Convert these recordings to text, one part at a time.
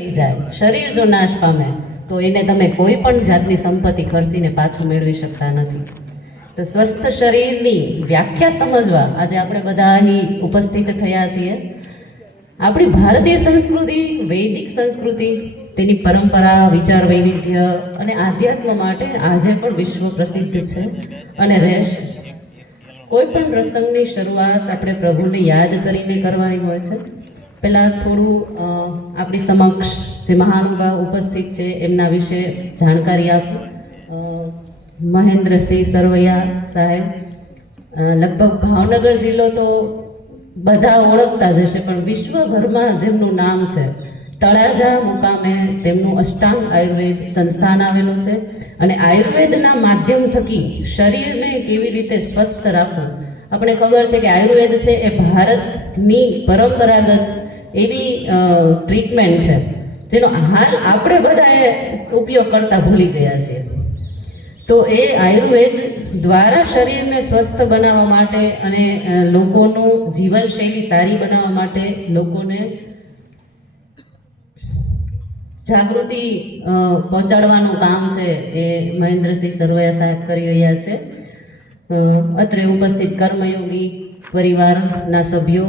થઈ જાય, શરીર જો નાશ પામે તો એને તમે કોઈ પણ જાતની સંપત્તિ ખર્ચીને પાછું મેળવી શકતા નથી. તો સ્વસ્થ શરીરની વ્યાખ્યા સમજવા આજે આપણે બધા અહીં ઉપસ્થિત થયા છીએ. આપણી ભારતીય સંસ્કૃતિ, વૈદિક સંસ્કૃતિ, તેની પરંપરા, વિચાર વૈવિધ્ય અને આધ્યાત્મ માટે આજે પણ વિશ્વ પ્રસિદ્ધ છે અને રહેશે. કોઈ પણ પ્રસંગની શરૂઆત આપણે પ્રભુને યાદ કરીને કરવાની હોય છે. પહેલાં થોડું આપણી સમક્ષ જે મહાનુભાવ ઉપસ્થિત છે એમના વિશે જાણકારી આપું. મહેન્દ્રસિંહ સરવૈયા સાહેબ, લગભગ ભાવનગર જિલ્લો તો બધા ઓળખતા જ હશે, પણ વિશ્વભરમાં જેમનું નામ છે, તળાજા મુકામે તેમનું અષ્ટાંગ આયુર્વેદ સંસ્થાન આવેલું છે અને આયુર્વેદના માધ્યમ થકી શરીરને કેવી રીતે સ્વસ્થ રાખવું. આપણે ખબર છે કે આયુર્વેદ છે એ ભારતની પરંપરાગત એવી ટ્રીટમેન્ટ છે જેનો હાલ આપણે બધાએ ઉપયોગ કરતા ભૂલી ગયા છીએ. તો એ આયુર્વેદ દ્વારા શરીરને સ્વસ્થ બનાવવા માટે અને લોકોનું જીવનશૈલી સારી બનાવવા માટે લોકોને જાગૃતિ પહોંચાડવાનું કામ છે એ મહેન્દ્રસિંહ સરવૈયા સાહેબ કરી રહ્યા છે. અત્રે ઉપસ્થિત કર્મયોગી પરિવારના સભ્યો,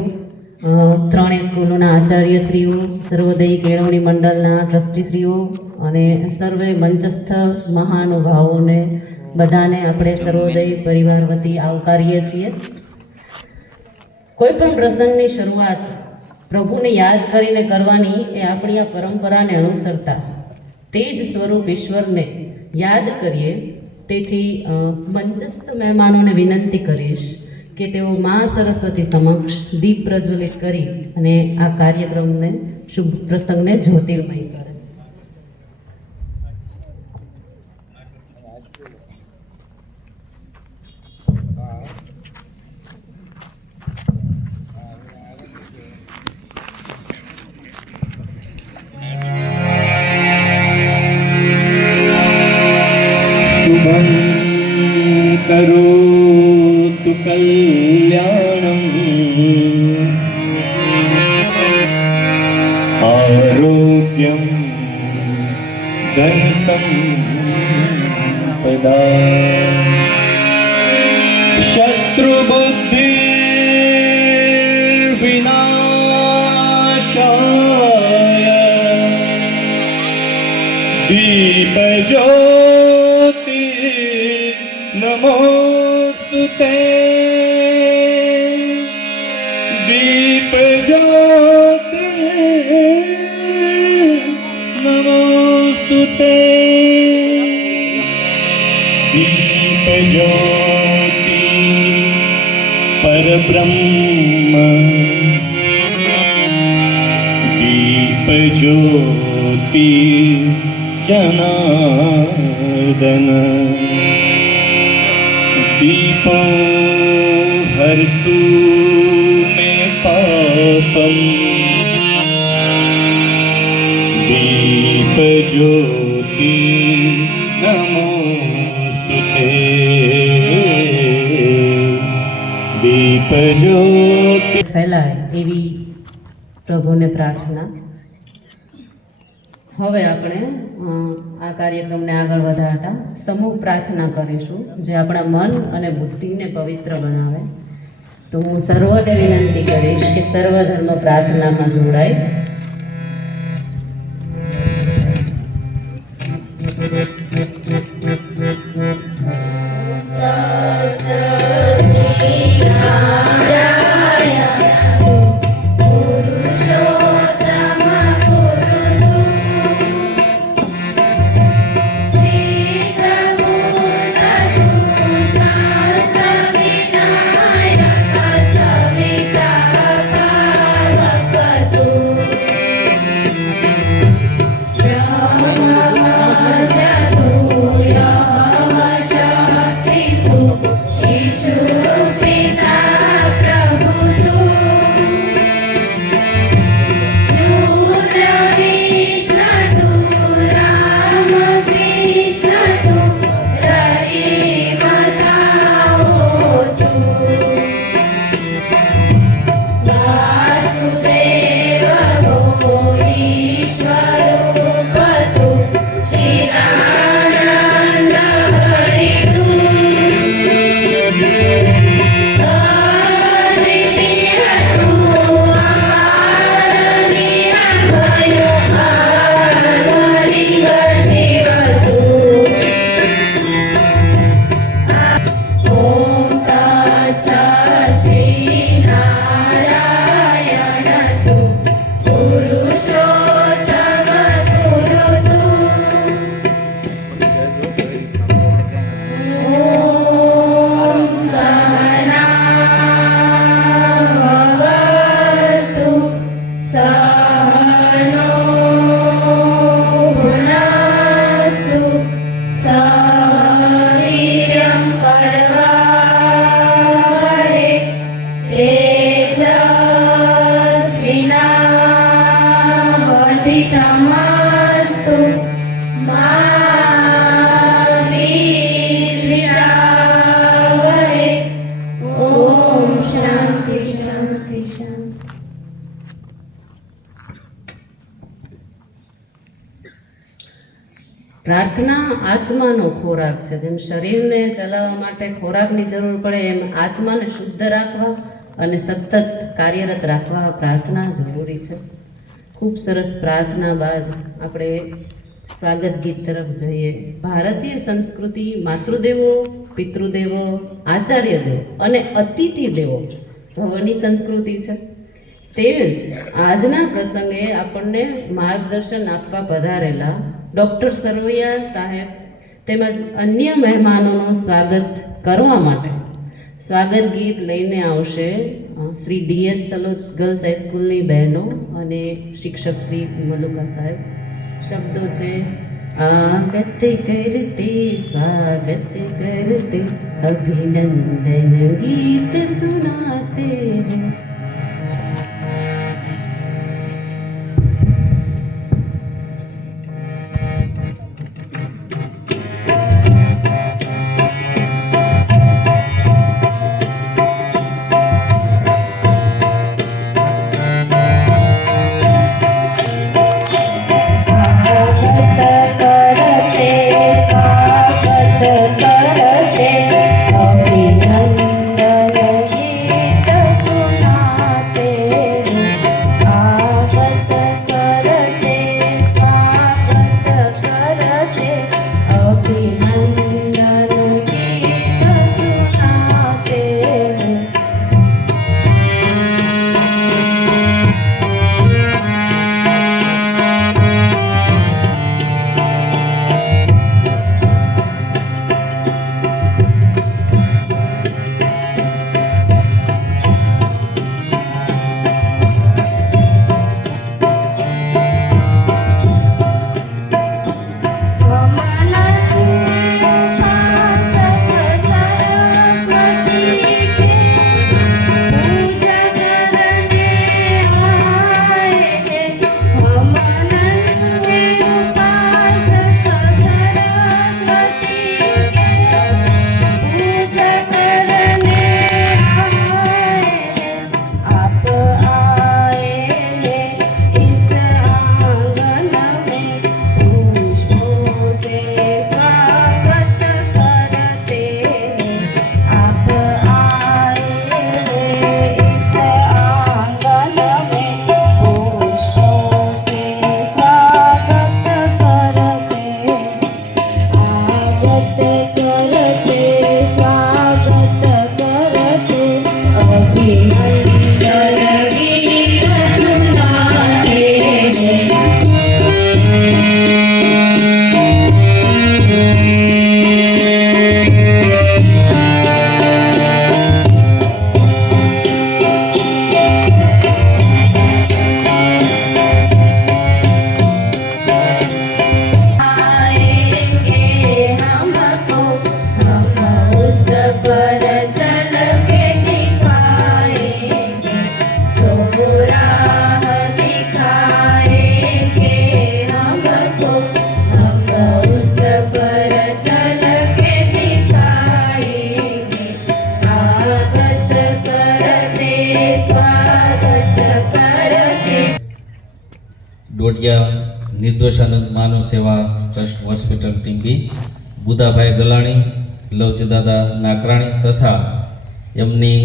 ત્રણેય સ્કૂલોના આચાર્યશ્રીઓ, સર્વોદય કેળવણી મંડળના ટ્રસ્ટીશ્રીઓ અને સર્વે મંચસ્થ મહાનુભાવોને બધાને આપણે સર્વોદય પરિવાર વતી આવકારીએ છીએ. કોઈ પણ પ્રસંગની શરૂઆત પ્રભુને યાદ કરીને કરવાની એ આપણી આ પરંપરાને અનુસરતા તે જ સ્વરૂપ ઈશ્વરને યાદ કરીએ. તેથી મંચસ્થ મહેમાનોને વિનંતી કરીશ કે તેઓ મા સરસ્વતી સમક્ષ દીપ પ્રજ્વલિત કરી અને આ કાર્યક્રમને, શુભ પ્રસંગને જ્યોતિર્મય કરે. શુભં કરોતુ કલ્યાણં આરોગ્યં ધનસંપદા શત્રુબુદ્ધિ વિનાશાય દીપજો નમોસ્તુતે દીપજ્યોતિ નમોસ્તુતે દીપજ્યોતિ પરબ્રહ્મ દીપજ્યોતિ જનાર્દન दीपो हरतु मे पापम दीप ज्योति नमोस्तुते दीप ज्योति ફેલાય એવી પ્રભુને પ્રાર્થના. હવે આપણે આ કાર્યક્રમને આગળ વધારતા સમૂહ પ્રાર્થના કરીશું જે આપણા મન અને બુદ્ધિને પવિત્ર બનાવે. તો હું સર્વને વિનંતી કરીશ કે સર્વધર્મ પ્રાર્થનામાં જોડાય. नमोस्तु महावीर्यावहे। ओम शांति शांति शांति। પ્રાર્થના આત્માનો ખોરાક છે. જેમ શરીરને ચલાવવા માટે ખોરાકની જરૂર પડે એમ આત્માને શુદ્ધ રાખવા અને સતત કાર્યરત રાખવા પ્રાર્થના જરૂરી છે. ખૂબ સરસ પ્રાર્થના બાદ આપણે સ્વાગત ગીત તરફ જઈએ. ભારતીય સંસ્કૃતિ માતૃદેવો, પિતૃદેવો, આચાર્ય દેવો અને અતિથિ દેવો ભવની સંસ્કૃતિ છે. તેવી જ આજના પ્રસંગે આપણને માર્ગદર્શન આપવા પધારેલા ડૉક્ટર સરવૈયા સાહેબ તેમજ અન્ય મહેમાનોનું સ્વાગત કરવા માટે સ્વાગત ગીત લઈને આવશે શ્રી DS સલોદ ગર્લ્સ હાઈસ્કૂલની બહેનો અને શિક્ષક શ્રી મલુકા સાહેબ. શબ્દો છે આગત કરતે સ્વાગત કરતે અભિનંદન ગીત સુનાતે हैं. ડોડિયા નિર્દોષાનંદ માનવ સેવા ટ્રસ્ટ હોસ્પિટલ ટીમ બી, બુદાભાઈ ગલાણી, લવચદાદા નાકરાણી તથા એમની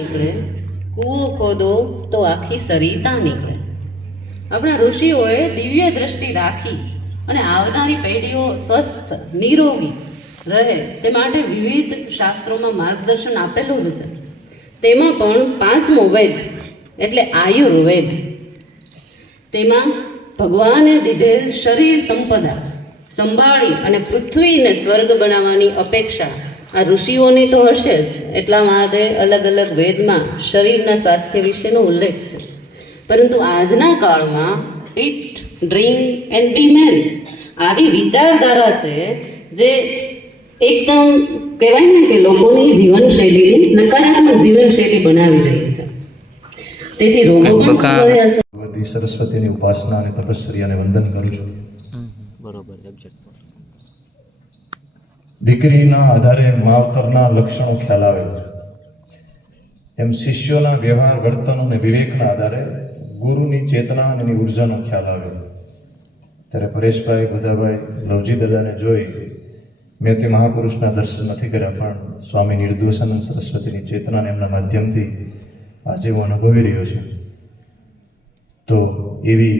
નીકળે, કૂવો ખોદો તો આખી સરિતા નીકળે. આપણા ઋષિઓએ દિવ્ય દ્રષ્ટિ રાખી અને આવનારી પેઢીઓ સ્વસ્થ નિરોગી રહે તે માટે વિવિધ શાસ્ત્રોમાં માર્ગદર્શન આપેલું જ છે. તેમાં પણ પાંચમો વેદ એટલે આયુર્વેદ, તેમાં ભગવાને દીધેલ શરીર સંપદા સંભાળી અને પૃથ્વીને સ્વર્ગ બનાવવાની અપેક્ષા આ ઋષિઓની તો હશે જ. એટલા માટે અલગ અલગ વેદમાં શરીરના સ્વાસ્થ્ય વિશેનો ઉલ્લેખ છે. પરંતુ આજના કાળમાં ઇટ, ડ્રિંક એન્ડ બી મેરી આવી વિચારધારા છે જે એકદમ કહેવાય ને કે લોકોની જીવનશૈલીને નકારાત્મક જીવનશૈલી બનાવી રહી છે. તેથી રોગો પણ ખૂબ વધ્યા છે. ભગવતી સરસ્વતીની ઉપાસના અને તપશ્ચર્યાને વંદન કરું છું. દીકરીના આધારે માવતરના લક્ષણો ખ્યાલ આવે એમ શિષ્યોના વ્યવહાર, વર્તન અને વિવેકના આધારે ગુરુની ચેતના અને એની ઉર્જાનો ખ્યાલ આવે. ત્યારે પરેશભાઈ, બુધાભાઈ, લવજી દાદાને જોઈ મેં તે મહાપુરુષના દર્શન નથી કર્યા, પણ સ્વામી નિર્દોષાનંદ સરસ્વતીની ચેતનાને એમના માધ્યમથી આજે હું અનુભવી રહ્યો છું. તો એવી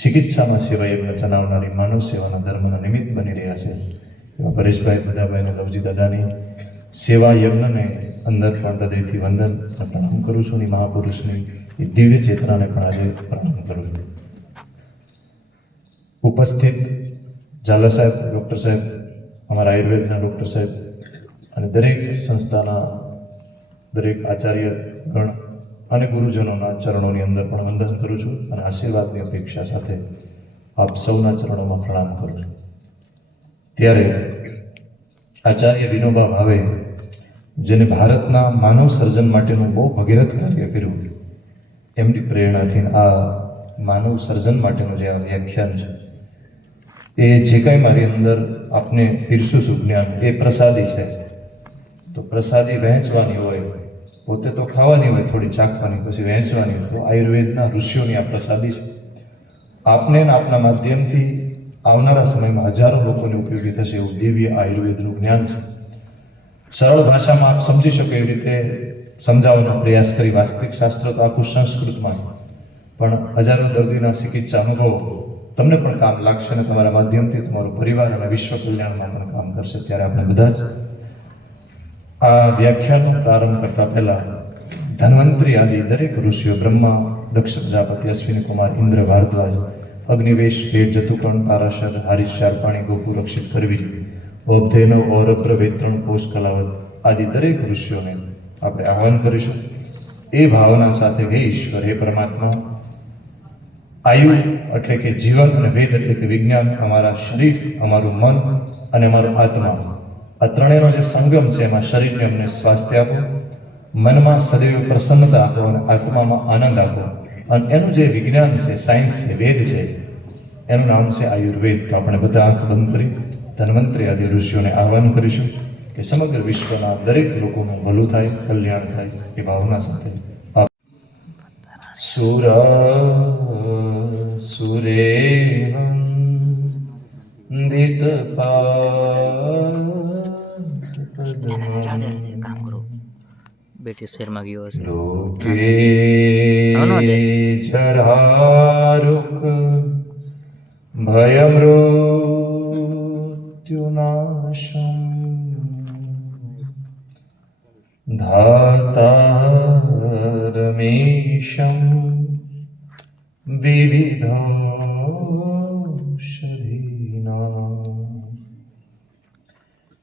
ચિકિત્સામાં સેવા યજ્ઞ ચલાવનારી માનવ સેવાના ધર્મના નિમિત્ત બની રહ્યા છે એવા પરેશભાઈ, બુધાભાઈ અને લવજી દાદાની સેવા યજ્ઞને અંદર પણ હૃદયથી વંદન અને પ્રણામ કરું છું. અને મહાપુરુષની એ દિવ્ય ચેતનાને પણ આજે પ્રણામ કરું છું. ઉપસ્થિત ઝાલા સાહેબ, ડૉક્ટર સાહેબ, અમારા આયુર્વેદના ડૉક્ટર સાહેબ અને દરેક સંસ્થાના દરેક આચાર્ય ગણ અને ગુરુજનોના ચરણોની અંદર પણ વંદન કરું છું અને આશીર્વાદની અપેક્ષા સાથે આપ સૌના ચરણોમાં પ્રણામ કરું છું. ત્યારે આચાર્ય વિનોબા ભાવે, જેને ભારતના માનવ સર્જન માટેનું બહુ ભગીરથ કાર્ય કર્યું, એમની પ્રેરણાથી આ માનવ સર્જન માટેનું જે આ વ્યાખ્યાન છે એ જે કાંઈ મારી અંદર આપને પીરસું છું જ્ઞાન, એ પ્રસાદી છે. તો પ્રસાદી વહેંચવાની હોય, પોતે તો ખાવાની હોય, થોડી ચાખવાની, પછી વહેંચવાની હોય. તો આયુર્વેદના ઋષિઓની આ પ્રસાદી છે. આપને અને આપના માધ્યમથી આવનારા સમયમાં હજારો લોકોને ઉપયોગી થશે એવું દિવ્ય આયુર્વેદનું જ્ઞાન છે. સરળ ભાષામાં આપ સમજી શકો એવી રીતે સમજાવવાનો પ્રયાસ કરી. વાસ્તવિક શાસ્ત્ર તો આખું સંસ્કૃતમાં છે, પણ હજારો દર્દીના ચિકિત્સા અનુભવો તમને પણ કામ લાગશે અને તમારા માધ્યમથી તમારું પરિવાર અને વિશ્વ કલ્યાણમાં પણ કામ કરશે. ત્યારે આપણે બધા જ આ વ્યાખ્યાનનો પ્રારંભ કરતા પહેલા ધન્વંતરી આદિ દરેક ઋષિઓ, બ્રહ્મા, દક્ષ પ્રજાપતિ, અશ્વિની કુમાર, ઇન્દ્ર, ભારદ્વાજ, અગ્નિવેશ, ભેટ, જતુકર્ણ, પારાશર, હારીશ, શાર્પાણી, ગોપુ, રક્ષિત, કરવી, ઓબધેનવ, ઔરભ્ર, વેત્રણ, કોષ, કલાવત આદિ દરેક ઋષિઓને આપણે આહ્વાન કરીશું. એ ભાવના સાથે, હે ઈશ્વર, હે પરમાત્મા, આયુ એટલે કે જીવન અને વેદ એટલે કે વિજ્ઞાન, અમારા શરીર, અમારું મન અને અમારો આત્મા, આ ત્રણેયનો જે સંગમ છે એમાં શરીરને અમને સ્વાસ્થ્ય આપો, મનમાં સદૈવ પ્રસન્નતા આપો અને આત્મામાં આનંદ આપો. અને એનું જે વિજ્ઞાન છે, સાયન્સ છે, વેદ છે, એનું નામ છે આયુર્વેદ. તો આપણે બધા આંખ બંધ કરી ધન્વંતરી આદિ ઋષિઓને આહ્વાન કરીશું કે સમગ્ર વિશ્વના દરેક લોકોનું ભલું થાય, કલ્યાણ થાય એ ભાવના સાથે સુરેવંદિત બેટી શેરમાં ગયો હશે. લોકે જરારુક ભયમૃત્યુનાશમ ધાતારમેશમ વિવિધૌષધીનાં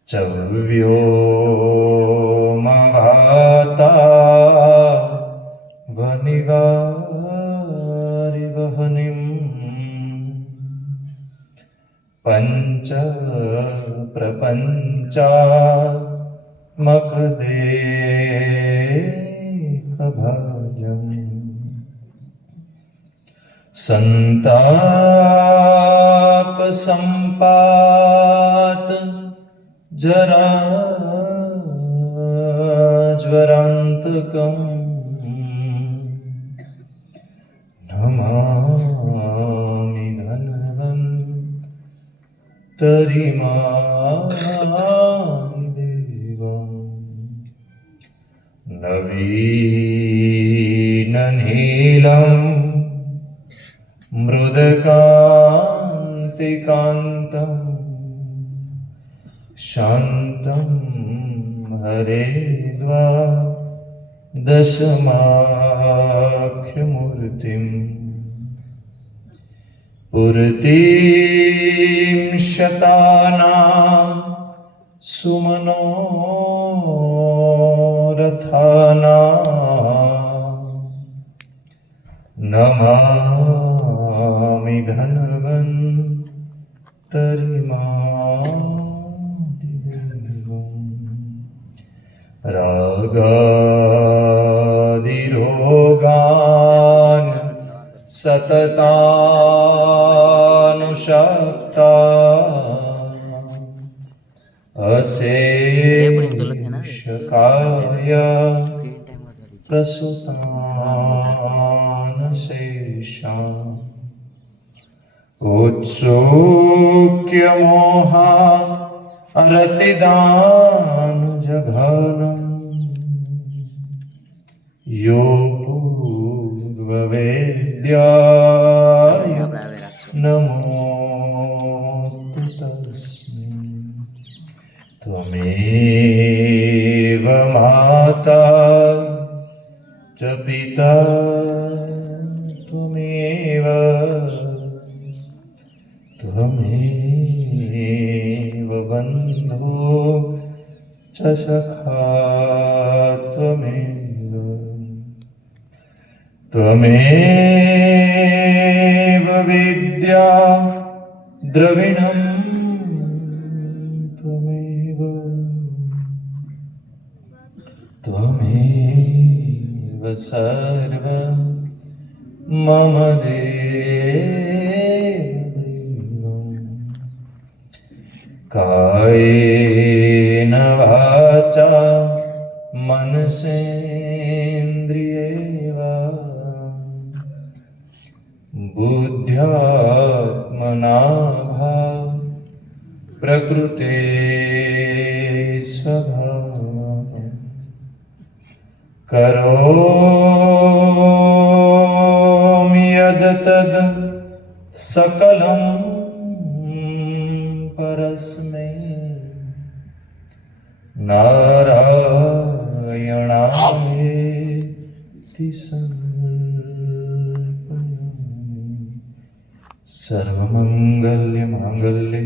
ચવ્યોમવાતા વનિવારિવહનિમ પંચ પ્રપંચાત્મકદેહભાજમ સંતાપ સંપાત જરાજ્વરાંતકમ નમામિ ધન્વંતરિમાનિ દેવમ નવીનનીલમ મૃદકાંતિકાંતમ શાંતમ હરેદ્વા દશમાખ્યમૂર્તિમ પૂર્તિમ શતાનાં સુમનોરથાનાં નમામિ ધન્વन्तરિમાદિદેવં રાગાદિરોગાન સતતાનુશક્તા અશેષકાય પ્રસુતાન શેષાં ઉત્સુક્ય મોહા રતિદાન જઘાનં યો પૂર્વવેદ્યાય નમોસ્તુ તસ્मै ત્વમેવ માતા ચ પિતા ત્વમેવ બંધો ચ સખા ત્વમેવ વિદ્યા દ્રવિણં ત્વમેવ સર્વ મમ દેવદેવં કાયેન વાચા મનસેન્દ્રિયેવા બુદ્ધ્યાત્મના ભાવ પ્રકૃતે સ્વભાવ કરોમિ યદ તદ સકલં પરસ્મૈ નારાયણાયેતિ સમર્પયામિ સર્વમંગલ્ય માંગલ્ય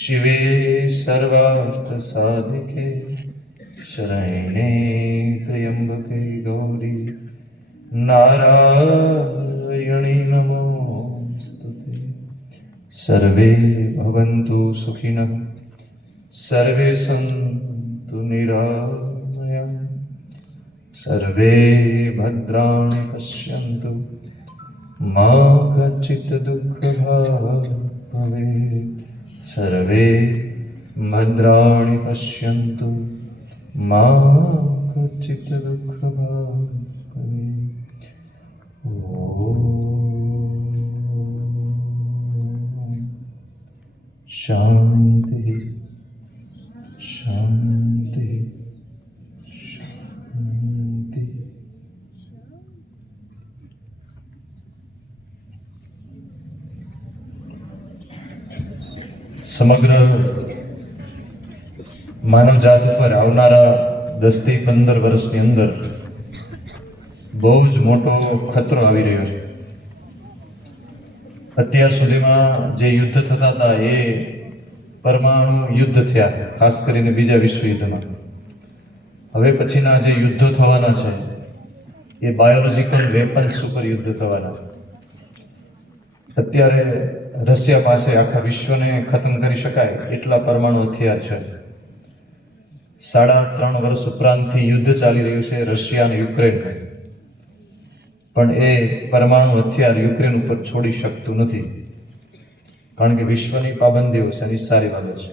શિવે સર્વાર્થ સાધિકે શરણે ત્ર્યંબકે ગૌરી નારાયણી નમોસ્તુતે સર્વે ભવન્તુ સુખિનઃ સર્વે સંતુ નિરામયા સર્વે ભદ્રાણિ પશ્યન્તુ મા કચ્ચિત દુઃખભાગ્ ભવેत् સર્વે ભદ્રાણિ પશ્યન્તુ મા કચ્ચિત દુઃખભાગ્ ભવેत् ઓમ શાંતિ શાંતિ શાંતિ. સમગ્ર માનવજાત ઉપર આવનારા 10 થી 15 વર્ષની અંદર બહુ જ મોટો ખતરો આવી રહ્યો છે. અત્યાર સુધીમાં જે યુદ્ધ થતા હતા એ પરમાણુ યુદ્ધ થયા, ખાસ કરીને બીજા વિશ્વ યુદ્ધમાં. હવે પછીના જે યુદ્ધો થવાના છે એ બાયોલોજિકલ વેપન્સ ઉપર યુદ્ધ થવાના છે. અત્યારે રશિયા પાસે આખા વિશ્વને ખતમ કરી શકાય એટલા પરમાણુ હથિયાર છે. 3.5 વર્ષ ઉપરાંતથી યુદ્ધ ચાલી રહ્યું છે રશિયા અને યુક્રેન, પણ એ પરમાણુ હથિયાર યુક્રેન ઉપર છોડી શકતું નથી, કારણ કે વિશ્વની પાબંદીઓ છે એની સારી બાબત છે.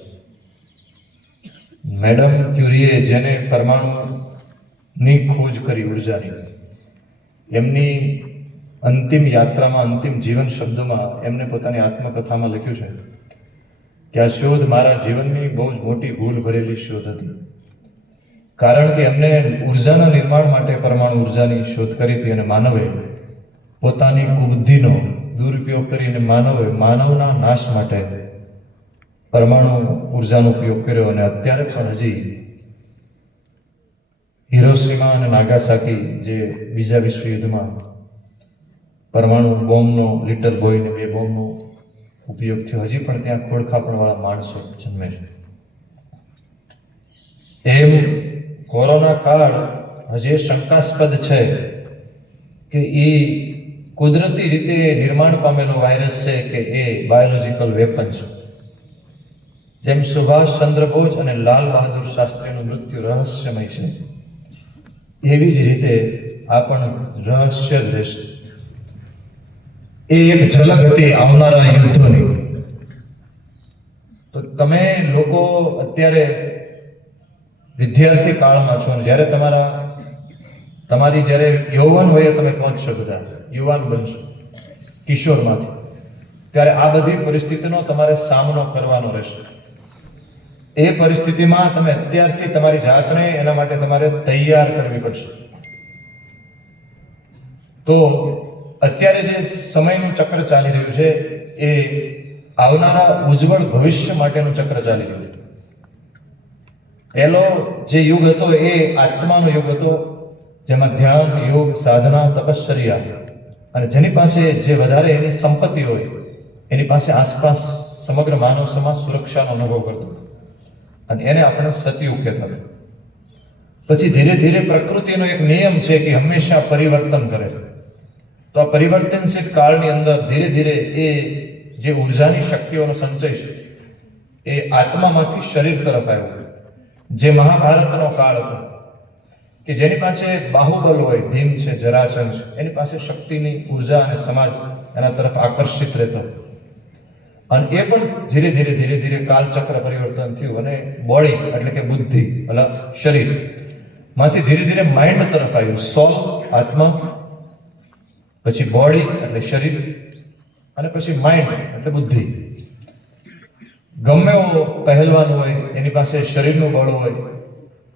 મેડમ ક્યુરીએ જેને પરમાણુની ખોજ કરી ઉર્જાની, એમની અંતિમ યાત્રામાં, અંતિમ જીવન શબ્દમાં એમને પોતાની આત્મકથામાં લખ્યું છે કે આ શોધ મારા જીવનની બહુ જ મોટી ભૂલ ભરેલી શોધ હતી, કારણ કે એમને ઉર્જાના નિર્માણ માટે પરમાણુ ઉર્જાની શોધ કરી હતી અને માનવે પોતાની કુબુદ્ધિનો દુરુપયોગ કરીને માનવના નાશ માટે પરમાણુ ઉર્જાનો ઉપયોગ કર્યો. અને અત્યારે પણ હજી હિરોશીમા અને નાગાસાકી જે બીજા વિશ્વ યુદ્ધમાં પરમાણુ બોમ્બનો લિટલ બોયને 2 બોમ્બનો ઉપયોગ થયો, હજી પણ ત્યાં ખોળખાપણવાળા માણસો જન્મે છે. એમ કોરોના કાળ હજી શંકાસ્પદ છે કે એ કુદરતી રીતે નિર્માણ પામેલો વાયરસ છે કે એ બાયોલોજિકલ વેપન છે. જેમ સુભાષચંદ્ર બોઝ અને લાલ બહાદુર શાસ્ત્રીનું મૃત્યુ રહસ્યમય છે, એવી જ રીતે આ પણ રહસ્ય જ રહેશે. એ એક ઝલક હતી આવનારા યુદ્ધોની. તો તમે લોકો અત્યારે વિદ્યાર્થી કાળમાં છો, અને જ્યારે તમારી જ્યારે યૌવન વયે તમે પહોંચશો, બધા યુવાન બનશો કિશોરમાંથી, ત્યારે આ બધી પરિસ્થિતિનો તમારે સામનો કરવાનો રહેશે. એ પરિસ્થિતિમાં તમે અત્યારથી તમારી જાતને એના માટે તમારે તૈયાર કરવી પડશે. તો અત્યારે જે સમયનું ચક્ર ચાલી રહ્યું છે એ આવનારા ઉજ્જવળ ભવિષ્ય માટેનું ચક્ર ચાલી રહ્યું છે. પહેલો જે યુગ હતો એ આત્માનો યુગ હતો, જેમાં ધ્યાન, યોગ, સાધના, તપશ્ચર્યા, અને જેની પાસે જે વધારે એની સંપત્તિ હોય એની પાસે આસપાસ સમગ્ર માનવ સમાજ સુરક્ષાનો અનુભવ કરતો હતો, અને એને આપણે સતયુગ કહેતા હતા. પછી ધીરે ધીરે પ્રકૃતિનો એક નિયમ છે કે હંમેશા પરિવર્તન કરે. તો આ પરિવર્તનશીલ કાળની અંદર ધીરે ધીરે એ જે ઉર્જાની શક્તિઓનો સંચય છે એ આત્મામાંથી શરીર તરફ આવ્યો. જે મહાભારતનો કાળ હતો કે જેની પાસે બાહુબલ હોય, ભીમ છે, જરાસંઘ છે, એની પાસે શક્તિની ઉર્જા અને સમાજ એના તરફ આકર્ષિત રહેતો, અને એ પણ ધીરે ધીરે ધીરે ધીરે કાલચક્ર પરિવર્તન થયું અને બોડી એટલે કે બુદ્ધિ એટલે શરીર માંથી ધીરે ધીરે માઇન્ડ તરફ આવ્યું. સોલ આત્મા, પછી બોડી એટલે શરીર, અને પછી માઇન્ડ એટલે બુદ્ધિ. ગમે એવો પહેલવાન હોય એની પાસે શરીરનું બળ હોય,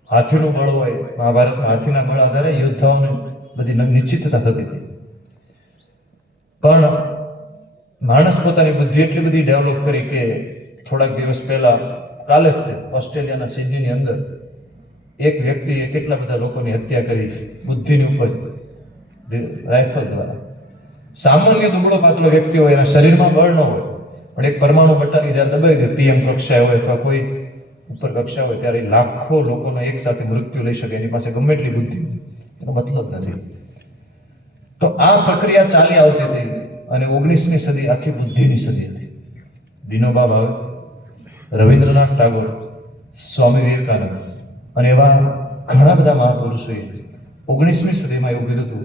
હાથીનું બળ હોય. મહાભારતમાં હાથીના બળ આધારે યોદ્ધાઓને બધી નિશ્ચિતતા થતી હતી. પણ માણસ પોતાની બુદ્ધિ એટલી બધી ડેવલપ કરી કે થોડાક દિવસ પહેલા કાલે જ ઓસ્ટ્રેલિયાના સિડનીની અંદર એક વ્યક્તિએ કેટલા બધા લોકોની હત્યા કરી બુદ્ધિની ઉપર રાઇફલ દ્વારા. સામાન્ય દુબળો પાતળો વ્યક્તિ હોય, એના શરીરમાં બળ ન હોય, પણ એક પરમાણુ બટ્ટાની જ્યારે દબાઈ ગઈ, પીએમ કક્ષાએ હોય અથવા કોઈ ઉપર કક્ષા હોય, ત્યારે લાખો લોકોનો એક સાથે મૃત્યુ લઈ શકે. એની પાસે ગમે એટલી બુદ્ધિ હોય, એનો મતલબ નથી. તો આ પ્રક્રિયા ચાલી આવતી હતી, અને 19મી સદી આખી બુદ્ધિની સદી હતી. વિનોબા ભાવે, રવિન્દ્રનાથ ટાગોર, સ્વામી વિવેકાનંદ અને એવા ઘણા બધા મહાપુરુષોએ 19મી સદીમાં એવું કીધું હતું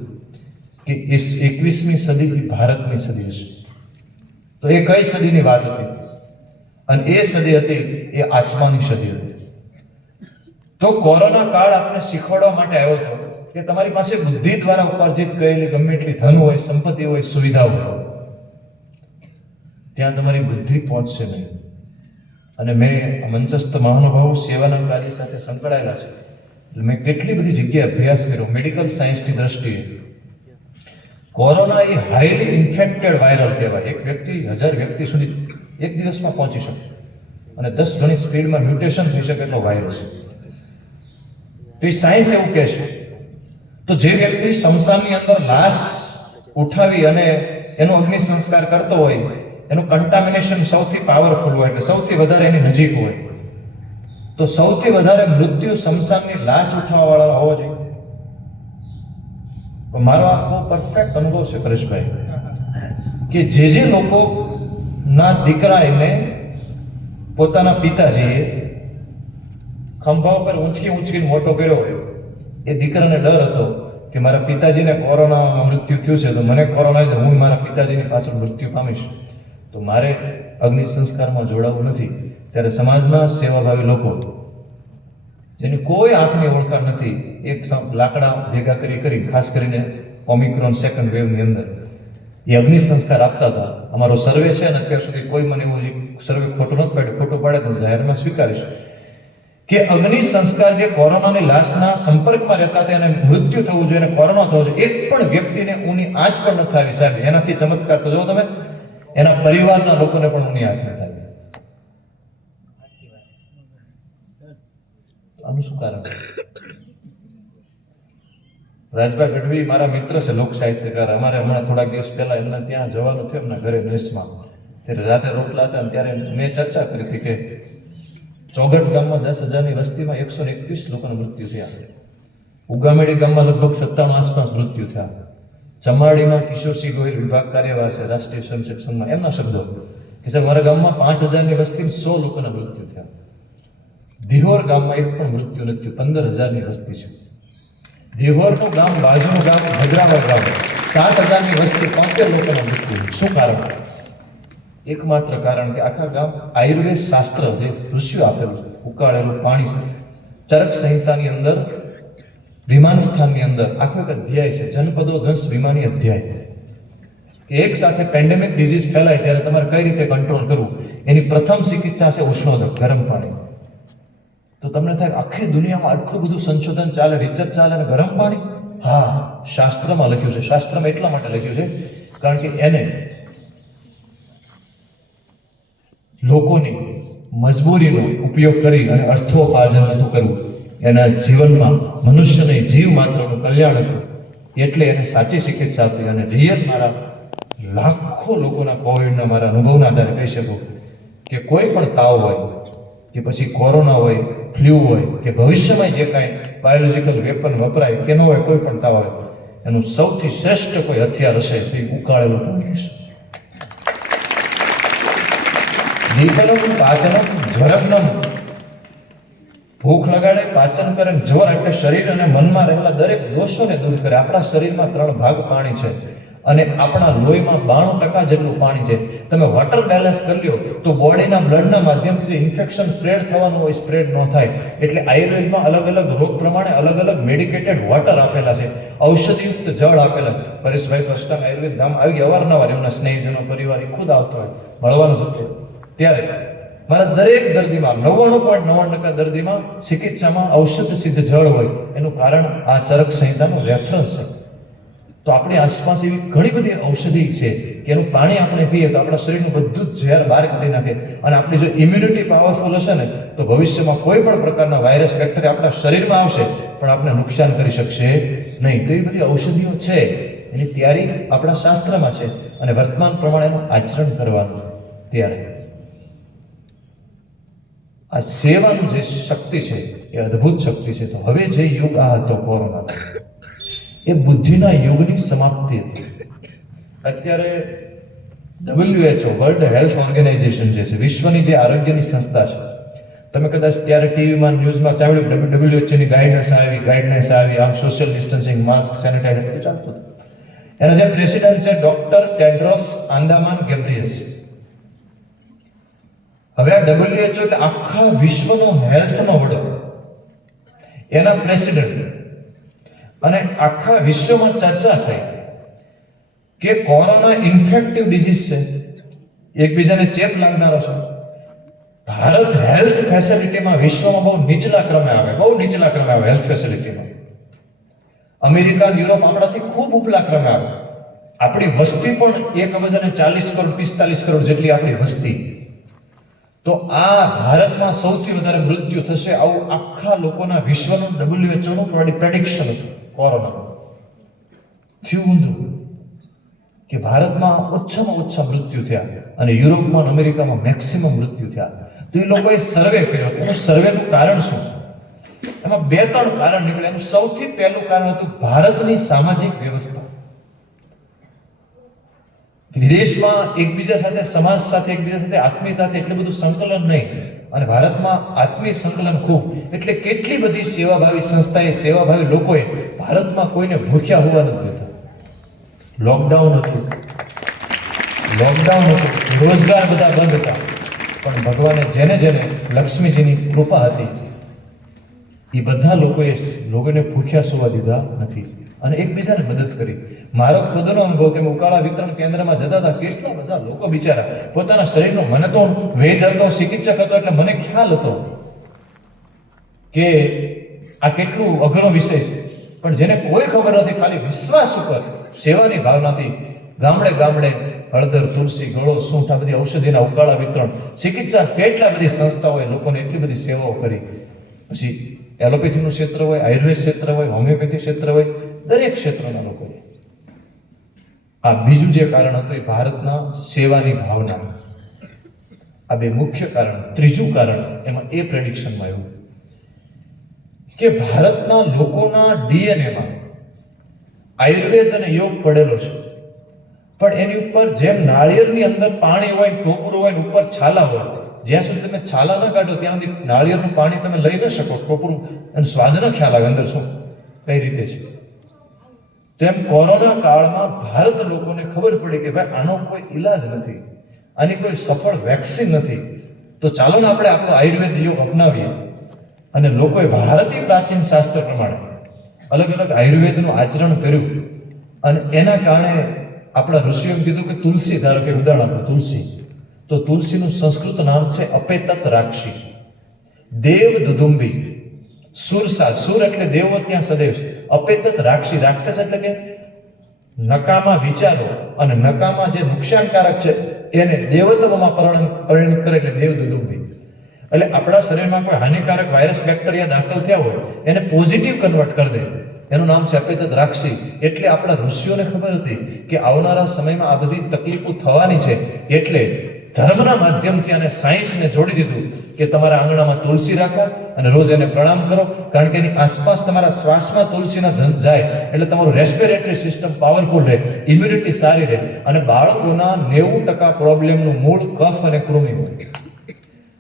કે 21મી સદી ભારતની સદી હશે. તો એ કઈ સદીની વાત હતી? અને એ સદી હતી એ આત્માની સદી હતી. તો કોરોના કાળ આપણે શીખવાડવા માટે આવ્યો હતો કે તમારી પાસે બુદ્ધિ દ્વારા ઉપાર્જિત કરેલી ગમે એટલી ધન હોય, સંપત્તિ હોય, સુવિધા હોય, ત્યાં તમારી બુદ્ધિ પહોંચશે નહીં. અને મેં મંચસ્થ મહાનુભાવો સેવાના કાર્ય સાથે સંકળાયેલા છે, એટલે મેં કેટલી બધી જગ્યાએ અભ્યાસ કર્યો મેડિકલ સાયન્સની દ્રષ્ટિએ. કોરોના એ હાઈલી ઇન્ફેક્ટેડ વાયરલ કહેવાય. એક વ્યક્તિ 1000 વ્યક્તિ સુધી એક દિવસમાં પહોંચી શકે, અને 10 ગણી સ્પીડમાં મ્યુટેશન થઈ શકે એટલો વાયરસ. તો એ સાયન્સ એવું કહે છે. તો જે વ્યક્તિ શમશાનની અંદર લાશ ઉઠાવી અને એનો અગ્નિ સંસ્કાર કરતો હોય, એનું કન્ટામિનેશન સૌથી પાવરફુલ હોય, એટલે સૌથી વધારે એની નજીક હોય, તો સૌથી વધારે મૃત્યુ શમશાનની લાશ ઉઠાવવાવાળા હોવો જોઈએ. મારો આ બહુ પરફેક્ટ અનુભવ છે પરેશભાઈ, કે જે લોકો ના દીકરાને પોતાના પિતાજીએ ખંભા ઉપર ઊંચકીને મોટો કર્યો હોય, એ દીકરાને ડર હતો કે મારા પિતાજીને કોરોનામાં મૃત્યુ થયું છે, તો મને કોરોના છે, હું મારા પિતાજીની પાછળ મૃત્યુ પામીશ, તો મારે અગ્નિ સંસ્કારમાં જોડાવું નથી. ત્યારે સમાજના સેવાભાવી લોકો જેની કોઈ આંખની ઓળખાણ નથી, એક લાકડા ભેગા કરી ખાસ કરીને ઓમિક્રોન સેકન્ડ વેવની અંદર એ અગ્નિ સંસ્કાર આપતા હતા. અમારો સર્વે છે, અને અત્યાર સુધી કોઈ મને એવું સર્વે ખોટું નથી પાડ્યું, ખોટું પાડે તો જાહેરમાં સ્વીકારીશ કે અગ્નિ સંસ્કાર જે કોરોનાની લાશના સંપર્કમાં રહેતા હતા એને મૃત્યુ થવું જોઈએ, અને કોરોના થવો જોઈએ, એક પણ વ્યક્તિને ઊની આંચ પણ નથી આવી સાહેબ. એનાથી ચમત્કાર તો જો તમે, એના પરિવારના લોકોને પણ ઊની આંચ નથી આવી. આનું શું કારણ? રાજભાઈ ગઢવી મારા મિત્ર છે, લોક સાહિત્યકાર. અમારે હમણાં થોડાક દિવસ પહેલા એમના ત્યાં જવાનું થયું, એમના ઘરે મેસમાં. ત્યારે રાતે રોટલા હતા ને ત્યારે મેં ચર્ચા કરી હતી કે ચોગટ ગામમાં 10,000ની વસ્તીમાં 121 લોકોના મૃત્યુ થયા. ઉગામેડી ગામમાં લગભગ 97 આસપાસ મૃત્યુ થયા. ચમાડીમાં કિશોરસિંહ ગોહિલ વિભાગ કાર્યવાહ છે રાષ્ટ્રીય સ્વયંસેવક સંઘમાં, એમના શબ્દો કે સાહેબ મારા ગામમાં 5,000ની વસ્તીમાં 100 લોકોના મૃત્યુ થયા. દિહોર ગામમાં એક પણ મૃત્યુ નથી, 15,000ની વસ્તી છે. દિહોરનું ગામ, બાજુનું ગામ ભદ્રાવળ ગામ, 7,000ની વસ્તી, 73 લોકોના મૃત્યુ. શું કારણ? એકમાત્ર કારણ કે આખા ગામ આયુર્વેદ શાસ્ત્ર જે ઋષિઓ આપેલું છે, ઉકાળેલું પાણી છે. ચરક સંહિતાની અંદર, વિમાન સ્થાનની અંદર આખો એક અધ્યાય છે, જનપદો દંશ વિમાની અધ્યાય. કે એક સાથે પેન્ડેમિક ડિઝીઝ ફેલાય ત્યારે તમારે કઈ રીતે કંટ્રોલ કરવું, એની પ્રથમ ચિકિત્સા છે ઉષ્ણોદક, ગરમ પાણી. તો તમને થાય આખી દુનિયામાં આટલું બધું સંશોધન ચાલે, રિસર્ચ ચાલે અને ગરમ પાણી? હા, શાસ્ત્રમાં લખ્યું છે. શાસ્ત્રમાં એટલા માટે લખ્યું છે કારણ કે એને લોકોની મજબૂરીનો ઉપયોગ કરી અને અર્થોપાર્જન નહોતું કરવું, એના જીવનમાં મનુષ્યને જીવ માત્રનું કલ્યાણ હતું. એટલે એને સાચી ચિકિત્સા આપી. અને રિયલ મારા લાખો લોકોના કોવિડના મારા અનુભવના આધારે કહી શકું કે કોઈ પણ તાવ હોય કે પછી કોરોના હોય, ફ્લૂ હોય કે ભવિષ્યમાં જે કાંઈ બાયોલોજિકલ વેપન વપરાય કે ન હોય, કોઈ પણ તાવ હોય, એનું સૌથી શ્રેષ્ઠ કોઈ હથિયાર હશે તો એ ઉકાળેલું પાણી છે. દીપલમ પાચનમ જ્વરગ્નમ, ભૂખ લગાડે, પાચન કરે, જ્વર એટલે શરીર અને મનમાં રહેલા દરેક દોષોને દૂર કરે. આપણા શરીરમાં 3 ભાગ પાણી છે અને આપણા લોહીમાં 92% જેટલું પાણી છે. તમે વોટર બેલેન્સ કરી લ્યો તો બોડીના બ્લડના માધ્યમથી ઇન્ફેક્શન સ્પ્રેડ થવાનું હોય, સ્પ્રેડ ન થાય. એટલે આયુર્વેદમાં અલગ અલગ રોગ પ્રમાણે અલગ અલગ મેડિકેટેડ વોટર આપેલા છે, ઔષધિયુક્ત જળ આપેલા છે. પરેશભાઈ કષ્ટાંગ આયુર્વેદ ધામ આવી ગયા, અવારનવાર એમના સ્નેહીજનો પરિવાર ખુદ આવતો હોય, મળવાનું થતું. ત્યારે મારા દરેક દર્દીમાં 99.99% દર્દીમાં ચિકિત્સામાં ઔષધ સિદ્ધ જળ હોય. એનું કારણ આ ચરક સંહિતાનું રેફરન્સ છે. તો આપણી આસપાસ એવી ઘણી બધી ઔષધિ છે કે એનું પાણી આપણે પીએ તો આપણા શરીરનું બધું જ ઝેર બહાર કાઢી નાખે. અને આપણી જો ઇમ્યુનિટી પાવરફુલ હશે ને તો ભવિષ્યમાં કોઈ પણ પ્રકારના વાયરસ, બેક્ટેરિયા આપણા શરીરમાં આવશે પણ આપણે નુકસાન કરી શકશે નહીં. તો એ બધી ઔષધિઓ છે, એની તૈયારી આપણા શાસ્ત્રમાં છે અને વર્તમાન પ્રમાણે એનું આચરણ કરવાનું. ત્યારે આ સેવાનું જે શક્તિ છે એ અદ્ભુત શક્તિ છે. તો હવે જે યુગ આ હતો કોરોના, એ બુદ્ધિના યુગની સમાપ્તિ હતી. અત્યારે WHO, વર્લ્ડ હેલ્થ ઓર્ગેનાઇઝેશન જે છે, વિશ્વની જે આરોગ્યની સંસ્થા છે, તમે કદાચ ત્યારે ટીવીમાં, ન્યૂઝમાં સાંભળ્યું WHO ની ગાઈડલાઇન્સ આવી, આમ સોશિયલ ડિસ્ટન્સિંગ, માસ્ક, સેનિટાઈઝર બધું ચાલતું હતું. એના જે પ્રેસિડેન્ટ છે ડોક્ટર ટેડ્રોસ આંદામાન ગેબ્રિયસ. હવે આ WHO એટલે આખા વિશ્વનો હેલ્થનો વડો, એના પ્રેસિડેન્ટ. અને આખા વિશ્વમાં ચર્ચા થઈ કે કોરોના ઇન્ફેક્ટિવ ડિઝીઝ છે, એકબીજાને ચેપ લાગનારો છે. ભારત હેલ્થ ફેસિલિટીમાં વિશ્વમાં બહુ નીચલા ક્રમે આવે, હેલ્થ ફેસિલિટીમાં. અમેરિકા, યુરોપ આપણાથી ખૂબ ઉપલા ક્રમે આવે. આપણી વસ્તી પણ 1,40 કરોડ 45 કરોડ જેટલી આપણી વસ્તી. તો આ ભારતમાં સૌથી વધારે મૃત્યુ થશે, આવું આખા લોકોના વિશ્વનું WHO નું પ્રેડિક્શન હતું. કોરોના થયું ઊંધું કે ભારતમાં ઓછામાં ઓછા મૃત્યુ થયા અને યુરોપમાં, અમેરિકામાં મેક્સિમમ મૃત્યુ થયા. તો એ લોકોએ સર્વે કર્યો હતો. એનું સર્વેનું કારણ શું? એમાં 2-3 કારણ નીકળ્યા. એનું સૌથી પહેલું કારણ હતું ભારતની સામાજિક વ્યવસ્થા. વિદેશમાં એકબીજા સાથે, સમાજ સાથે, એકબીજા સાથે આત્મીયતાથી એટલું બધું સંકલન નહીં અને ભારતમાં આત્મીય સંકલન ખૂબ. એટલે કેટલી બધી સેવાભાવી સંસ્થાએ, સેવાભાવી લોકોએ ભારતમાં કોઈને ભૂખ્યા હોવા નથી દેતા. લોકડાઉન હતું, રોજગાર બધા બંધ હતા, પણ ભગવાને જેને લક્ષ્મીજીની કૃપા હતી એ બધા લોકોને ભૂખ્યા સુવા દીધા નથી અને એકબીજાને મદદ કરી. મારો ખુદનો અનુભવ કે ઉકાળા વિતરણ કેન્દ્રમાં જતા હતા, કેટલા બધા લોકો બિચારા પોતાના શરીરનો, મને તો વૈદ હતો, ચિકિત્સક હતો, એટલે મને ખ્યાલ હતો કે આ કેટલું અઘરો વિષય છે. પણ જેને કોઈ ખબર નથી, ખાલી વિશ્વાસ ઉપર, સેવાની ભાવનાથી ગામડે હળદર, તુલસી, ગળો, સૂંઠ, આ બધી ઔષધિના ઉકાળા વિતરણ, ચિકિત્સા, કેટલા બધી સંસ્થાઓએ લોકોને એટલી બધી સેવાઓ કરી. પછી એલોપેથીનું ક્ષેત્ર હોય, આયુર્વેદ ક્ષેત્ર હોય, હોમિયોપેથી ક્ષેત્ર હોય, દરેક ક્ષેત્રના લોકોએ. આ બીજું જે કારણ હતું એ ભારતના સેવાની ભાવના. આ બે મુખ્ય કારણ. ત્રીજું કારણ એમાં એ પ્રેડિક્શનમાં આવ્યું કે ભારતના લોકોના ડીએનએમાં આયુર્વેદ અને યોગ પડેલો છે, પણ એની ઉપર જેમ નાળિયેરની અંદર પાણી હોય, ટોપરું હોય ને ઉપર છાલા હોય, જ્યાં સુધી તમે છાલા ના કાઢો ત્યાં સુધી નાળિયેરનું પાણી તમે લઈ ન શકો, ટોપરું અને સ્વાદ ન ખ્યાલ આવે અંદર શું કઈ રીતે છે. તેમ કોરોના કાળમાં ભારત લોકોને ખબર પડી કે ભાઈ આનો કોઈ ઈલાજ નથી, આની કોઈ સફળ વેક્સિન નથી, તો ચાલો ને આપણે આપણો આયુર્વેદ યોગ અપનાવીએ. અને લોકોએ ભારતીય પ્રાચીન શાસ્ત્ર પ્રમાણે અલગ અલગ આયુર્વેદનું આચરણ કર્યું અને એના કારણે આપણા ઋષિઓએ કીધું કે તુલસી, ધારો કે ઉદાહરણ આપો તુલસી, તો તુલસીનું સંસ્કૃત નામ છે અપેતત રાક્ષી. દેવ દુદુંબી, સુરસા, સુર એટલે દેવો ત્યાં સદૈવ છે. અપેતત રાક્ષી, રાક્ષસ એટલે કે નકામા વિચારો અને નકામા જે નુકસાનકારક છે એને દેવત્વમાં પરિણિત કરે એટલે દેવ દુદુંબી. એટલે આપણા શરીરમાં કોઈ હાનિકારક વાયરસ બેક્ટેરિયા દાખલ થયા હોય એને પોઝિટિવ કન્વર્ટ કરી દે, એનું નામ છે અપેતત રાક્ષી. એટલે આપણા ઋષિઓને ખબર હતી કે આવનારા સમયમાં આ બધી તકલીફો થવાની છે, એટલે ધર્મના માધ્યમથી અને સાયન્સને જોડી દીધું કે તમારા આંગણામાં તુલસી રાખો અને રોજ એને પ્રણામ કરો, કારણ કે એની આસપાસ તમારા શ્વાસમાં તુલસીના ધન જાય એટલે તમારું રેસ્પિરેટરી સિસ્ટમ પાવરફુલ રહે, ઇમ્યુનિટી સારી રહે. અને બાળકોના 90% પ્રોબ્લેમનું મૂળ કફ અને કૃમિ હોય.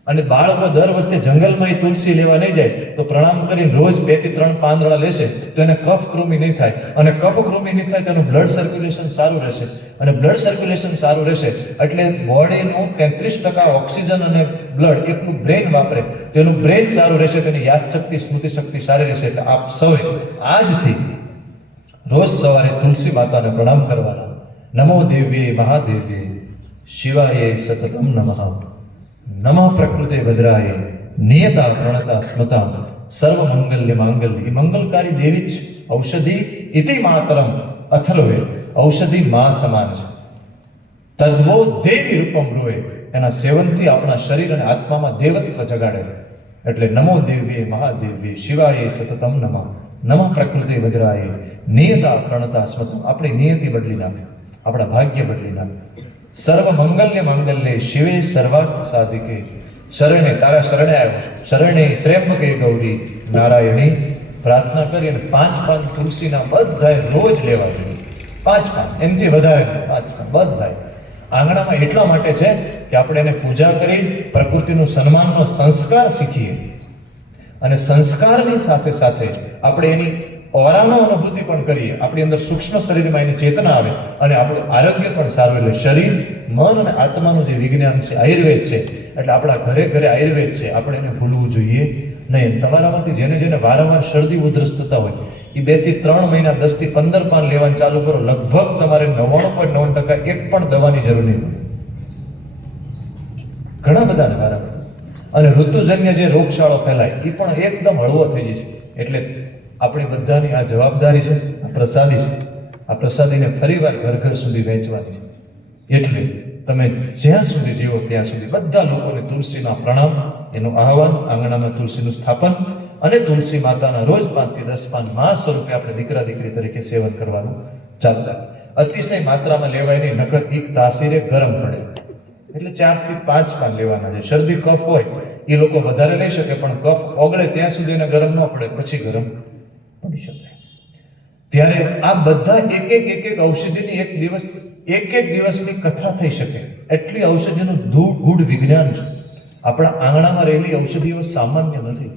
અને બાળકો દર વર્ષે જંગલમાં તુલસી લેવા નહીં જાય તો પ્રણામ કરીને રોજ 2 થી 3 પાંદડા લેશે તો એને કફ કૃમિ નહીં થાય, અને કફ કૃમિ નહીં થાય તો એનું બ્લડ સર્ક્યુલેશન સારું રહેશે, અને બ્લડ સર્ક્યુલેશન સારું રહેશે એટલે બોડીનું 33% ઓક્સિજન અને બ્લડ એકનું બ્રેન વાપરે તો એનું બ્રેન સારું રહેશે, તેની યાદશક્તિ, સ્મૃતિ શક્તિ સારી રહેશે. એટલે આપ સૌએ આજથી રોજ સવારે તુલસી માતાને પ્રણામ કરવાના. નમો દેવ્યે મહાદેવ્યે શિવાય સતતમ નમઃ. નમઃ પ્રકૃતે ભદ્રાય નિયતા પ્રણતા સ્મતા સર્વ મંગલ્ય માંગલ્ય. એ મંગલકારી દેવી જ ઔષધિ ઇતિ માતરમ અથર્વે, ઔષધિ મા સમાન છે. તદ્વો દેવી રૂપમ બ્રુવે, એના સેવનથી આપણા શરીર અને આત્મામાં દેવત્વ જગાડે. એટલે નમો દેવ્યે મહાદેવ્યે શિવાય સતતમ નમઃ. નમઃ પ્રકૃતે ભદ્રાય નિયતા પ્રણતા સ્મતા. આપણી નિયતિ બદલી નાખે, આપણા ભાગ્ય બદલી નાખે. સર્વ મંગલ્ય માંગલ્ય શિવે સર્વાર્થ સાધિકે. શરણે, તારા શરણે આવ્યો, શરણે ત્ર્યંબકે ગૌરી નારાયણી. પ્રાર્થના કરી અને 5 પાન તુલસીના બધાએ રોજ લેવા જોઈએ. 5 પાન, એમથી વધારે 5 પાન બધાએ. આંગણામાં એટલા માટે છે કે આપણે એને પૂજા કરી પ્રકૃતિનું સન્માનનો સંસ્કાર શીખીએ, અને સંસ્કારની સાથે સાથે આપણે એની ઓરાનો અનુભૂતિ પણ કરીએ. આપણી અંદર સૂક્ષ્મ શરીરમાં એની ચેતના આવે અને આપણું આરોગ્ય પણ સારું. એટલે શરીર, મન અને આત્માનું જે વિજ્ઞાન છે, આયુર્વેદ છે, એટલે આપણા ઘરે ઘરે આયુર્વેદ છે, આપણે એને ભૂલવું જોઈએ નહીં. તમારામાંથી જેને જેને વારંવાર શરદી ઉધરસ થતા હોય એ 2 થી 3 મહિના 10 થી 15 પાન લેવાનું ચાલુ કરો, લગભગ તમારે 99.9% એક પણ દવાની જરૂર નહીં પડે. ઘણા બધાને વારંવાર. અને ઋતુજન્ય જે રોગશાળો ફેલાય એ પણ એકદમ હળવો થઈ જશે. એટલે આપણી બધાની આ જવાબદારી છે, આ પ્રસાદી છે, આ પ્રસાદીને ફરીવાર ઘર ઘર સુધી વહેંચવાની છે. એટલે તમે જ્યાં સુધી જીવો ત્યાં સુધી બધા લોકોને તુલસીના પ્રણામ, એનું આહવાન, આંગણામાં તુલસીનું સ્થાપન અને તુલસી માતાના રોજ 5 થી 10 પાન મા સ્વરૂપે આપણે દીકરા દીકરી તરીકે સેવન કરવાનું ચાલુ રાખે. અતિશય માત્રામાં લેવાય નહીં, નકર એક તાસીરે ગરમ પડે. એટલે 4 થી 5 પાન લેવાના છે. શરદી કફ હોય એ લોકો વધારે લઈ શકે, પણ કફ ઓગળે ત્યાં સુધી એને ગરમ ન પડે, પછી ગરમ પડી શકે. ત્યારે આ બધા એક એક ઔષધિની એક દિવસની કથા થઈ શકે એટલી ઔષધિનું ગૂઢ વિજ્ઞાન છે. આપણા આંગણામાં રહેલી ઔષધિઓ સામાન્ય નથી.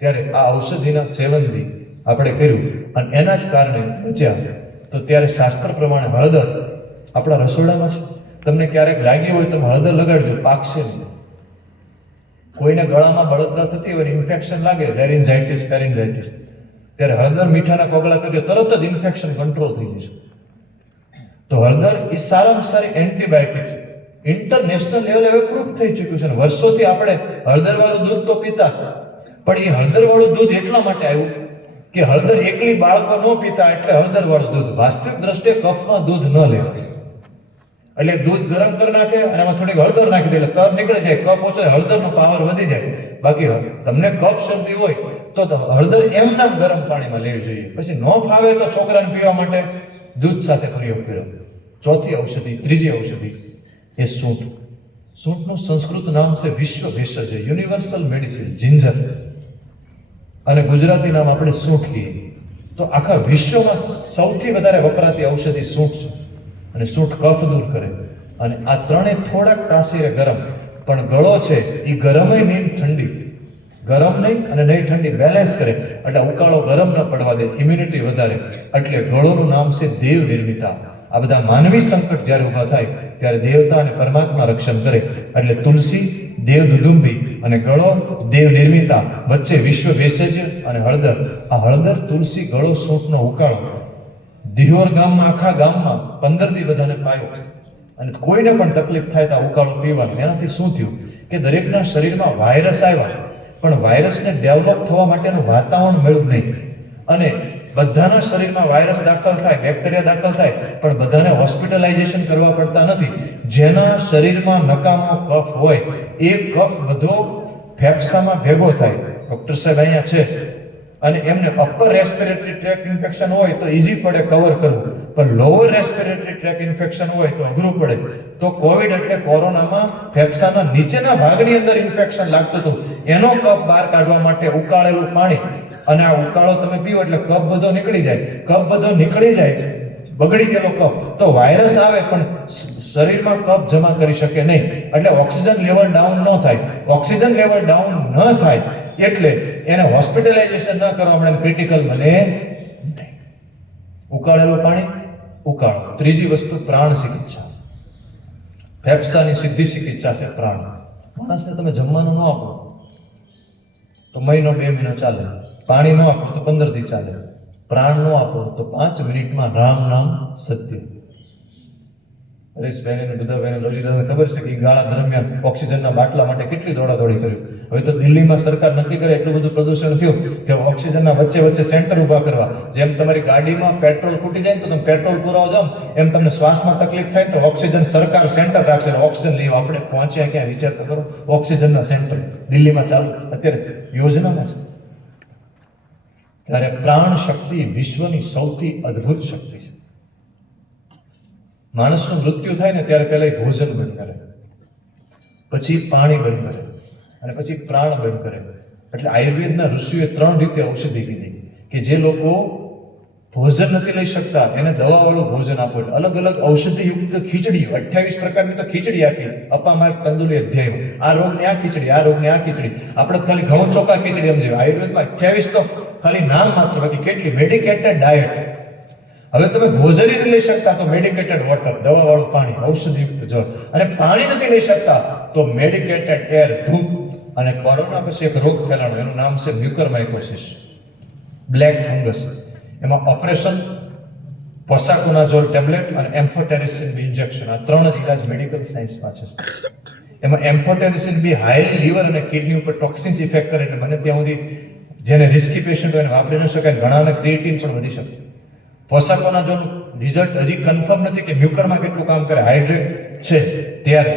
ત્યારે આ ઔષધિના સેવનથી આપણે કર્યું અને એના જ કારણે બચ્યા. તો ત્યારે શાસ્ત્ર પ્રમાણે હળદર આપણા રસોડામાં છે. તમને ક્યારેક લાગી હોય તો હળદર લગાડજો, પાકશે નહીં. કોઈને ગળામાં બળતરા થતી હોય, ઇન્ફેક્શન લાગે, લેરિન્જાઇટિસ, ફેરિન્જાઇટિસ, ત્યારે હળદર મીઠાના કોગળા કરજો, તરત જ ઇન્ફેક્શન કંટ્રોલ થઈ જશે. તો હળદર એ સારામાં સારી એન્ટીબાયોટિક છે. ઇન્ટરનેશનલ લેવલે હવે પ્રૂફ થઈ ચૂક્યું છે. વર્ષોથી આપણે હળદરવાળું દૂધ તો પીતા, પણ એ હળદરવાળું દૂધ એટલા માટે આવ્યું કે હળદર એકલી બાળકો ન પીતા, એટલે હળદરવાળું દૂધ. વાસ્તવિક દ્રષ્ટિએ કફમાં દૂધ ન લેવાય. એટલે દૂધ ગરમ કરી નાખે અને એમાં થોડીક હળદર નાખી દે એટલે તર નીકળી જાય, કફ ઓછો, હળદરનો પાવર વધી જાય. બાકી તમને કફ શરદી હોય તો હળદર એમના ગરમ પાણીમાં લેવી જોઈએ. પછી ન ફાવે તો છોકરાને પીવા માટે દૂધ સાથે પ્રયોગ કર્યો. ચોથી ઔષધિ, ત્રીજી ઔષધિ એ સૂંઠ. સૂંઠનું સંસ્કૃત નામ છે વિશ્વ ભેષજ, યુનિવર્સલ મેડિસિન, જિંજર, અને ગુજરાતી નામ આપણે સૂંઠ કહીએ. તો આખા વિશ્વમાં સૌથી વધારે વપરાતી ઔષધિ સૂંઠ છે, અને સૂંઠ કફ દૂર કરે. અને આ ત્રણે થોડાક તાસીરે ગરમ, પણ ગળો છે એ ગરમે નહીં ઠંડી, ગરમ નહીં અને નહીં ઠંડી, બેલેન્સ કરે. એટલે ઉકાળો ગરમ ન પડવા દે, ઇમ્યુનિટી વધારે. એટલે ગળોનું નામ છે દેવ નિર્મિતા. આ બધા માનવી સંકટ જ્યારે ઊભા થાય ત્યારે દેવતા અને પરમાત્મા રક્ષણ કરે. એટલે તુલસી, દેવ દુદુંબી અને ગળો દેવ નિર્મિતા, વચ્ચે વિશ્વ ભેષજ અને હળદર. આ હળદર, તુલસી, ગળો, સૂંઠનો ઉકાળો દિહોર ગામમાં, આખા ગામમાં 15 દી બધાને પાયો. અને કોઈને પણ તકલીફ થાય તો આ ઉકાળો પીવાનો. એનાથી શું થયું કે દરેકના શરીરમાં વાયરસ આવ્યા, પણ વાયરસને ડેવલપ થવા માટેનું વાતાવરણ મળ્યું નહીં. અને બધાના શરીરમાં વાયરસ દાખલ થાય, બેક્ટેરિયા દાખલ થાય, પણ બધાને હોસ્પિટલાઇઝેશન કરવા પડતા નથી. જેના શરીરમાં નકામો કફ હોય એ કફ બધો ફેફસામાં ભેગો થાય. ડોક્ટર સાહેબ અહીંયા છે, અને એમને અપર રેસ્પિરેટરી ટ્રેક ઇન્ફેક્શન હોય તો ઈઝી પડે કવર કરવું, પણ લોઅર રેસ્પિરેટરી ટ્રેક ઇન્ફેક્શન હોય તો અઘરું પડે. તો કોવિડ એટલે કોરોનામાં ફેફસાના નીચેના ભાગની અંદર ઇન્ફેક્શન લાગતું હતું. એનો કફ બહાર કાઢવા માટે ઉકાળેલું પાણી, અને આ ઉકાળો તમે પીવો એટલે કફ બધો નીકળી જાય. કફ બધો નીકળી જાય, બગડી ગયેલો કફ, તો વાયરસ આવે પણ શરીરમાં કફ જમા કરી શકે નહીં. એટલે ઓક્સિજન લેવલ ડાઉન ન થાય. ઓક્સિજન લેવલ ડાઉન ન થાય એટલે એને હોસ્પિટલાઇઝેશન ન કરવા મળે, ક્રિટિકલ બને નહીં. ઉકાળેલું પાણી, ઉકાળો. ત્રીજી વસ્તુ પ્રાણ ચિકિત્સા. ફેફસાની સીધી ચિકિત્સા છે પ્રાણ. માણસને તમે જમવાનું ન આપો તો મહિનો 2 મહિનો ચાલે, પાણી ન આપો તો 15 દી ચાલે, પ્રાણ ન આપો તો 5 મિનિટમાં રામ નામ સત્ય. હરેશભાઈ અને બુધાભાઈ લોજીદાને ખબર છે કે ગાળા દરમિયાન ઓક્સિજનના બાટલા માટે કેટલી દોડાદોડી કરી. હવે તો દિલ્હીમાં સરકાર નક્કી કરે એટલું બધું પ્રદૂષણ થયું કે ઓક્સિજનના વચ્ચે વચ્ચે સેન્ટર ઊભા કરવા. જેમ તમારી ગાડીમાં પેટ્રોલ ખૂટી જાય તો તમે પેટ્રોલ પુરાવા જાઓ, એમ તમને શ્વાસમાં તકલીફ થાય તો ઓક્સિજન સરકાર સેન્ટર રાખશે, ઓક્સિજન લેવા. આપણે પહોંચ્યા ક્યાં વિચાર તો કરો. ઓક્સિજનના સેન્ટર દિલ્હીમાં ચાલુ અત્યારે યોજનામાં છે. ત્યારે પ્રાણ શક્તિ વિશ્વની સૌથી અદ્ભુત શક્તિ છે. માણસનું મૃત્યુ થાય ને ત્યારે પહેલા ભોજન બંધ કરે, પછી પાણી બંધ કરે, અને પછી પ્રાણ બંધ કરે. એટલે આયુર્વેદના ઋષિઓએ 3 રીતે ઔષધિ કીધી કે જે લોકો ભોજન નથી લઈ શકતા એને દવાવાળું ભોજન આપો. અલગ અલગ ઔષધિયુક્ત ખીચડીઓ, 28 પ્રકારની તો ખીચડી આપી, અપામાર્ગ તંદુલી અધ્યાયો. આ રોગની આ ખીચડી, આ રોગની આ ખીચડી. આપણે ખાલી ઘઉં ચોખા ખીચડી સમજીએ. આયુર્વેદમાં 28 તો ખાલી નામ માત્ર, બાકી કેટલી મેડિકેટેડ ડાયટ. હવે તમે ભોજન નથી લઈ શકતા તો મેડિકેટેડ વોટર, દવાવાળું પાણી, ઔષધિયુક્ત જળ. અને પાણી નથી લઈ શકતા તો મેડિકેટેડ એર, ધૂપ. અને કોરોના પછી એક રોગ ફેલાણો, એનું નામ છે મ્યુકરમાઇકોસિસ, બ્લેક ફંગસ. એમાં ઓપરેશન, પોસાકોનાઝોલ ટેબ્લેટ અને એમ્ફોટેરિસિન બી ઇન્જેક્શન, આ 3 જ ઇલાજ મેડિકલ સાયન્સમાં છે. એમાં એમ્ફોટેરિસિન બી હાઈલી લીવર અને કિડની ઉપર ટોક્સિન્સ ઇફેક્ટ કરે, એટલે બને ત્યાં સુધી જેને રિસ્કી પેશન્ટ હોય એને વાપરી ન શકાય. ઘણાને ક્રિએટિન પણ વધી શકે. પોસાકોનાઝોલ રિઝલ્ટ હજી કન્ફર્મ નથી કે મ્યુકરમાં કેટલું કામ કરે, હાઇડ્રેટ છે. ત્યારે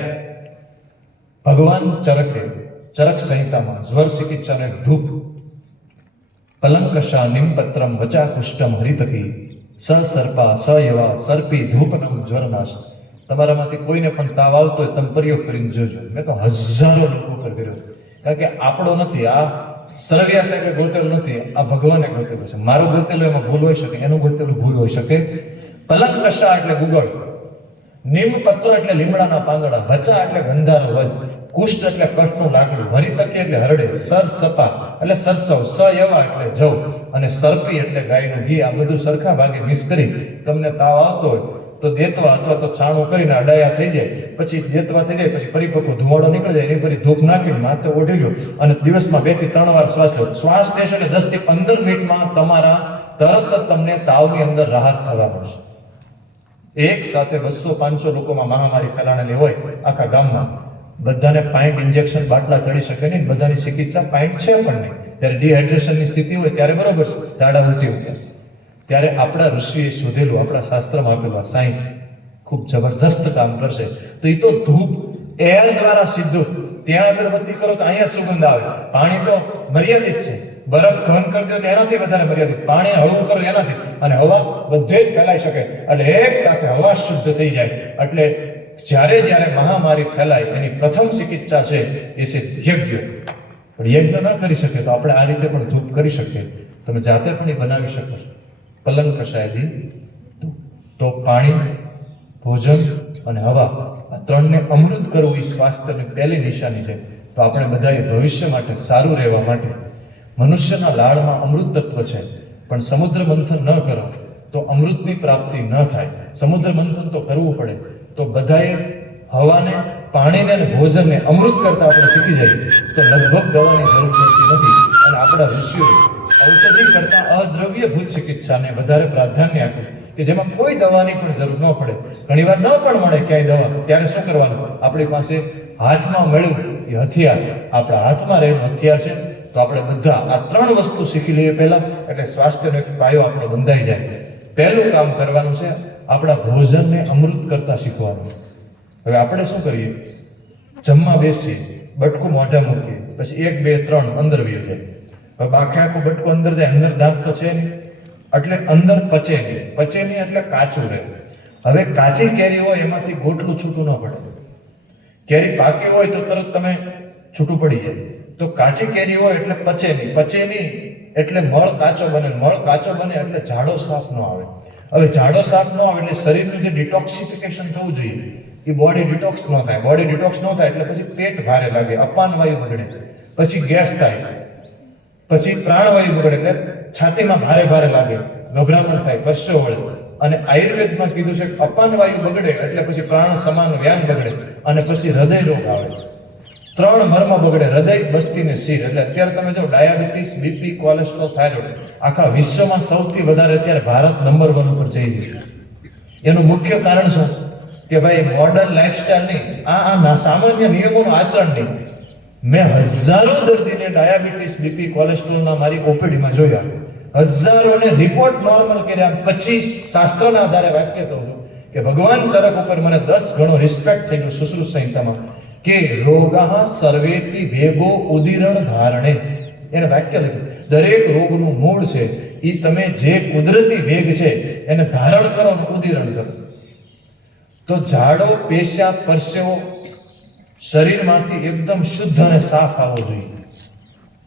ભગવાન ચરકે ચરક સંહિતામાં જ્વર ચિકિત્સાને ધૂપ, પલંકશા નિમપત્રમ વચા કુષ્ટમ હરિતકી સર્પા સયવા સર્પી ધૂપનમ જ્વરનાશ. તમારામાંથી કોઈને પણ તાવ આવતો હોય તમે પ્રયોગ કરીને જોજો. મેં તો હજારો લોકો પર કર્યો, કારણ કે આપણો નથી આ. સરવિયા સાહેબે ગોતેલું નથી, આ ભગવાને ગોતેલું છે. મારું ગોતેલું એમાં ભૂલ હોઈ શકે, એનું ગોતેલું ભૂલ હોઈ શકે. પલંકશા એટલે ગુગળ, નિમપત્ર એટલે લીમડાના પાંદડા, વચા એટલે ગંધારો વજ, કુષ્ઠ એટલે કષ્ટનું લાકડું, હરિતકી એટલે હરડે, સરસપા એટલે સરસવ, સયવા એટલે જવ, અને સર્પી એટલે ગાયનું ઘી. આ બધું સરખા ભાગે મિક્સ કરી તમને તાવ આવતો હોય તો દેતવા અથવા તો છાણું કરીને અડાયા થઈ જાય. પછી દેતવા થઈ જાય, પછી પરિપક્વ ધુવાડો નીકળી જાય, એની પર ધૂપ નાખીને માથે ઓઢી લો, અને દિવસમાં 2 થી 3 વાર શ્વાસ લો. શ્વાસ લેશો એટલે 10 થી 15 મિનિટમાં તમારા તરત જ તમને તાવની અંદર રાહત થવા મળશે. એક સાથે 200-500 લોકોમાં મહામારી ફેલાણેલી હોય આખા ગામમાં, બધાને પાઇન્ટ ઇન્જેક્શન બાટલા ચડી શકે નહીં, બધાની ચિકિત્સા પાઇન્ટ છે પણ નહીં. ત્યારે ડિહાઇડ્રેશનની સ્થિતિ હોય ત્યારે બરોબર છે, ઝાડા ઉલટી હોય ત્યારે આપણા ઋષિએ શોધેલું, આપણા શાસ્ત્રમાં આપેલું સાયન્સ ખૂબ જબરજસ્ત કામ કરશે. તો એ તો ધૂપ એર દ્વારા સીધું ત્યાં અગરબત્તી કરો તો અહીંયા સુગંધ આવે. પાણી તો મર્યાદિત છે, બરફ ઘન કરી દો તો એનાથી વધારે મર્યાદિત, પાણી હળવું કરો એનાથી, અને હવા બધે જ ફેલાઈ શકે. એટલે એક સાથે હવા શુદ્ધ થઈ જાય. એટલે જ્યારે મહામારી ફેલાય એની પ્રથમ ચિકિત્સા છે એ છે યજ્ઞ. પણ યજ્ઞ ન કરી શકે તો આપણે આ રીતે પણ ધૂપ કરી શકીએ. તમે જાતે પણ એ બનાવી શકો છો. પલંગ કશાયદી ધૂપ. તો પાણી, ભોજન અને હવા, આ ત્રણને અમૃત કરવું એ સ્વાસ્થ્યની પહેલી નિશાની છે. તો આપણે બધાએ ભવિષ્ય માટે, સારું રહેવા માટે, મનુષ્યના લાળમાં અમૃત તત્વ છે, પણ સમુદ્ર મંથન ન કરો તો અમૃતની પ્રાપ્તિ ન થાય. સમુદ્ર મંથન તો કરવું પડે. તો બધાએ હવાને, પાણીને અને ભોજનને અમૃત કરતા આપણે શીખી જઈએ તો લગભગ દવાની જરૂર પડતી નથી. અને આપણા ઋષિઓએ ઔષધિ કરતા અદ્રવ્યભૂત ચિકિત્સાને વધારે પ્રાધાન્ય આપ્યું કે જેમાં કોઈ દવાની પણ જરૂર ન પડે. ઘણીવાર ન પણ મળે ક્યાંય દવા, ત્યારે શું કરવાનું? આપણી પાસે હાથમાં મળ્યું એ હથિયાર, આપણા હાથમાં રહેલું હથિયાર છે. તો આપણે બધા આ ત્રણ વસ્તુ શીખી લઈએ પહેલા, એટલે સ્વાસ્થ્યનો એક પાયો આપણો બંધાઈ જાય. પહેલું કામ કરવાનું છે આપણા ભોજનને અમૃત કરતા શીખવાનું. હવે આપણે શું કરીએ? જમવા બેસીએ, બટકું મોઢા મૂકીએ, પછી 1 2 3 અંદર વીર જાય. હવે આખું બટકું અંદર જાય, અંદર દાંત તો છે નહીં, એટલે અંદર પચે નહીં, એટલે કાચું રહે. હવે કાચી કેરી હોય એમાંથી ગોટલું છૂટું ન પડે. કેરી પાકી હોય તો તરત તમે છૂટું પડી જાય. તો કાચી કેરી હોય એટલે પચે નહીં, એટલે મળ કાચો બને, એટલે જાડો સાફ ન આવે. હવે જાડો સાફ ન આવે એટલે શરીરનું જે ડિટોક્સિફિકેશન થવું જોઈએ એ બોડી ડિટોક્સ ન થાય. બોડી ડિટોક્સ ન થાય એટલે પછી પેટ ભારે લાગે, અપાન વાયુ બગડે, પછી ગેસ થાય, પછી પ્રાણવાયુ બગડે, એટલે છાતીમાં ભારે લાગે, ગભરામણ થાય, પરસેવો વળે. અને આયુર્વેદમાં કીધું છે કે અપાન વાયુ બગડે એટલે પછી પ્રાણ સમાન વ્યાન બગડે, અને પછી હૃદય રોગ આવે. 3 મર્મ બગડે: હૃદય, બસ્તી ને શિર. એટલે અત્યારે તમે જો ડાયાબિટીસ, બીપી, કોલેસ્ટ્રોલ, થાઇરોઇડ આખા વિશ્વમાં સૌથી વધારે અત્યારે ભારત નંબર 1 ઉપર જઈ રહ્યું છે. એનું મુખ્ય કારણ શું? કે ભાઈ મોડર્ન લાઈફસ્ટાઈલની આ સામાન્ય નિયમોનું આચરણ નહીં. મેં હજારો દર્દીને ડાયાબિટીસ, બીપી, કોલેસ્ટ્રોલના મારી ઓપીડીમાં જોયા, હજારોને રિપોર્ટ નોર્મલ કર્યા, પછી શાસ્ત્રના આધારે વાક્ય કહું છું કે ભગવાન ચરક ઉપર મને 10 ગણો રિસ્પેક્ટ થઈ ગયું સુશ્રુત સંહિતામાં કે રોગઃ સર્વેપી વેગો ઉદીરણ ધારણે. એને વાક્ય લખ્યું, દરેક રોગનું મૂળ છે એ તમે જે કુદરતી વેગ છે એને ધારણ કરો અને ઉદીરણ કરો. તો ઝાડો, પેશાબ, પરસેવો શરીરમાંથી એકદમ શુદ્ધ અને સાફ આવવો જોઈએ.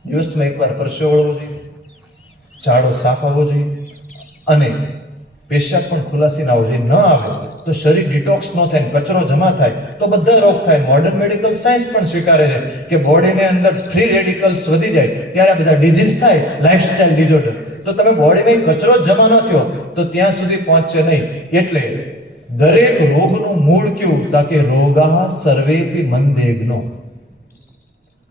દિવસમાં એકવાર પરસેવો વળવો જોઈએ, ઝાડો સાફ આવવો જોઈએ, અને પેશાબ પણ ખુલાસીને આવવો જોઈએ. ન આવે તો શરીર ડિટોક્સ ન થાય, કચરો જમા થાય તો બધા રોગ થાય. મોડર્ન મેડિકલ સાયન્સ પણ સ્વીકારે છે કે બોડીને અંદર ફ્રી રેડિકલ્સ વધી જાય ત્યારે આ બધા ડિઝીઝ થાય, લાઇફસ્ટાઇલ ડિસઓર્ડર. તો તમે બોડીમાં કચરો જમા ન થયો તો ત્યાં સુધી પહોંચશે નહીં. એટલે દરેક રોગનું મૂળ કયું? તાકે રોગઃ સર્વેપી મંદેગ્નો.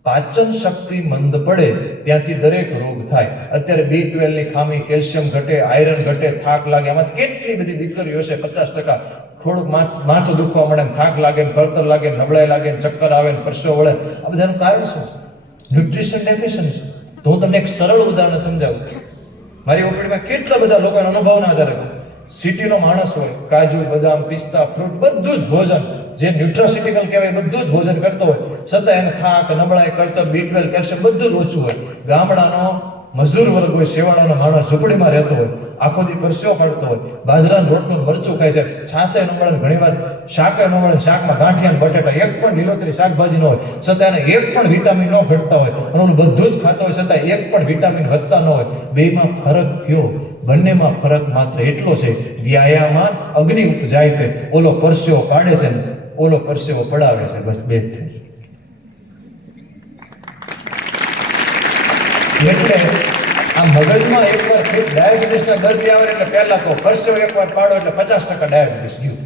પાચન શક્તિ મંદ પડે ત્યાંથી દરેક રોગ થાય. અત્યારે B12 ની ખામી, કેલ્શિયમ ઘટે, આયરન ઘટે, થાક લાગે. આમાં કેટલી બધી દીકરીઓ છે 50% થોડુંક માથું દુખવા મળે, થાક લાગે, કળતર લાગે, નબળાઈ લાગે, ચક્કર આવે, પરસેવો વળે. આ બધાનું કારણ શું? Nutrition deficiency. તો હું તમને એક સરળ ઉદાહરણ સમજાવું. મારી ઓપીડીમાં કેટલા બધા લોકોના અનુભવના આધારે, સિટીનો માણસ હોય, કાજુ, બદામ, પિસ્તા, ફ્રૂટ બધું જ ભોજન જે ન્યુટ્રાસ્યુટિકલ કહેવાય બધું જ ભોજન કરતો હોય, છતાં એને થાક, નબળાઈ, કળતર, B12, કેલ્શિયમ બધું જ ઓછું હોય. ગામડાનો મજૂર વર્ગ હોય, શેવાળાનો માણસ ઝૂંપડીમાં રહેતો હોય, આખો દી પરસેવો કાઢતો હોય, બાજરાનું રોટલું મરચું ખાય છે, છાશે ન મળે, ઘણીવાર શાકે ન મળે, શાકમાં ગાંઠિયા બટેટા, એક પણ લીલોતરી શાકભાજી ન હોય, છતાં એને એક પણ વિટામિન ન ઘટતા હોય, અને ઓલું બધું જ ખાતો હોય છતાં એક પણ વિટામિન વધતા ન હોય. બેમાં ફરક કયો? બંનેમાં ફરક માત્ર એટલો છે, વ્યાયામાં અગ્નિ ઉપજાય છે, ઓલો પરસેવો કાઢે છે, ઓલો પરસેવો પડાવે છે, બસ બે. એટલે આ મગજમાં એકવાર ડાયાબિટીસના દર્દી આવે એટલે પહેલા તો પરસેવો એકવાર પાડો એટલે 50% ડાયાબિટીસ ગયું.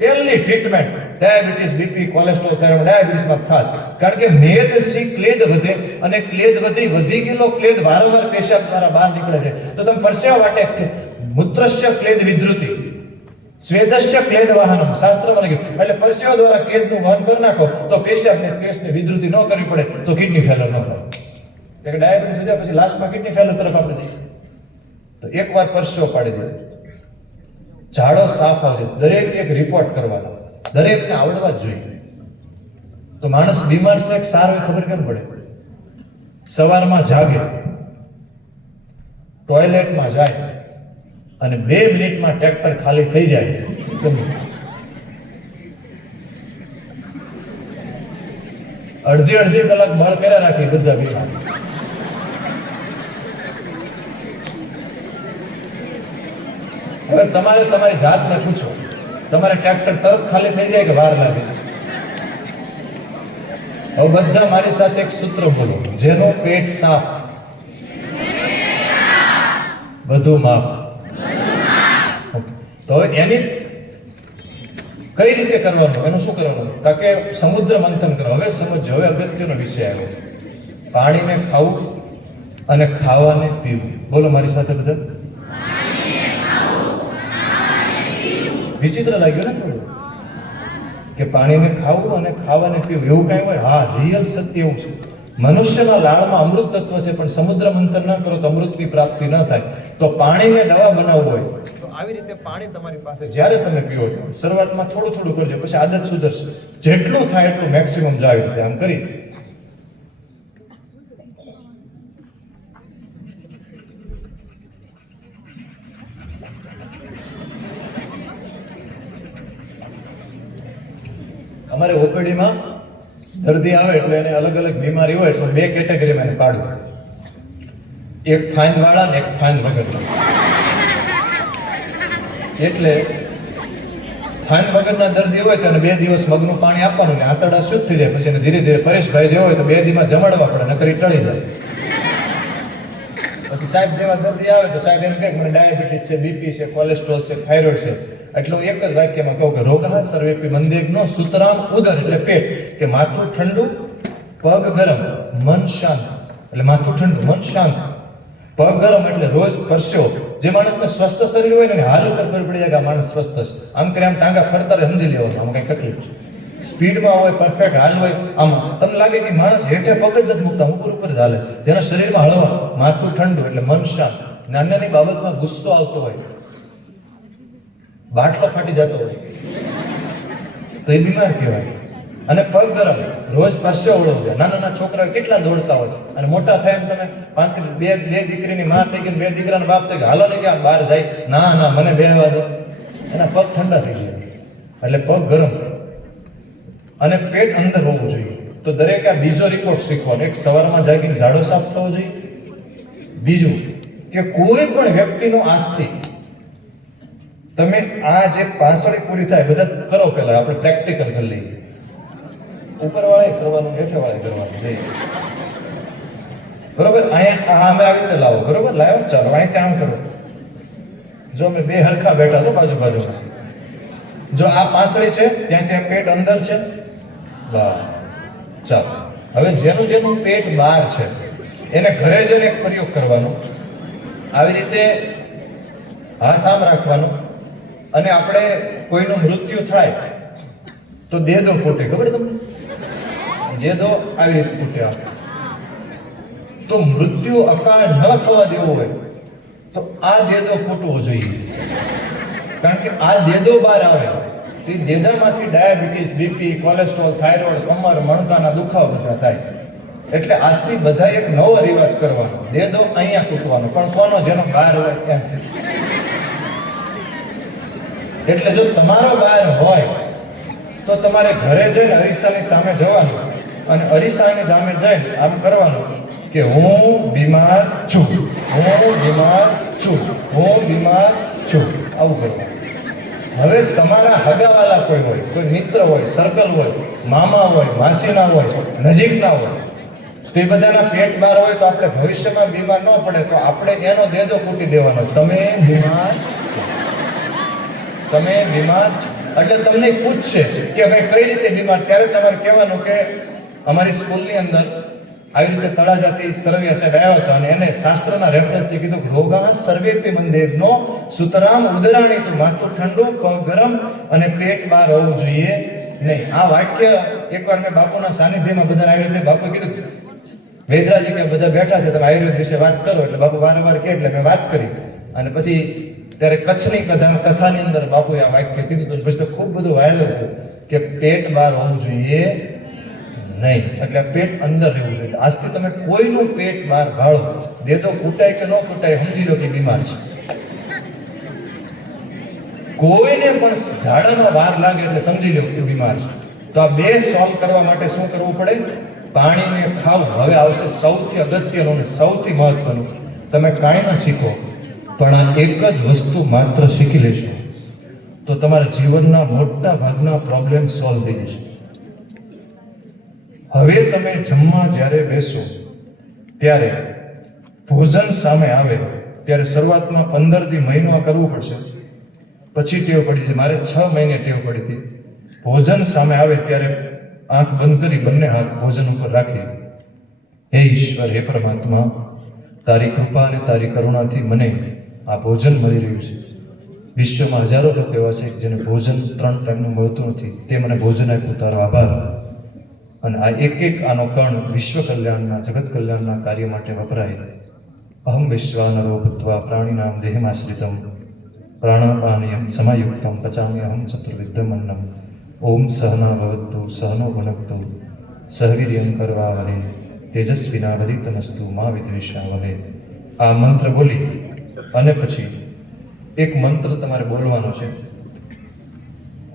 પહેલી treatment diabetes, BP, cholesterol, thyroid, ડાયાબિટીસમાં ખાસ. કારણ કે મેદથી ક્લેદ વધે, અને ક્લેદ વધી ગયેલો ક્લેદ વારંવાર પેશાબ દ્વારા બહાર નીકળે છે. તો તમે પરસેવા માટે મૂત્રસ્ય ક્લેદ વિધૃતિ, સ્વેદસ્ય ક્લેદ વાહનમ શાસ્ત્રમાં લખ્યું. એટલે પરસેવા દ્વારા ક્લેદનું વહન કરી નાખો તો પેશાબને પેસ્ટની વિધૃતિ ન કરવી પડે તો કિડની ફેલર ન થાય. કે ડાયાબિટીસ વધ્યા પછી લાસ્ટમાં કિડની ફેલર તરફ આપણે જઈએ. તો એકવાર પરસેવો પાડી દે, ઝાડો સાફ આવશે. દરેક એક રિપોર્ટ કરવાનો, દરેકને આવડવા જ જોઈએ. તો માણસ બીમાર છે કે સારો એ ખબર કેમ પડે? સવારમાં જાગે, ટોયલેટમાં જાય અને 2 મિનિટમાં ટ્રેક્ટર ખાલી થઈ જાય. અડધી કલાક બળ કર્યા રાખી બધા બીમાર. હવે તમારે તમારી જાતને પૂછો, તમારે ટ્રેક્ટર તરત ખાલી થઈ જાય કે વાર લાગે? હવે બધા મારી સાથે એક સૂત્ર બોલો, જેનું પેટ સાફ બધું માફ. તો હવે એની કઈ રીતે કરવાનું, એનું શું કરવાનું? કારણ કે સમુદ્ર મંથન કરો. હવે સમજો, હવે અગત્યનો વિષય આવ્યો, પાણીને ખાવું અને ખાવાને પીવું. બોલો મારી સાથે બધા. વિચિત્ર લાગ્યું ને થોડું, કે પાણીને ખાવું અને ખાવાને પીવું એવું કઈ હોય? હા, રિયલ સત્ય એવું છે. મનુષ્યના લાળમાં અમૃત તત્વ છે, પણ સમુદ્ર મંથન ન કરો તો અમૃતની પ્રાપ્તિ ન થાય. તો પાણીને દવા બનાવવું હોય તો આવી રીતે પાણી તમારી પાસે જ્યારે તમે પીવો છો, શરૂઆતમાં થોડું થોડું કરજો, પછી આદત સુધરશે. જેટલું થાય એટલું મેક્સિમમ જાય રીતે આમ કરી. અમારે ઓપીડીમાં દર્દી આવે એટલે એને અલગ અલગ બીમારી હોય એટલે 2 કેટેગરીમાં એને પાડવું, એક ફાઇન વાળા ને એક ફાઇન વગરના. એટલે ફાઇન વગરના દર્દી હોય તો એને 2 દિવસ મગનું પાણી આપવાનું ને આંતરડા શુદ્ધ થઈ જાય. પછી એને ધીરે ધીરે પરેશભાઈ જેવો હોય તો 2 દિવસમાં જમાડવા પડે, નકર ટળી જાય. પછી સાહેબ જેવા દર્દી આવે તો સાહેબ એમ કહે મને ડાયાબિટીસ છે, બીપી છે, કોલેસ્ટ્રોલ છે, થાઇરોઇડ છે. એટલે હું એક જ વાક્યમાં કહું કે રોગઃ સર્વેપી મંદેગ્નો સુતરામ ઉદર એટલે પેટ, કે માથું ઠંડુ પગ ગરમ મન શાંત. એટલે માથું ઠંડુ મન શાંત, પગ ગરમ એટલે રોજ પરસ્યો. જે માણસને સ્વસ્થ શરીર હોય ને હાલ ઉપર ખબર પડી જાય કે આ માણસ સ્વસ્થ છે. આમ કરે આમ ટાંગા ફરતા સમજી લેવાનું, આમ કઈ તકલીફ છે. સ્પીડમાં હોય, પરફેક્ટ હાલ હોય, આમ તમને લાગે કે માણસ હેઠે પગ જ નથી મૂકતા, ઉપર ઉપર જ હાલે. જેના શરીરમાં હળવા, માથું ઠંડુ એટલે મન શાંત. નાનાની બાબતમાં ગુસ્સો આવતો હોય, બાટલો ફાટી જતો હોય તો એ બીમાર કહેવાય. અને પગ ગરમ, રોજ પરસેવો વળવો જોઈએ. નાના છોકરાઓ કેટલા દોડતા હોય, અને મોટા થાય એમ તમે 2 દીકરીની માં થઈ ગઈ, 2 દીકરાના બાપ થઈ ગયા, હાલો ને ક્યાં બહાર જાય, ના ના મને બેહવા દો, એના પગ ઠંડા થઈ ગયા. એટલે પગ ગરમ અને પેટ અંદર હોવું જોઈએ. તો દરેક આ બીજો રિપોર્ટ શીખવાનો. એક, સવારમાં જાગીને ઝાડો સાફ થવો જોઈએ. બીજું કે કોઈ પણ વ્યક્તિનો આજથી તમે આ જે પાસળી પૂરી થાય બધા કરો, પેલા આપણે પ્રેક્ટિકલ કરી લઈએ. ઉપરવાળે કરવાનું, હેઠળવાળે કરવાનું જોઈએ, બરોબર? અહીંયા અમે આવી રીતે લાવો, બરોબર? લાવો, ચાલો અહીંથી આમ કરો. જો અમે 2 હરખા બેઠા છો બાજુ બાજુમાં. જો આ પાસળી છે ત્યાં પેટ અંદર છે, બસ. ચાલો, હવે જેનું પેટ બહાર છે એને ઘરે જઈને એક પ્રયોગ કરવાનો. આવી રીતે હાથ આમ રાખવાનો, અને આપણે કોઈનું મૃત્યુ થાય તો દેદો ફૂટે, ખબર તમને? દેદો આવી રીતે ફૂટે. તો મૃત્યુ અકાળ ન થવા દેવો હોય તો આ દેદો ફૂટવો જોઈએ. કારણ કે આ દેદો બહાર આવે તો એ દેદામાંથી ડાયાબિટીસ, બીપી, કોલેસ્ટ્રોલ, થાઇરોઇડ, કમર, મણકાના દુખાવા બધા થાય. એટલે આજથી બધા એક નવો રિવાજ કરવાનો, દેદો અહીંયા ફૂટવાનો, પણ કોનો? જેનો બહાર હોય એમ. એટલે જો તમારો બહાર હોય તો તમારે ઘરે જઈને અરીસાની સામે જવાનું, અને અરીસાની સામે જઈને આમ કરવાનું કે હું બીમાર છું, હું બીમાર છું, હું બીમાર છું, આવું કરવાનું. હવે તમારા હગાવાલા કોઈ હોય, કોઈ મિત્ર હોય, સર્કલ હોય, મામા હોય, માસીના હોય, નજીકના હોય, તો એ બધાના પેટ બહાર હોય તો આપણે ભવિષ્યમાં બીમાર ન પડે તો આપણે એનો દેદો ફૂટી દેવાનો, તમે બીમાર, તમે બીમાર. એટલે તમને પૂછશે કે ભાઈ કઈ રીતે બીમાર, ત્યારે તમારે કહેવાનું કે અમારી સ્કૂલની અંદર આવી રીતે તળાજાથી સરવૈયા સાહેબ આવ્યા હતા, અને એને શાસ્ત્રના રેફરન્સથી કીધું કે રોગા સર્વેપી મંદેરનો સુતરામ ઉદરાણી, તો માથું ઠંડુ, પગ ગરમ અને પેટ બહાર હોવું જોઈએ નહીં. આ વાક્ય એકવાર મેં બાપુના સાનિધ્યમાં બધાને આવી રીતે બાપુએ કીધું, વેદરાજી કે બધા બેઠા છે, તમે આયુર્વેદ વિશે વાત કરો. એટલે બાપુ વારંવાર કહે એટલે મેં વાત કરી. અને પછી ત્યારે કચ્છની કથાની અંદર બાપુએ આ વાક્ય કીધું હતું. પછી તો ખૂબ બધું વાયરલ થયું કે પેટ બહાર હોવું જોઈએ નહીં. એટલે પેટ અંદર રહેવું જોઈએ. એટલે આજથી તમે કોઈનું પેટ બહાર ગાળો, દેદો કૂટાય કે ન કૂટાય સમજી લો કે બીમાર છે. કોઈને પણ ઝાડામાં વાર લાગે એટલે સમજી લો કે બીમાર છે. તો આ બે સોલ્વ કરવા માટે શું કરવું પડે? પાણીને ખાવું. હવે આવશે સૌથી અગત્યનું અને સૌથી મહત્વનું. તમે કાંઈ ન શીખો પણ આ એક જ વસ્તુ માત્ર શીખી લેશો તો તમારા જીવનના મોટા ભાગના પ્રોબ્લેમ સોલ્વ થઈ જશે. હવે તમે જમવા જ્યારે બેસો ત્યારે ભોજન સામે આવે ત્યારે શરૂઆતમાં 15 દી મહિનો આ કરવું પડશે, પછી ટેવ પડી છે. મારે 6 મહિને ટેવ પડી હતી. ભોજન સામે આવે ત્યારે આંખ બંધ કરી બંને હાથ ભોજન ઉપર રાખી, હે ઈશ્વર, હે પરમાત્મા, તારી કૃપા અને તારી કરુણાથી મને આ ભોજન મળી રહ્યું છે. વિશ્વમાં હજારો લોકો એવા છે જેને ભોજન 3 ટાઈમનું મળતું નથી. તે મને ભોજન આપ્યું, તારો આભાર. અને આ એક આનો કણ વિશ્વ કલ્યાણના, જગત કલ્યાણના કાર્ય માટે વપરાય. અહમ વિશ્વાનરો ભૂત્વા પ્રાણીનામ દેહમાશ્રિતમ પ્રાણાપાનીયમ સમાયુક્તમ પચામી અહમ ચતુર્વિદ્યમન્નમ. ઓમ સહના ભવતુ સહનો ભુનક્તુ સહવીર્યં કરવાવહે તેજસ્વિનાવધિતમસ્તુ મા વિદ્વિષાવહે. આ મંત્ર બોલી અને પછી એક મંત્ર તમારે બોલવાનો છે.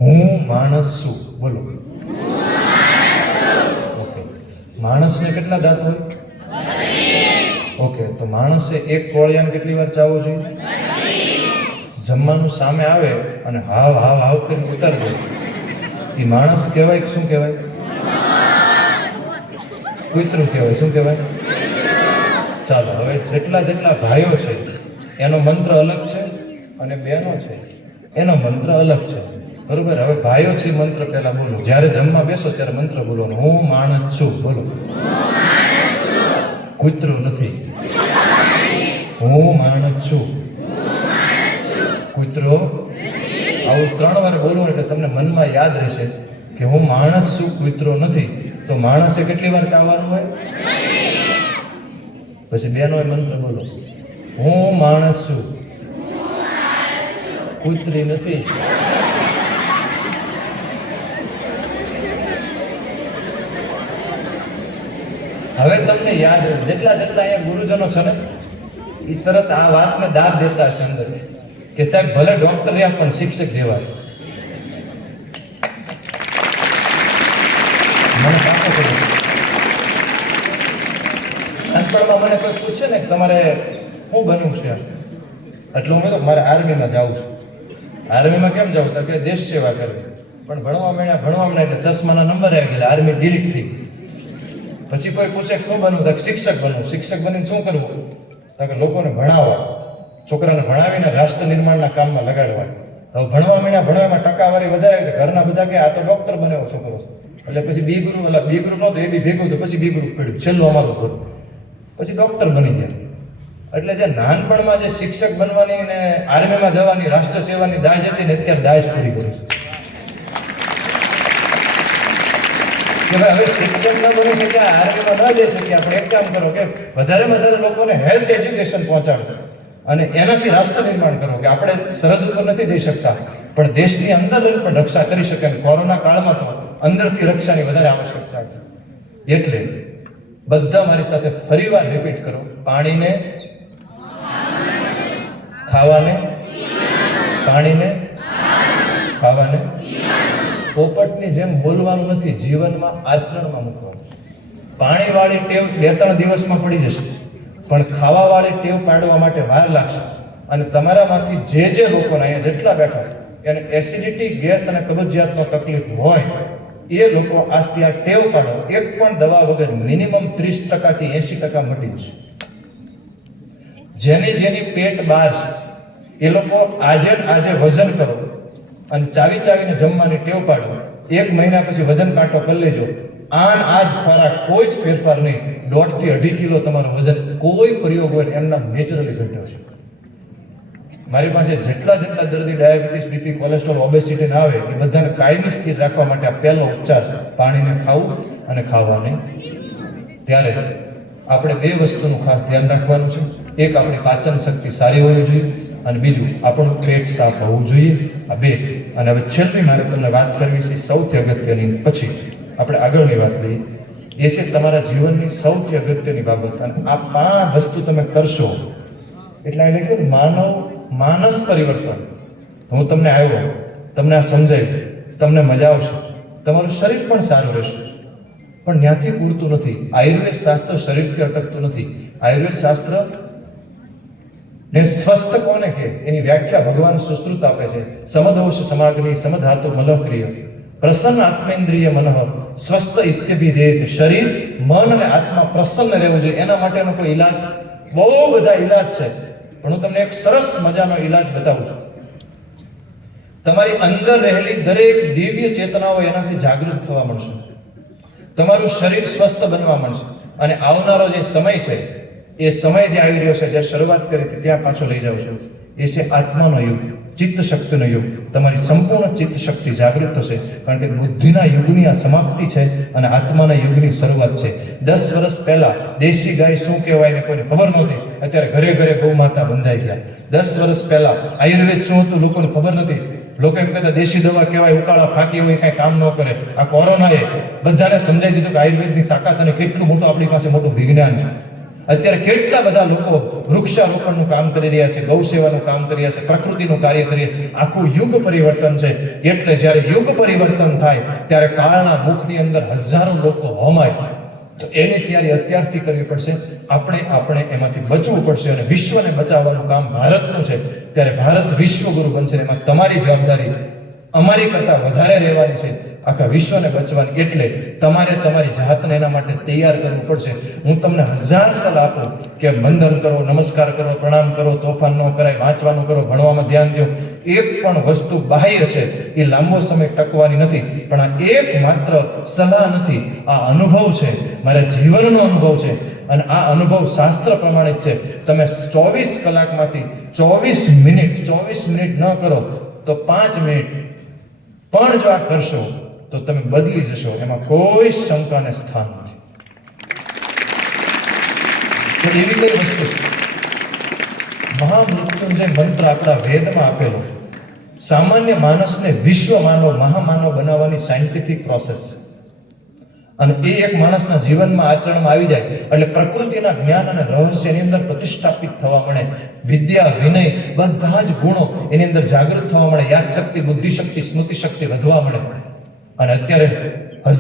હું માણસ છું. બોલો. ઓકે. માણસને કેટલા દાંત હોય? ઓકે. તો માણસે એક કોળિયાને કેટલી વાર ચાવવો જોઈએ? જમવાનું સામે આવે અને હાવ હાવ હાવ કરીને ઉતાર દે, એ માણસ કહેવાય કે શું કહેવાય? કૂતરું કહેવાય. શું કહેવાય? ચાલો, હવે જેટલા ભાઈઓ છે એનો મંત્ર અલગ છે અને બહેનો છે એનો મંત્ર અલગ છે. બરોબર? હવે ભાઈઓ છે મંત્ર પહેલા બોલો. જ્યારે જમવા બેસો ત્યારે મંત્ર બોલો. હું માણસ છું. બોલો. કૂતરું નથી. હું માણસ છું. કૂતરો. આવું 3 વાર બોલવું એટલે તમને મનમાં યાદ રહેશે કે હું માણસ છું, કૂતરો નથી. તો માણસે કેટલી વાર ચાવવાનું હોય? પછી બેનો મંત્ર બોલો. હું માણસ છું, કૂતરી નથી. હવે તમને યાદ રહે. જેટલા અહીંયા ગુરુજનો છે ને એ તરત આ વાતને દાદ દેતા હશે અંદર કે સાહેબ ભલે ડોક્ટર રહ્યા પણ શિક્ષક જેવા છે. મને પાકો કર્યો. નાનપણમાં મને કોઈ પૂછે ને તમારે શું બનવું છે, એટલે હું મારે આર્મીમાં જવું છે. આર્મીમાં કેમ જવું? તો કે દેશ સેવા કરવી. પણ ભણવા મળ્યા એટલે ચશ્માના નંબર આવી ગયેલા, આર્મી ડિલીટ થઈ. પછી કોઈ પૂછે શું બનવું? તો શિક્ષક બનવું. શિક્ષક બનીને શું કરવું? તો કે લોકોને ભણાવવા, છોકરાને ભણાવીને રાષ્ટ્ર નિર્માણના કામમાં લગાડવા. તો ભણવામાં ટકાવારી વધારે આવી. ઘરના બધા કે આ તો ડોક્ટર બન્યો છોકરો. એટલે પછી બી ગ્રુપ નહોતું, એ બી ભેગું હતું. પછી બી ગ્રુપ પડ્યું, છેલ્લું અમારું ગ્રુપ. પછી ડોક્ટર બની ગયા. એટલે જે નાનપણમાં જે શિક્ષક બનવાની ને આર્મીમાં જવાની, રાષ્ટ્ર સેવાની દાજ હતી ને અત્યારે દાજ પૂરી કરું છું કે ભાઈ હવે શિક્ષક ન બની શક્યા, આર્મીમાં ન જઈ શક્યા, આપણે એક કામ કરો કે વધારે લોકોને હેલ્થ એજ્યુકેશન પહોંચાડો અને એનાથી રાષ્ટ્ર નિર્માણ કરો. કે આપણે સરહદ ઉપર નથી જઈ શકતા પણ દેશની અંદર પણ રક્ષા કરી શકે. કોરોના કાળમાં તો અંદરથી રક્ષાની વધારે આવશ્યકતા છે. એટલે બધા મારી સાથે ફરીવાર રિપીટ કરો. પાણીને, ખાવાને, પાણીને, ખાવાને. પોપટની જેમ બોલવાનું નથી, જીવનમાં આચરણમાં મૂકવાનું છે. પાણીવાળી ટેવ 2-3 દિવસમાં પડી જશે પણ ખાવાવાળી ટેવ પાડવા માટે વાર લાગશે. અને તમારામાંથી જે લોકોને અહીંયા જેટલા બેઠા એને એસિડિટી, ગેસ અને કબજિયાતનો તકલીફ હોય એ લોકો આજથી આ ટેવ પાડો. એક પણ દવા વગર મિનિમમ 30% થી 80% મટી જશે. જેની પેટ બહાર છે એ લોકો આજે વજન કરો અને ચાવીને જમવાની ટેવ પાડો. 1 મહિના પછી વજન કાંટો કરી લેજો. આજ ખોરાક, કોઈ જ ફેરફાર નહીં. 1.5 થી 2.5 કિલો તમારું વજન કોઈ પ્રયોગ હોય એમના નેચરલી ઘટ્યો છે. મારી પાસે જેટલા દર્દી ડાયાબિટીસ, બીપી, કોલેસ્ટ્રોલ, ઓબેસિટી ના આવે એ બધાને કાયમી સ્થિર રાખવા માટે આ પહેલો ઉપચાર છે. પાણીને ખાવું અને ખાવાને. ત્યારે આપણે 2 વસ્તુનું ખાસ ધ્યાન રાખવાનું છે. એક, આપણી પાચન શક્તિ સારી હોવી જોઈએ અને બીજું આપણું પેટ સાફ હોવું જોઈએ. આ 2. અને હવે છેલ્લી મારે તમને વાત કરવી છે સૌથી અગત્યની, પછી આપણે આગળની વાત લઈએ એ છે તમારા જીવનની સૌથી અગત્યની બાબત. અને આ 5 વસ્તુ તમે કરશો એટલે એને કહ્યું માનસ પરિવર્તન. હું તમને આવ્યો, તમને આ સમજાય, તમને મજા આવશે, તમારું શરીર પણ સારું રહેશે. પણ ત્યાંથી પૂરતું નથી. આયુર્વેદ શાસ્ત્ર શરીરથી અટકતું નથી. આયુર્વેદ શાસ્ત્ર ને સ્વસ્થ કોને કે એની વ્યાખ્યા ભગવાન સુશ્રુત આપે છે. સમદોષ સમાગ્નિ સમધાતુ મલક્રિય પ્રસન્ન આત્મેન્દ્રિય મનઃ સ્વસ્થ ઇત્યભિધેત. શરીર, મન અને આત્મા પ્રસન્ન રહેવું જોઈએ. એના માટેનો કોઈ ઈલાજ, બહુ બધા ઈલાજ છે, પણ હું તમને એક સરસ મજાનો ઈલાજ બતાવું છું. તમારી અંદર રહેલી દરેક દિવ્ય ચેતનાઓ એનાથી જાગૃત થવા મળશે. તમારું શરીર સ્વસ્થ બનવા મળશે. અને આવનારો જે સમય છે, એ સમય જે આવી રહ્યો છે, જે શરૂઆત કરી હતી ત્યાં પાછો લઈ જાઉં છું, એ છે આત્માનો યુગ, ચિત્ત શક્તિનો યુગ. તમારી સંપૂર્ણ ચિત્ત શક્તિ જાગૃત થશે, કારણ કે બુદ્ધિના યુગની આ સમાપ્તિ છે અને આત્માના યુગની શરૂઆત છે. 10 વર્ષ પહેલા દેશી ગાય શું કહેવાય ને કોઈને ખબર નહોતી. અત્યારે ઘરે ઘરે ગૌ માતા બંધાઈ ગયા. 10 વર્ષ પહેલા આયુર્વેદ શું હતું લોકોને ખબર નથી. લોકો એમ કહેતા દેશી દવા કહેવાય, ઉકાળા ફાંકી હોય, કાંઈ કામ ન કરે. આ કોરોનાએ બધાને સમજાવી દીધું કે આયુર્વેદની તાકાત અને કેટલું મોટું આપણી પાસે મોટું વિજ્ઞાન છે. અત્યારે કેટલા બધા લોકો વૃક્ષારોપણનું કામ કરી રહ્યા છે, ગૌ સેવાનું કામ કરી રહ્યા છે, પ્રકૃતિનું કાર્ય કરી. આખું યુગ પરિવર્તન છે. એટલે જ્યારે યુગ પરિવર્તન થાય ત્યારે કાળના મુખની અંદર હજારો લોકો હોમાય. તો એની તૈયારી અત્યારથી કરવી પડશે. આપણે એમાંથી બચવું પડશે. અને વિશ્વને બચાવવાનું કામ ભારતનું છે. ત્યારે ભારત વિશ્વગુરુ બનશે. એમાં તમારી જવાબદારી અમારી કરતાં વધારે રહેવાની છે, આખા વિશ્વને બચવાની. એટલે તમારે તમારી જાતને એના માટે તૈયાર કરવું પડશે. હું તમને 1000 સલાહ આપું કે વંદન કરો, નમસ્કાર કરો, પ્રણામ કરો, તોફાન ન કરાય, વાંચવાનું કરો, ભણવામાં ધ્યાન દો. એક પણ વસ્તુ બાહ્ય છે એ લાંબો સમય ટકવાની નથી. પણ આ એક માત્ર સલાહ નથી, આ અનુભવ છે, મારા જીવનનો અનુભવ છે. અને આ અનુભવ શાસ્ત્ર પ્રમાણિત છે. તમે 24 કલાકમાંથી 24 મિનિટ ન કરો તો 5 મિનિટ પણ જો આ કરશો તો તમે બદલી જશો. એમાં કોઈ શંકાને સ્થાન નથી. તો એવી કઈ વસ્તુ છે? મહામૃત્યુંજય મંત્ર આપણા વેદમાં આપેલો. સામાન્ય માણસને વિશ્વ માનવ, મહામાનવ બનાવવાની સાયન્ટિફિક પ્રોસેસ છે. અને એ એક માણસના જીવનમાં આચરણમાં આવી જાય એટલે પ્રકૃતિના જ્ઞાન અને રહસ્યની અંદર પ્રતિષ્ઠાપિત થવા મળે. વિદ્યા, વિનય, બધા જ ગુણો એની અંદર જાગૃત થવા મળે. યાદશક્તિ, બુદ્ધિશક્તિ, સ્મૃતિ શક્તિ વધવા મળે. અને અત્યારે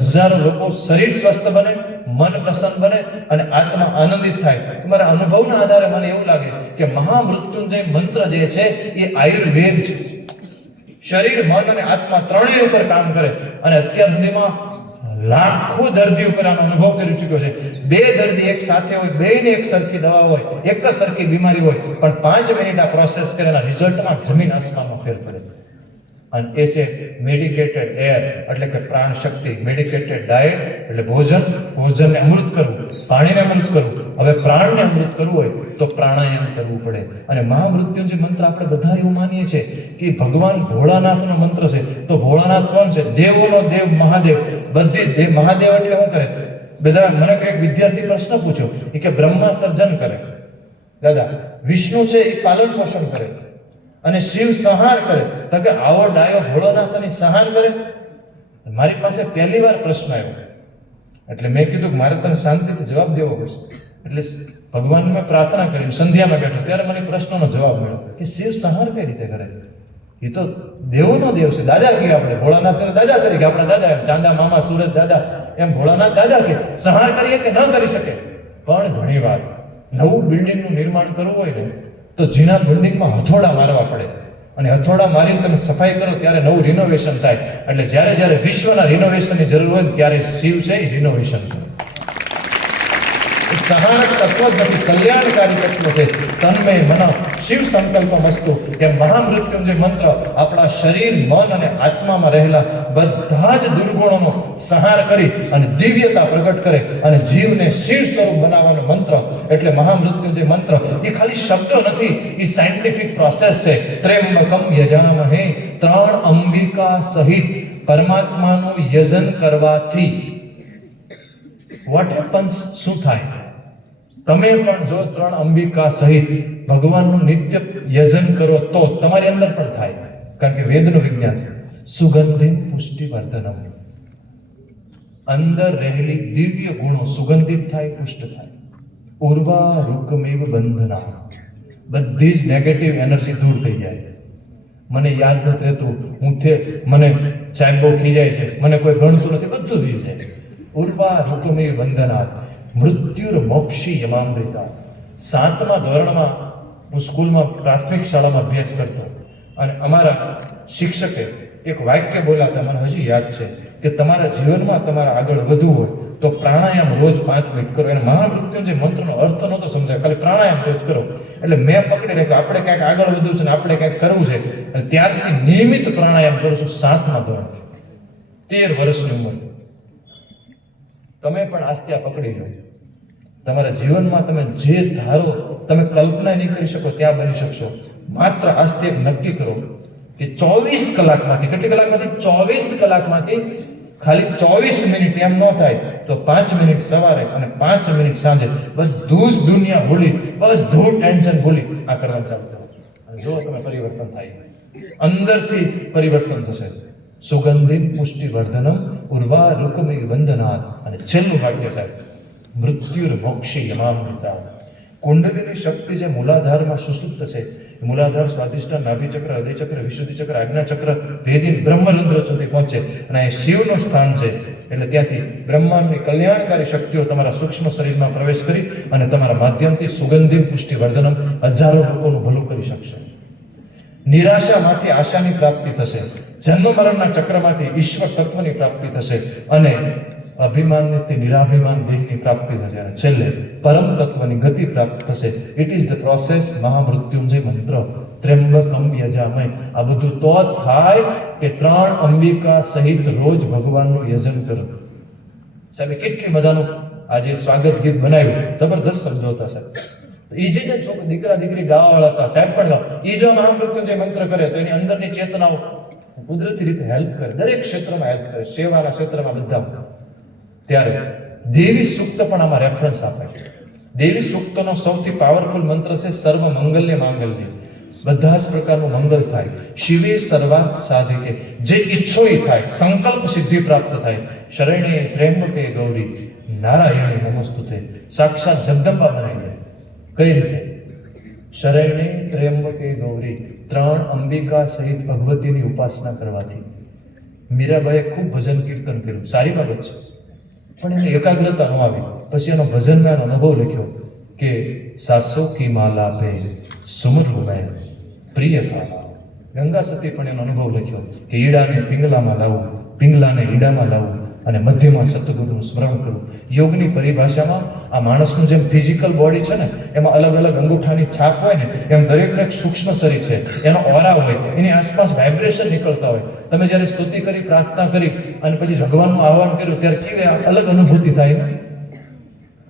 હજારો લોકો શરીર સ્વસ્થ બને, મન પ્રસન્ન બને અને આત્મા આનંદિત થાય. તમારા અનુભવના આધારે મને એવું લાગે કે મહામૃત્યુંજય મંત્ર જે છે એ આયુર્વેદ છે. શરીર, મન અને આત્મા ત્રણેય ઉપર કામ કરે. અને અત્યાર સુધીમાં લાખો દર્દી ઉપર આનો અનુભવ કરી ચૂક્યો છે. 2 દર્દી એક સાથે હોય, બેયને એક સરખી દવા હોય, એક જ સરખી બીમારી હોય, પણ 5 મિનિટ આ પ્રોસેસ કરેલા રિઝલ્ટમાં જમીન આસમાનનો ફેર પડે. અને એ છે મેડિકેટેડ એર, એટલે કે પ્રાણ શક્તિ. મેડિકેટેડ ડાયટ એટલે ભોજનને અમૃત કરવું, પાણીને અમૃત કરવું. હવે પ્રાણને અમૃત કરવું હોય તો પ્રાણાયામ કરવું પડે. અને મહામૃત્યુંજય મંત્ર આપણે બધા એવું માનીએ છીએ કે ભગવાન ભોળાનાથનો મંત્ર છે. તો ભોળાનાથ કોણ છે? દેવોનો દેવ મહાદેવ. બધી મહાદેવ એટલે શું કરે? બધા મને એક વિદ્યાર્થી પ્રશ્ન પૂછ્યો કે બ્રહ્મા સર્જન કરે, દાદા વિષ્ણુ છે એ પાલન પોષણ કરે અને શિવ સંહાર કરે. તો કે આવો ડાયો ભોળાનાથની સંહાર કરે? મારી પાસે પહેલી વાર પ્રશ્ન આવ્યો. એટલે મેં કીધું કે મારે તને શાંતિથી જવાબ દેવો પડશે. એટલે ભગવાનને મેં પ્રાર્થના કરી, સંધ્યામાં બેઠો ત્યારે મને પ્રશ્નનો જવાબ મળ્યો કે શિવ સંહાર કઈ રીતે કરે? એ તો દેવોનો દેવ છે. દાદા કે આપણે ભોળાનાથ દાદા તરીકે, આપણા દાદા ચાંદા મામા, સૂરજ દાદા, એમ ભોળાનાથ દાદા કે સંહાર કરીએ કે ન કરી શકે. પણ ઘણી વાર નવું બિલ્ડિંગનું નિર્માણ કરવું હોય ને તો જૂના બિલ્ડિંગમાં હથોડા મારવા પડે. અને હથોડા મારીને તમે સફાઈ કરો ત્યારે નવું રિનોવેશન થાય. એટલે જ્યારે વિશ્વના રિનોવેશનની જરૂર હોય ને ત્યારે શિવ છે એ રિનોવેશન કરે. સહારક તત્વ જ નથી, કલ્યાણકારી તત્વ છે. તન્મય મન શિવ સંકલ્પ મસ્તુ. કે મહામૃત્યુંજય મંત્ર આપણા શરીર, મન અને આત્મામાં રહેલા બધા જ દુર્ગુણોનો સંહાર કરી અને દિવ્યતા પ્રગટ કરે અને જીવને શિવ સ્વરૂપ બનાવવાનો મંત્ર. એટલે મહામૃત્યુંજય મંત્ર એ ખાલી શબ્દો નથી, એ સાયન્ટિફિક પ્રોસેસ છે. ત્ર્યંબકમ યજામહે, 3 અંબિકા સહિત પરમાત્માનું યજન કરવાથી વોટ હેપન્સ, શું થાય? તમે પણ જો 3 અંબિકા સહિત ભગવાનનું નિત્ય યજન કરો તો તમારી અંદર પણ થાય. કારણ કે વેદનું વિજ્ઞાન છે. સુગંધિ પુષ્ટિવર્ધનમ. અંદર રહેલી દિવ્ય ગુણો સુગંધિત થાય, પુષ્ટ થાય. ઉર્વા રૂકમેવ બંધના, બધી જ નેગેટિવ એનર્જી દૂર થઈ જાય. મને યાદ નથી રહેતું, મને સાહેબ બહુ ખીજાય છે, મને કોઈ ગણતું નથી, બધું થઈ જાય. ઉર્વા રૂકમેવ બંધના મૃત્યુર મોક્ષી યમામૃતા. 7મા ધોરણમાં હું સ્કૂલમાં પ્રાથમિક શાળામાં અભ્યાસ કરતો અને અમારા શિક્ષકે એક વાક્ય બોલાતા મને હજી યાદ છે કે તમારા જીવનમાં તમારે આગળ વધવું હોય તો પ્રાણાયામ રોજ 5 મિનિટ કરો. એને મહામૃત્યુંજય મંત્રનો અર્થ નહોતો સમજાય, ખાલી પ્રાણાયામ રોજ કરો. એટલે મેં પકડી રાખ્યું, આપણે ક્યાંક આગળ વધવું છે ને આપણે ક્યાંક કરવું છે, અને ત્યારથી નિયમિત પ્રાણાયામ કરું છું 7મા ધોરણથી, 13 વર્ષની ઉંમર. તમે પણ આસ્તે આ પકડી લો. તમારા જીવનમાં તમે જે ધારો, તમે કલ્પના નહીં કરી શકો ત્યાં બની શકશો. માત્ર આસ્તે નક્કી કરો કે 24 કલાકમાંથી, કેટલી કલાકમાંથી? 24 કલાકમાંથી ખાલી 24 મિનિટ એમ ન થાય તો 5 મિનિટ સવારે અને 5 મિનિટ સાંજે બધું જ દુનિયા ભૂલી, બધું ટેન્શન ભૂલી આ કરવાનું ચાલુ કરો. અને જો તમે પરિવર્તન થાય, અંદરથી પરિવર્તન થશે. સુગંધિમ પુષ્ટિવર્ધનમ ઉર્વા રૂકમે વંદનાત. અને છેલ્લું વાક્ય સાહેબ, મૃત્યુર મોક્ષી યમામૃતા. કુંડલીની શક્તિ જે મૂલાધારમાં સુષુપ્ત છે, મૂલાધાર, સ્વાધિષ્ઠાન, નાભિચક્ર, હૃદયચક્ર, વિશુદ્ધિચક્ર, આજ્ઞાચક્ર, ભેદી બ્રહ્મરંધ્ર સુધી પહોંચે અને એ શિવનું સ્થાન છે. એટલે ત્યાંથી બ્રહ્માંડની કલ્યાણકારી શક્તિઓ તમારા સૂક્ષ્મ શરીરમાં પ્રવેશ કરી અને તમારા માધ્યમથી સુગંધિમ પુષ્ટિવર્ધનમ હજારો લોકોનું ભલું કરી શકશે. નિરાશામાંથી આશાની પ્રાપ્તિ થશે, જન્મ મરણના ચક્રમાંથી ઈશ્વર તત્વની પ્રાપ્તિ થશે અને અભિમાનથી નિરાભિમાન દેહની પ્રાપ્તિ થશે. અને છેલ્લે પરમ તત્વની ગતિ પ્રાપ્ત થશે. ઇટ ઇઝ ધ પ્રોસેસ મહામૃત્યુંજય મંત્ર, ત્ર્યંબકમ યજામય. આ બધું તો જ થાય કે 3 અંબિકા સહિત રોજ ભગવાનનું યજન કરો. સાહેબ કેટલી મજાનું આજે સ્વાગત ગીત બનાવ્યું, જબરજસ્ત શબ્દો હતા સાહેબ. એ જે દીકરા દીકરી ગાવાવાળા હતા, સાહેબ પણ ગાવ, એ જો મહામૃત્યુંજય મંત્ર કરે તો એની અંદરની ચેતનાઓ કુદરતી રીતે હેલ્પ કરે, દરેક ક્ષેત્રમાં હેલ્પ કરે, સેવાના ક્ષેત્રમાં બધા. ત્યારે દેવી સૂક્ત પણ આમાં રેફરન્સ આપે છે. દેવી સૂક્તનો સૌથી પાવરફુલ મંત્ર છે સર્વ મંગલ્ય માંગલ્ય. બધા જ પ્રકારનું મંગલ થાય. શિવે સર્વાર્થ સાધિકે, જે ઈચ્છો એ થાય, સંકલ્પ સિદ્ધિ પ્રાપ્ત થાય. શરણ્યે ત્ર્યંબકે ગૌરી, નારાયણી નમસ્તુતે. સાક્ષાત જગદંબા બનાવી દે. કઈ રીતે? શરણ્યે ત્ર્યંબકે ગૌરી, 3 અંબિકા સહિત ભગવતીની ઉપાસના કરવાથી. મીરાબાઈએ ખૂબ ભજન કીર્તન કર્યું, સારી બાબત છે, પણ એની એકાગ્રતા ન આવી. પછી એનો ભજનમાં એનો અનુભવ લખ્યો કે સાસો કી માલા પે સુમરું મેં પ્રિય ભાવા. ગંગા સતી પણ એનો અનુભવ લખ્યો કે ઈડાને પિંગલામાં લાવવું, પિંગલાને ઈડામાં લાવવું અને મધ્યમાં સતગુરુનું સ્મરણ કરવું. યોગની પરિભાષામાં આ માણસનું જેમ ફિઝિકલ બોડી છે ને, એમાં અલગ અલગ અંગૂઠાની છાપ હોય ને, એમ દરેકનું એક સૂક્ષ્મ શરીર છે, એનો ઓરા હોય, એની આસપાસ વાઇબ્રેશન નીકળતા હોય. તમે જ્યારે સ્તુતિ કરી, પ્રાર્થના કરી અને પછી ભગવાનનું આહવાન કર્યું ત્યારે કેવી અલગ અનુભૂતિ થાય ને,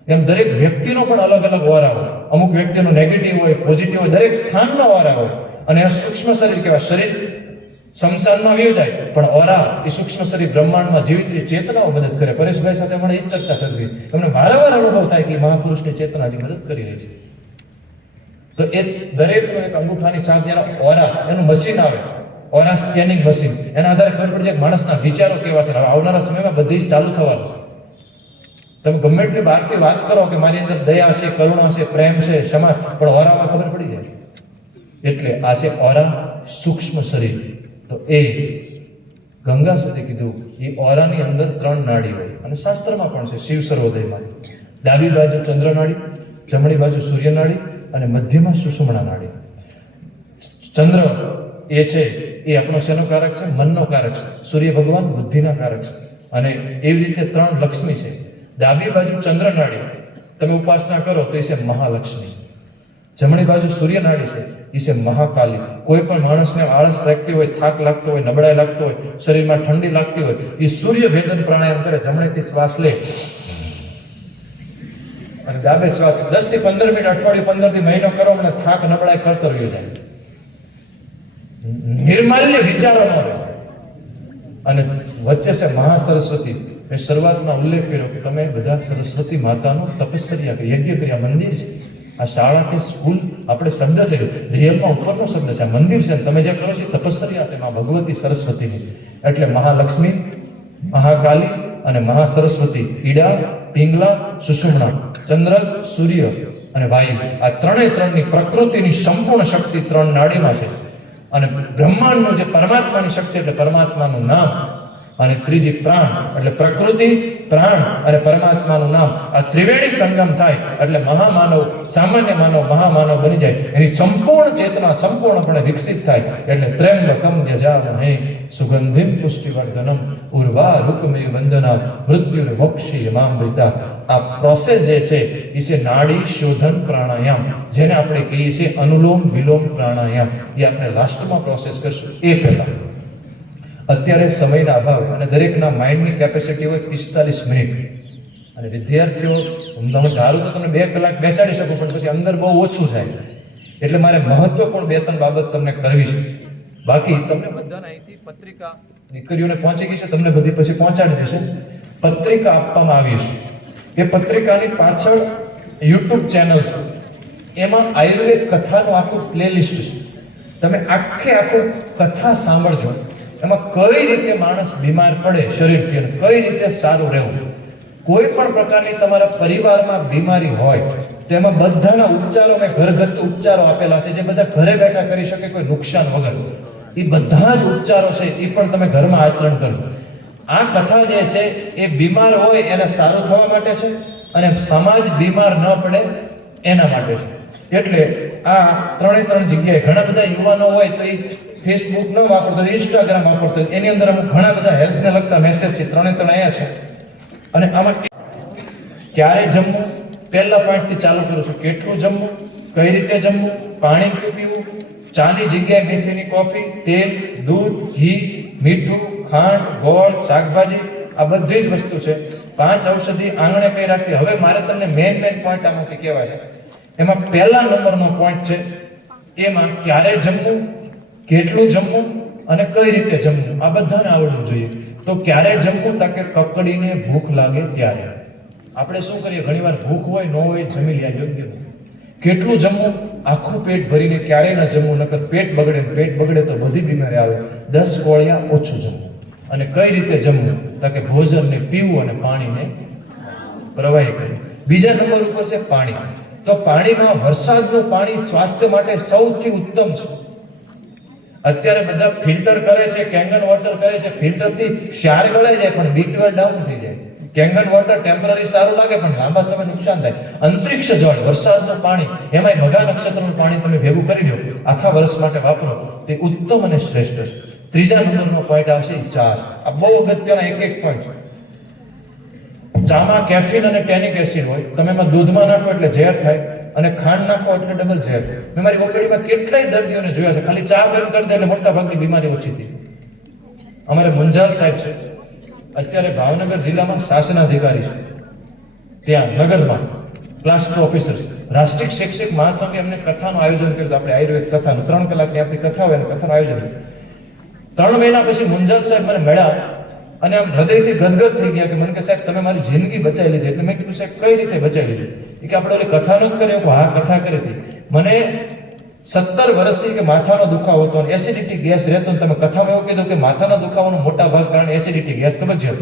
એમ દરેક વ્યક્તિનો પણ અલગ અલગ ઓરા હોય. અમુક વ્યક્તિનો નેગેટિવ હોય, પોઝિટિવ હોય, દરેક સ્થાનનો ઓરા હોય. અને આ સૂક્ષ્મ શરીર કહેવાય. શરીર સંસારમાં વ્યુ જાય પણ ઓરા, એ સૂક્ષ્મ શરીર બ્રહ્માંડમાં જીવિત ચેતનાઓ મદદ કરે. પરેશભાઈ સાથે મને એ જ ચર્ચા કરવી, એમને વારંવાર અનુભવ થાય કે મહાપુરુષની ચેતના જે મદદ કરી રહી છે. તો એ દરેકનો એક અંગૂઠાની છાપ, એનો ઓરા, એનું મશીન આવે, ઓરા સ્કેનિંગ મશીન. એના આધારે ખબર પડી જાય માણસના વિચારો કેવા છે. હવે આવનારા સમયમાં બધી જ ચાલુ થવાનું છે. તમે ગમે એટલી બહારથી વાત કરો કે મારી અંદર દયા છે, કરુણા છે, પ્રેમ છે, ક્ષમા, પણ ઓરામાં ખબર પડી જાય. એટલે આ છે ઓરા, સૂક્ષ્મ શરીર. તો એ ગંગા સતી કીધું, એ ઓરાની અંદર 3 નાડી હોય અને શાસ્ત્રમાં પણ છે. શિવ સર્વોદયમાં ડાબી બાજુ ચંદ્ર નાડી, જમણી બાજુ સૂર્ય નાડી અને મધ્યમાં સુષુમ્ના નાડી. ચંદ્ર એ છે એ આપણો શેનો કારક છે? મનનો કારક છે. સૂર્ય ભગવાન બુદ્ધિના કારક છે. અને એવી રીતે 3 લક્ષ્મી છે. ડાબી બાજુ ચંદ્ર નાડી તમે ઉપાસના કરો તો એ છે મહાલક્ષ્મી. જમણી બાજુ સૂર્ય નાડી છે, એ છે મહાકાલી. કોઈ પણ માણસને આળસ લાગતી હોય, થાક લાગતો હોય, નબળાઈ લાગતો હોય, શરીરમાં ઠંડી લાગતી હોય, એ સૂર્ય ભેદન પ્રાણાયામ કરે, જમણીથી શ્વાસ લે અને ડાબે શ્વાસ 10 થી 15 મિનિટ, અઠવાડિયું, 15 થી મહિનો કરો અને થાક, નબળાઈ કરતો રહ્યો જાય. નિર્માલ્ય વિચારો ન રહે. અને વચ્ચે છે મહાસરસ્વતી. મેં શરૂઆતમાં ઉલ્લેખ કર્યો કે તમે બધા સરસ્વતી માતાનું તપસ્યા કરી, યજ્ઞ કર્યા. મંદિર છે આ, શાળા કે સ્કૂલ આપણે શબ્દ છે, રિયલમાં ઉપરનો શબ્દ છે. આ મંદિર છે, તમે જે કરો છો તપસ્યા છે માં ભગવતી સરસ્વતીની. એટલે મહાલક્ષ્મી, મહાકાલી અને મહાસરસ્વતી, ઈડા, પિંગલા, સુષુમ્ના, ચંદ્ર, સૂર્ય અને વાયુ, આ ત્રણની પ્રકૃતિની સંપૂર્ણ શક્તિ 3 નાડીમાં છે. અને બ્રહ્માંડનું જે પરમાત્માની શક્તિ એટલે પરમાત્માનું નામ, અને ત્રીજી પ્રાણ એટલે પ્રકૃતિ, પ્રાણ અને પરમાત્માનું નામ, આ ત્રિવેણી સંગમ થાય એટલે મહામાનવ, સામાન્ય માનવ મહામાનવ બની જાય. એની સંપૂર્ણ ચેતના સંપૂર્ણપણે વિકસિત થાય એટલે ત્ર્યંબકમ યજામહે સુગંધિમ પુષ્ટિવર્ધનમ ઉર્વા રૂકમેય વંદના મૃત્યુને મોક્ષી યમામૃતા. આ પ્રોસેસ જે છે એ છે નાડી શોધન પ્રાણાયામ, જેને આપણે કહીએ છીએ અનુલોમ વિલોમ પ્રાણાયામ. એ આપણે લાસ્ટમાં પ્રોસેસ કરશું. એ પહેલા અત્યારે સમયના અભાવ અને દરેકના માઇન્ડની કેપેસિટી હોય 45 મિનિટ, અને વિદ્યાર્થીઓ હું ધારું તો તમને 2 કલાક બેસાડી શકું, પણ પછી અંદર બહુ ઓછું થાય, એટલે મારે મહત્વપૂર્ણ 2-3 બાબત તમને કરવી છે. બાકી તમને બધાને અહીંથી પત્રિકા દીકરીઓને પહોંચી ગઈ છે, તમને બધી પછી પહોંચાડી દેશે. પત્રિકા આપવામાં આવી છે. એ પત્રિકાની પાછળ યુટ્યુબ ચેનલ છે, એમાં આયુર્વેદ કથાનું આખું પ્લેલિસ્ટ છે. તમે આખું કથા સાંભળજો. એમાં કઈ રીતે માણસ બીમાર પડે શરીરથી અને કઈ રીતે સારું રહેવું. કોઈ પણ પ્રકારની તમારા પરિવારમાં બીમારી હોય તો એમાં બધાના ઉચ્ચારો, મેં ઘરગથ્થુ ઉચ્ચારો આપેલા છે, જે બધા ઘરે બેઠા કરી શકે કોઈ નુકસાન વગર. એ બધા જ ઉચ્ચારો છે, એ પણ તમે ઘરમાં આચરણ કરો. આ કથા જે છે એ બીમાર હોય એને સારું થવા માટે છે, અને સમાજ બીમાર ન પડે એના માટે છે. એટલે આ 3 જગ્યાએ ઘણા બધા યુવાનો હોય તો એ ફેસબુક ન વાપરતો, ઇન્સ્ટાગ્રામ વાપરતો, એની અંદર અમુક ઘણા બધા હેલ્થને લગતા મેસેજ છે. 3 અહીંયા છે. અને આમાં ક્યારે જમવું, પહેલા પોઈન્ટથી ચાલુ કરું છું. કેટલું જમવું, કઈ રીતે જમવું, પાણી કેટલું પીવું, ચાની જગ્યાએ મેથીની કોફી, તેલ, દૂધ, ઘી, મીઠું, ખાંડ, ગોળ, શાકભાજી, આ બધી જ વસ્તુ છે. 5 ઔષધિ આંગણે કઈ રાખવી. હવે મારે તમને મેઇન પોઈન્ટ આમાંથી કહેવાય છે. એમાં પહેલા નંબરનો પોઈન્ટ છે, એમાં ક્યારે જમવું, કેટલું જમવું અને કઈ રીતે જમવું, આ બધાને આવડવું જોઈએ. તો ક્યારે જમવું, તાકે કકડીને ભૂખ લાગે ત્યારે. આપણે શું કરીએ, ઘણીવાર ભૂખ હોય ન હોય જમી લે, યોગ્ય નથી. કેટલું જમવું, આખું પેટ ભરીને ક્યારેય ના જમવું, નકર પેટ બગડે તો બધી બીમારી આવે. 10 કોળિયા ઓછું જમવું. અને કઈ રીતે જમવું, તાકે ભોજનને પીવું અને પાણીને પ્રવાહી કરવું. બીજા નંબર ઉપર છે પાણી. તો પાણીમાં વરસાદનું પાણી સ્વાસ્થ્ય માટે સૌથી ઉત્તમ છે. અત્યારે બધા ફિલ્ટર કરે છે, કેંગન વોટર કરે છે. ફિલ્ટરથી ક્ષાર ગળાઈ જાય પણ B12 ડાઉન થઈ જાય. કેંગન વોટર ટેમ્પરરી સારું લાગે પણ લાંબા સમય નુકસાન થાય. અંતરિક્ષ જળ, વરસાદનું પાણી, એમાંય મઘા નક્ષત્રનું પાણી તમે ભેગું કરી લો, આખા વર્ષ માટે વાપરો, તે ઉત્તમ અને શ્રેષ્ઠ છે. ત્રીજા નંબરનો પોઈન્ટ આવશે ચા. આ બહુ અગત્યના એક પોઈન્ટ છે. ચામાં કેફીન અને ટેનિક એસિડ હોય. તમે એમાં દૂધમાં નાખો એટલે ઝેર થાય, અને ખાંડ નાખો એટલે ડબલ ઝેર. મેં મારી ઓપીડીમાં કેટલાય દર્દીઓને જોયા છે, ખાલી ચા બંધ કરી દે એટલે મોટા ભાગની બીમારી ઓછી થઈ. અમારે મુંજાલ સાહેબ છે, અત્યારે ભાવનગર જિલ્લામાં શાસનાધિકારી છે, ત્યાં નગરમાં ક્લાસ્ટર ઓફિસર છે. રાષ્ટ્રીય શૈક્ષિક મહાસંઘે અમને કથાનું આયોજન કર્યું. આપણે આયુર્વેદ કથાનું 3 કલાકની આપણી કથા હોય, કથાનું આયોજન કર્યું. 3 મહિના પછી મુંજાલ સાહેબ મને મળ્યા અને આમ હૃદયથી ગદગદ થઈ ગયા કે મને કે સાહેબ તમે મારી જિંદગી બચાવી લીધી. એટલે મેં કીધું સાહેબ કઈ રીતે બચાવી લીધી? કે આપણે ઓલી કથા નથી કરી. હા, કથા કરી હતી. મને 17 વર્ષથી કે માથાનો દુખાવો હતો અને એસિડિટી ગેસ રહેતો. તમે કથામાં એવું કીધું કે માથાના દુખાવાનું મોટા ભાગ કારણ એસિડિટી ગેસ, કબજિયાત.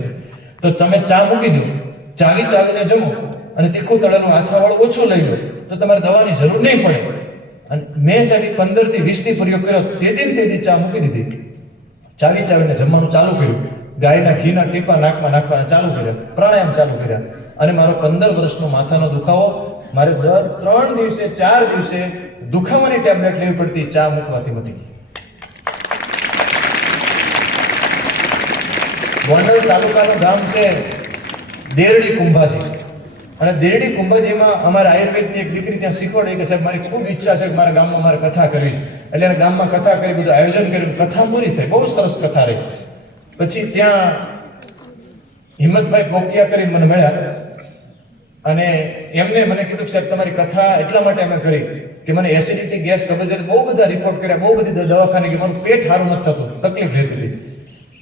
તો તમે ચા મૂકી દો, ચાવીને જમો અને તીખું તળેલું આથાવાળું ઓછું લઈ લો, તો તમારે દવાની જરૂર નહીં પડે. અને મેં સાહેબ 15 થી 20 થી પ્રયોગ કર્યો. તે ચા મૂકી દીધી, ચાવીને જમવાનું ચાલુ કર્યું, ગાયના ઘીના ટીપા નાકમાં નાખવાના ચાલુ કર્યા, પ્રાણાયામ ચાલુ કર્યા, અને મારો 15 વર્ષનો માથાનો દુખાવો મારે દર 3 દિવસે 4 દિવસે દુખાવાની ટેબ્લેટ લેવી પડતી, ચા મૂકવાથી મટી ગઈ. ગોંડલ તાલુકાનું ગામ છે દેરડી કુંભાજી, અને દેરડી કુંભાજીમાં અમારા આયુર્વેદની એક દીકરી ત્યાં શીખવાડી કે સાહેબ મારી ખૂબ ઈચ્છા છે કે મારા ગામમાં મારે કથા કરવી છે. એટલે એને ગામમાં કથા કરી, બધું આયોજન કર્યું, કથા પૂરી થઈ, બહુ સરસ કથા રહી. પછી ત્યાં હિંમતભાઈ પોકિયા કરીને મને મળ્યા અને એમને મને કીધું કે સાહેબ તમારી કથા એટલા માટે અમે કરી કે મને એસિડિટી ગેસ કબજિયાત બહુ બધા રિપોર્ટ કર્યા, બહુ બધી દવાખાને કે મારું પેટ સારું નથી થતું, તકલીફ રહેતી હતી.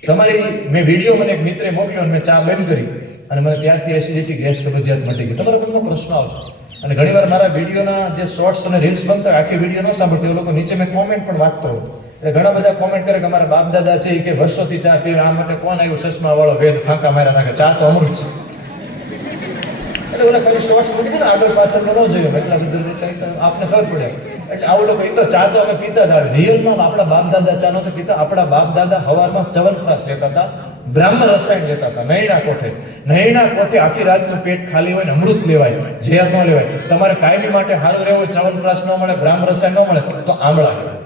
તમારી મેં વિડીયો મને એક મિત્રે મોકલ્યો અને મેં ચા બંધ કરી અને મને ત્યારથી એસિડિટી ગેસ કબજિયાત મટી ગઈ. તમારા મનમાં પ્રશ્ન આવશે, અને ઘણીવાર મારા વિડીયોના જે શોર્ટ્સ અને રીલ્સ બનતા હોય, આખી વિડીયો ન સાંભળતી, એ લોકો નીચે મેં કોમેન્ટ પણ વાંચતો હોય એટલે ઘણા બધા કોમેન્ટ કરે કે અમારા બાપ દાદા છે એ કે વર્ષોથી ચા પીવે, આ માટે કોણ આવ્યું ચશ્મા વાળો વેદ ફાંકા માર્યા નાખે, ચા તો અમૃત છે. એટલે ઓલા ખાલી શોર્ટ્સ મૂકી દે ને, આગળ પાછળ ન જોયું એટલા બધું આપને ખબર પડે. એટલે આવું લોકો એ તો ચા તો અમે પીતા જ આવે. રિયલમાં આપણા બાપ દાદા ચા નહોતા પીતા. આપણા બાપ દાદા સવારમાં ચ્યવનપ્રાશ લેતા હતા, બ્રહ્મ રસાયણ લેતા હતા. નૈણા કોઠે આખી રાતનું પેટ ખાલી હોય ને અમૃત લેવાય, ઝેર ન લેવાય. તમારે કાયમી માટે સારું રહેવું, ચ્યવનપ્રાશ ન મળે, બ્રહ્મ રસાયણ ન મળે તો આમળા લેવાય.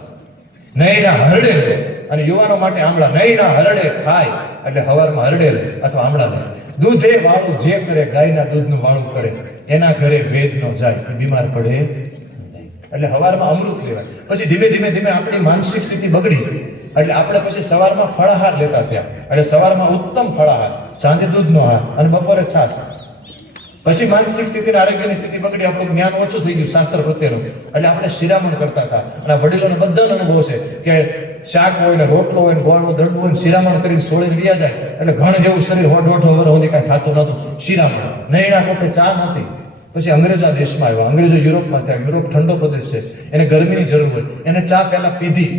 નૈણા હરડે લે, અને યુવાનો માટે આમળા. નૈણા હરડે ખાય એટલે સવારમાં હરડે લે અથવા આમળા લે. દૂધે વાળું જે કરે, ગાયના દૂધનું વાળું કરે, એના ઘરે વેદ ન જાય, એ બીમાર પડે નહીં. એટલે સવારમાં અમૃત લેવાય. પછી ધીમે ધીમે આપણી માનસિક સ્થિતિ બગડી, એટલે આપણે પછી સવારમાં ફળાહાર લેતા થયા. એટલે સવારમાં ઉત્તમ ફળાહાર, સાંજે દૂધનો આહાર અને બપોરે છાશ. પછી માનસિક સ્થિતિ અને આરોગ્યની સ્થિતિ બગડી, આપણું જ્ઞાન ઓછું થઈ ગયું શાસ્ત્ર પ્રત્યેનું. એટલે આપણે શિરામણ કરતા હતા. અને વડીલોને બધાનો અનુભવ છે કે શાક હોય ને રોટલો હોય ને ગોળનું દડવું હોય ને શિરામણ કરીને સોળીને વ્યા જાય એટલે ઘણ જેવું શરીર 1.5 વર્ષ સુધી કાંઈ થતું નહોતું. શિરામણ. નૈણા કોઠે ચા નહોતી. પછી અંગ્રેજો આ દેશમાં આવ્યા, અંગ્રેજો યુરોપમાં થયા. યુરોપ ઠંડો પ્રદેશ છે, એને ગરમીની જરૂર હોય. એને ચા પહેલા પીધી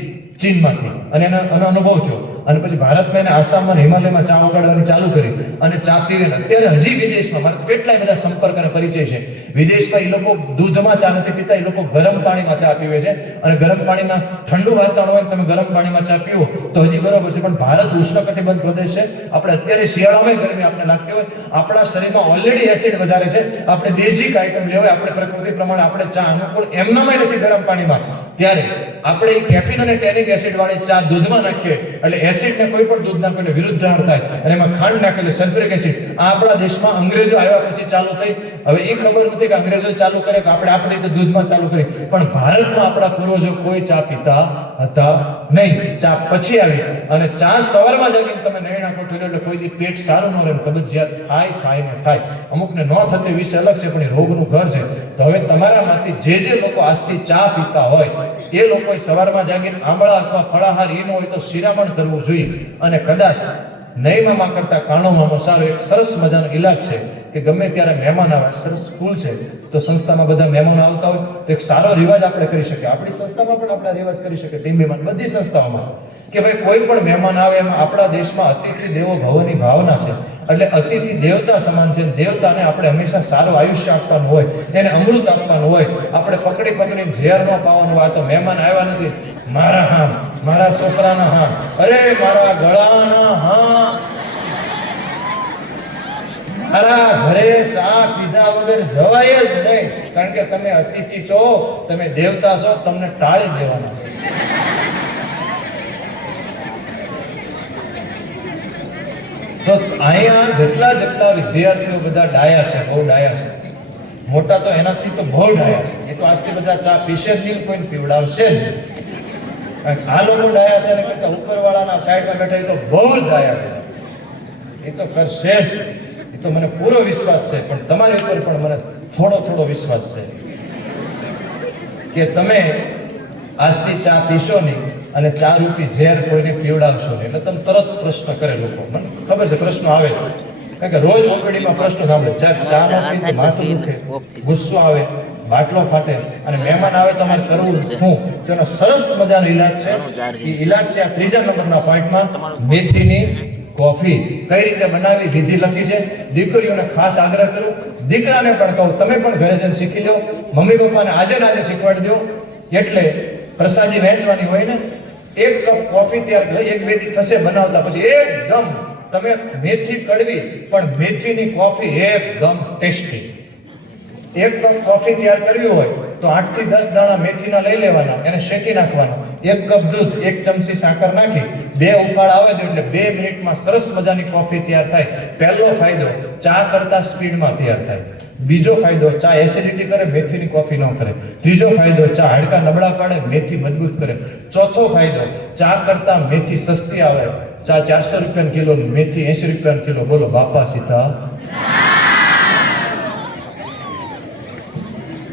ચીનમાંથી અને એનો અનુભવ થયો. અને પછી ભારતમાં એને આસામમાં હિમાલયમાં ચા ઉગાડવાની ચાલુ કરી અને ચા પીવે. અત્યારે હજી વિદેશમાં મારે તો કેટલાય બધા સંપર્ક અને પરિચય છે. વિદેશમાં એ લોકો દૂધમાં ચા નથી પીતા, એ લોકો ગરમ પાણીમાં ચા પીવે છે. અને ગરમ પાણીમાં ઠંડુ વાતાવરણ હોય તમે ગરમ પાણીમાં ચા પીવો તો હજી બરોબર છે. પણ ભારત ઉષ્ણકટિબંધ પ્રદેશ છે. આપણે અત્યારે શિયાળામાં ગરમી આપણે લાગતી હોય, આપણા શરીરમાં ઓલરેડી એસિડ વધારે છે. આપણે બેઝિક આઈટમ લેવાય, આપણે પ્રકૃતિ પ્રમાણે આપણે ચા અનુકૂળ એમનામાં નથી ગરમ પાણીમાં. ત્યારે આપણે કેફીન અને ટેનિક એસિડ વાળી ચા દૂધમાં નાખીએ એટલે એસિડ ને કોઈ પણ દૂધ નાખો એટલે વિરુદ્ધાણ થાય. અને એમાં ખાંડ નાખે એટલે સલ્ફ્યુરિક એસિડ. આ આપણા દેશમાં અંગ્રેજો આવ્યા પછી ચાલુ થઈ. હવે એ ખબર નથી કે અંગ્રેજો ચાલુ કરે કે આપણે આપણી રીતે દૂધમાં ચાલુ કરી. પણ ભારતમાં આપણા પૂર્વજો કોઈ ચા પીતા હતા નહીં. ચા પછી આવી. અને ચા સવારમાં જાગીને તમે નૈણા કોઠે એટલે કોઈ દી પેટ સારું ન રહે, કબજિયાત થાય ને થાય. અમુકને ન થતી વિશે અલગ છે, પણ એ રોગનું ઘર છે. તો હવે તમારામાંથી જે લોકો આજથી ચા પીતા હોય એ લોકોએ સવારમાં જાગીને આંબળા અથવા ફળાહાર એ ન હોય તો શિરામણ કરવું જોઈએ. અને કદાચ નહીં મામા કરતા કાણો મામો સારો એક સરસ મજાનો ઇલાજ છે કે ગમે ત્યારે મહેમાન આવે. સરસ સ્કૂલ છે તો સંસ્થામાં બધા મહેમાનો આવતા હોય તો એક સારો રિવાજ આપણે કરી શકીએ. આપણી સંસ્થામાં પણ આપણે રિવાજ કરી શકીએ, ટીમ્બીમાં બધી સંસ્થાઓમાં, કે ભાઈ કોઈ પણ મહેમાન આવે એમાં આપણા દેશમાં અતિથિ દેવો ભવની ભાવના છે. એટલે અતિથિ દેવતા સમાન છે. દેવતાને આપણે હંમેશા સારું આયુષ્ય આપવાનું હોય, એને અમૃત આપવાનું હોય. આપણે પકડી ઝેર ન પાવાનું. આ તો મહેમાન આવ્યા નથી, મારા હા, મારા છોકરાના હા, અરે મારા ગળાના હા, મારા ઘરે ચા પીધા વગર જવાય જ નહીં. કારણ કે તમે અતિથિ છો, તમે દેવતા છો, તમને ટાળી દેવાના. તો અહીંયા જેટલા વિદ્યાર્થીઓ બધા ડાયા છે, બહુ ડાયા છે. મોટા તો એનાથી તો બહુ ડાયા છે. એ તો આજથી બધા ચા પીશે જ નહીં, કોઈને પીવડાવશે જ. આ લોકો ડાયા છે અને કરતા ઉપરવાળાના સાઈડમાં બેઠા એ તો બહુ જ ડાયા છે. એ તો કરશે જ. એ તો મને પૂરો વિશ્વાસ છે. પણ તમારી ઉપર પણ મને થોડો વિશ્વાસ છે કે તમે આજથી ચા પીશો નહીં અને ચા રૂપી ઝેર કોઈને પીવડાવશો નહીં. એટલે તમે તરત પ્રશ્ન કરે લોકો. મને ખબર છે પ્રશ્નો આવે, કારણ કે રોજ ઓપીડીમાં પ્રશ્ન સાંભળે. ચા ન પીએ તો માથું દુખે, ગુસ્સો આવે, બાટલો ફાટે, અને મહેમાન આવે તો અમારે કરવું શું? તેનો સરસ મજાનો ઇલાજ છે. એ ઇલાજ છે આ 3જા નંબરના પોઈન્ટમાં, મેથીની કોફી. કઈ રીતે બનાવી વિધિ લખી છે. દીકરીઓને ખાસ આગ્રહ કરું, દીકરાને પણ કહું તમે પણ ઘરે જઈને શીખી લો. મમ્મી પપ્પાને આજે શીખવાડી દો. એટલે પ્રસાદી વહેંચવાની હોય ને, 1 કપ કોફી તૈયાર કરો, 1-2 દી થશે બનાવતા, પછી એકદમ તમે મેથી કડવી પણ મેથીની કોફી એકદમ ટેસ્ટી. 1 કપ કોફી તૈયાર કરવી હોય તો 8 થી 10 દાણા મેથીના લઈ લેવાના, એને શેકી નાખવાના. 1 કપ દૂધ, 1 ચમચી સાકર નાખી 2 ઉકાળ આવે તો એટલે 2 મિનિટમાં સરસ મજાની કોફી તૈયાર થાય. પહેલો ફાયદો, ચા કરતા સ્પીડમાં તૈયાર થાય. બીજો ફાયદો, ચા એસિડિટી કરે, મેથીની કોફી ન કરે. ત્રીજો ફાયદો, ચા હાડકા નબળા પાડે, મેથી મજબૂત કરે. ચોથો ફાયદો, ચા કરતા મેથી સસ્તી આવે. ચા 400 રૂપિયા કિલો, મેથી 80 રૂપિયા કિલો. બોલો બાપા સીતા.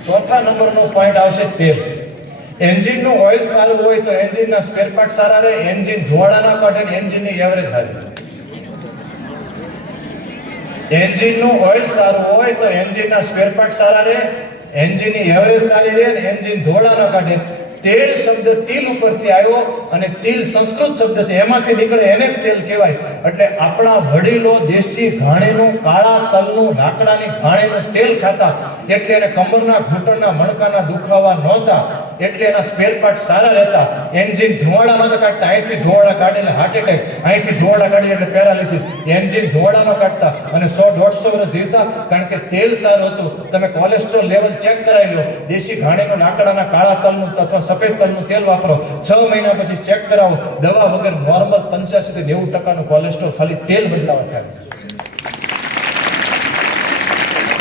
ચોથા નંબરનો પોઈન્ટ આવશે તેલ. એન્જિનનું ઓઇલ સારું હોય તો એન્જિનના સ્પેર પાર્ટ સારા રહે. એન્જિન ધોવાડા ના કાઢે ને એન્જિનની એવરેજ સારી. એન્જિનનું ઓઇલ સારું હોય તો એન્જિનના સ્પેર પાર્ટ સારા રહે, એન્જિનની એવરેજ સારી રહે ને એન્જિન ધોવાડા ના કાઢે. તેલ શબ્દ તિલ ઉપરથી આવ્યો અને તિલ સંસ્કૃત શબ્દ છે, એમાંથી નીકળે એને તેલ કહેવાય. એટલે આપણા વડીલો દેશી ઘાણીનું, કાળા તલનું, લાકડાની ઘાણીનું તેલ ખાતા, એટલે એને કમરના, ઘૂંટણના, મણકાના દુખાવા નહોતા, એટલે એના સ્પેર પાર્ટ સારા રહેતા. એન્જિન ધુવાડા નહોતા કાઢતા, અહીંથી ધુવાડા કાઢે એટલે હાર્ટ એટેક, અહીંથી ધુવાડા કાઢે એટલે પેરાલિસિસ. એન્જિન ધુવાડા ન કાઢતા અને 100-150 વર્ષ જીવતા, કારણ કે તેલ સારું હતું. તમે કોલેસ્ટ્રોલ લેવલ ચેક કરાવી લો, દેશી ઘાણીનું, લાકડાના, કાળા તલનું અથવા સફેદ તલનું તેલ વાપરો, 6 મહિના પછી ચેક કરાવો, દવા વગર નોર્મલ 85 થી 90% કોલેસ્ટ્રોલ ખાલી તેલ બદલાવા થાય.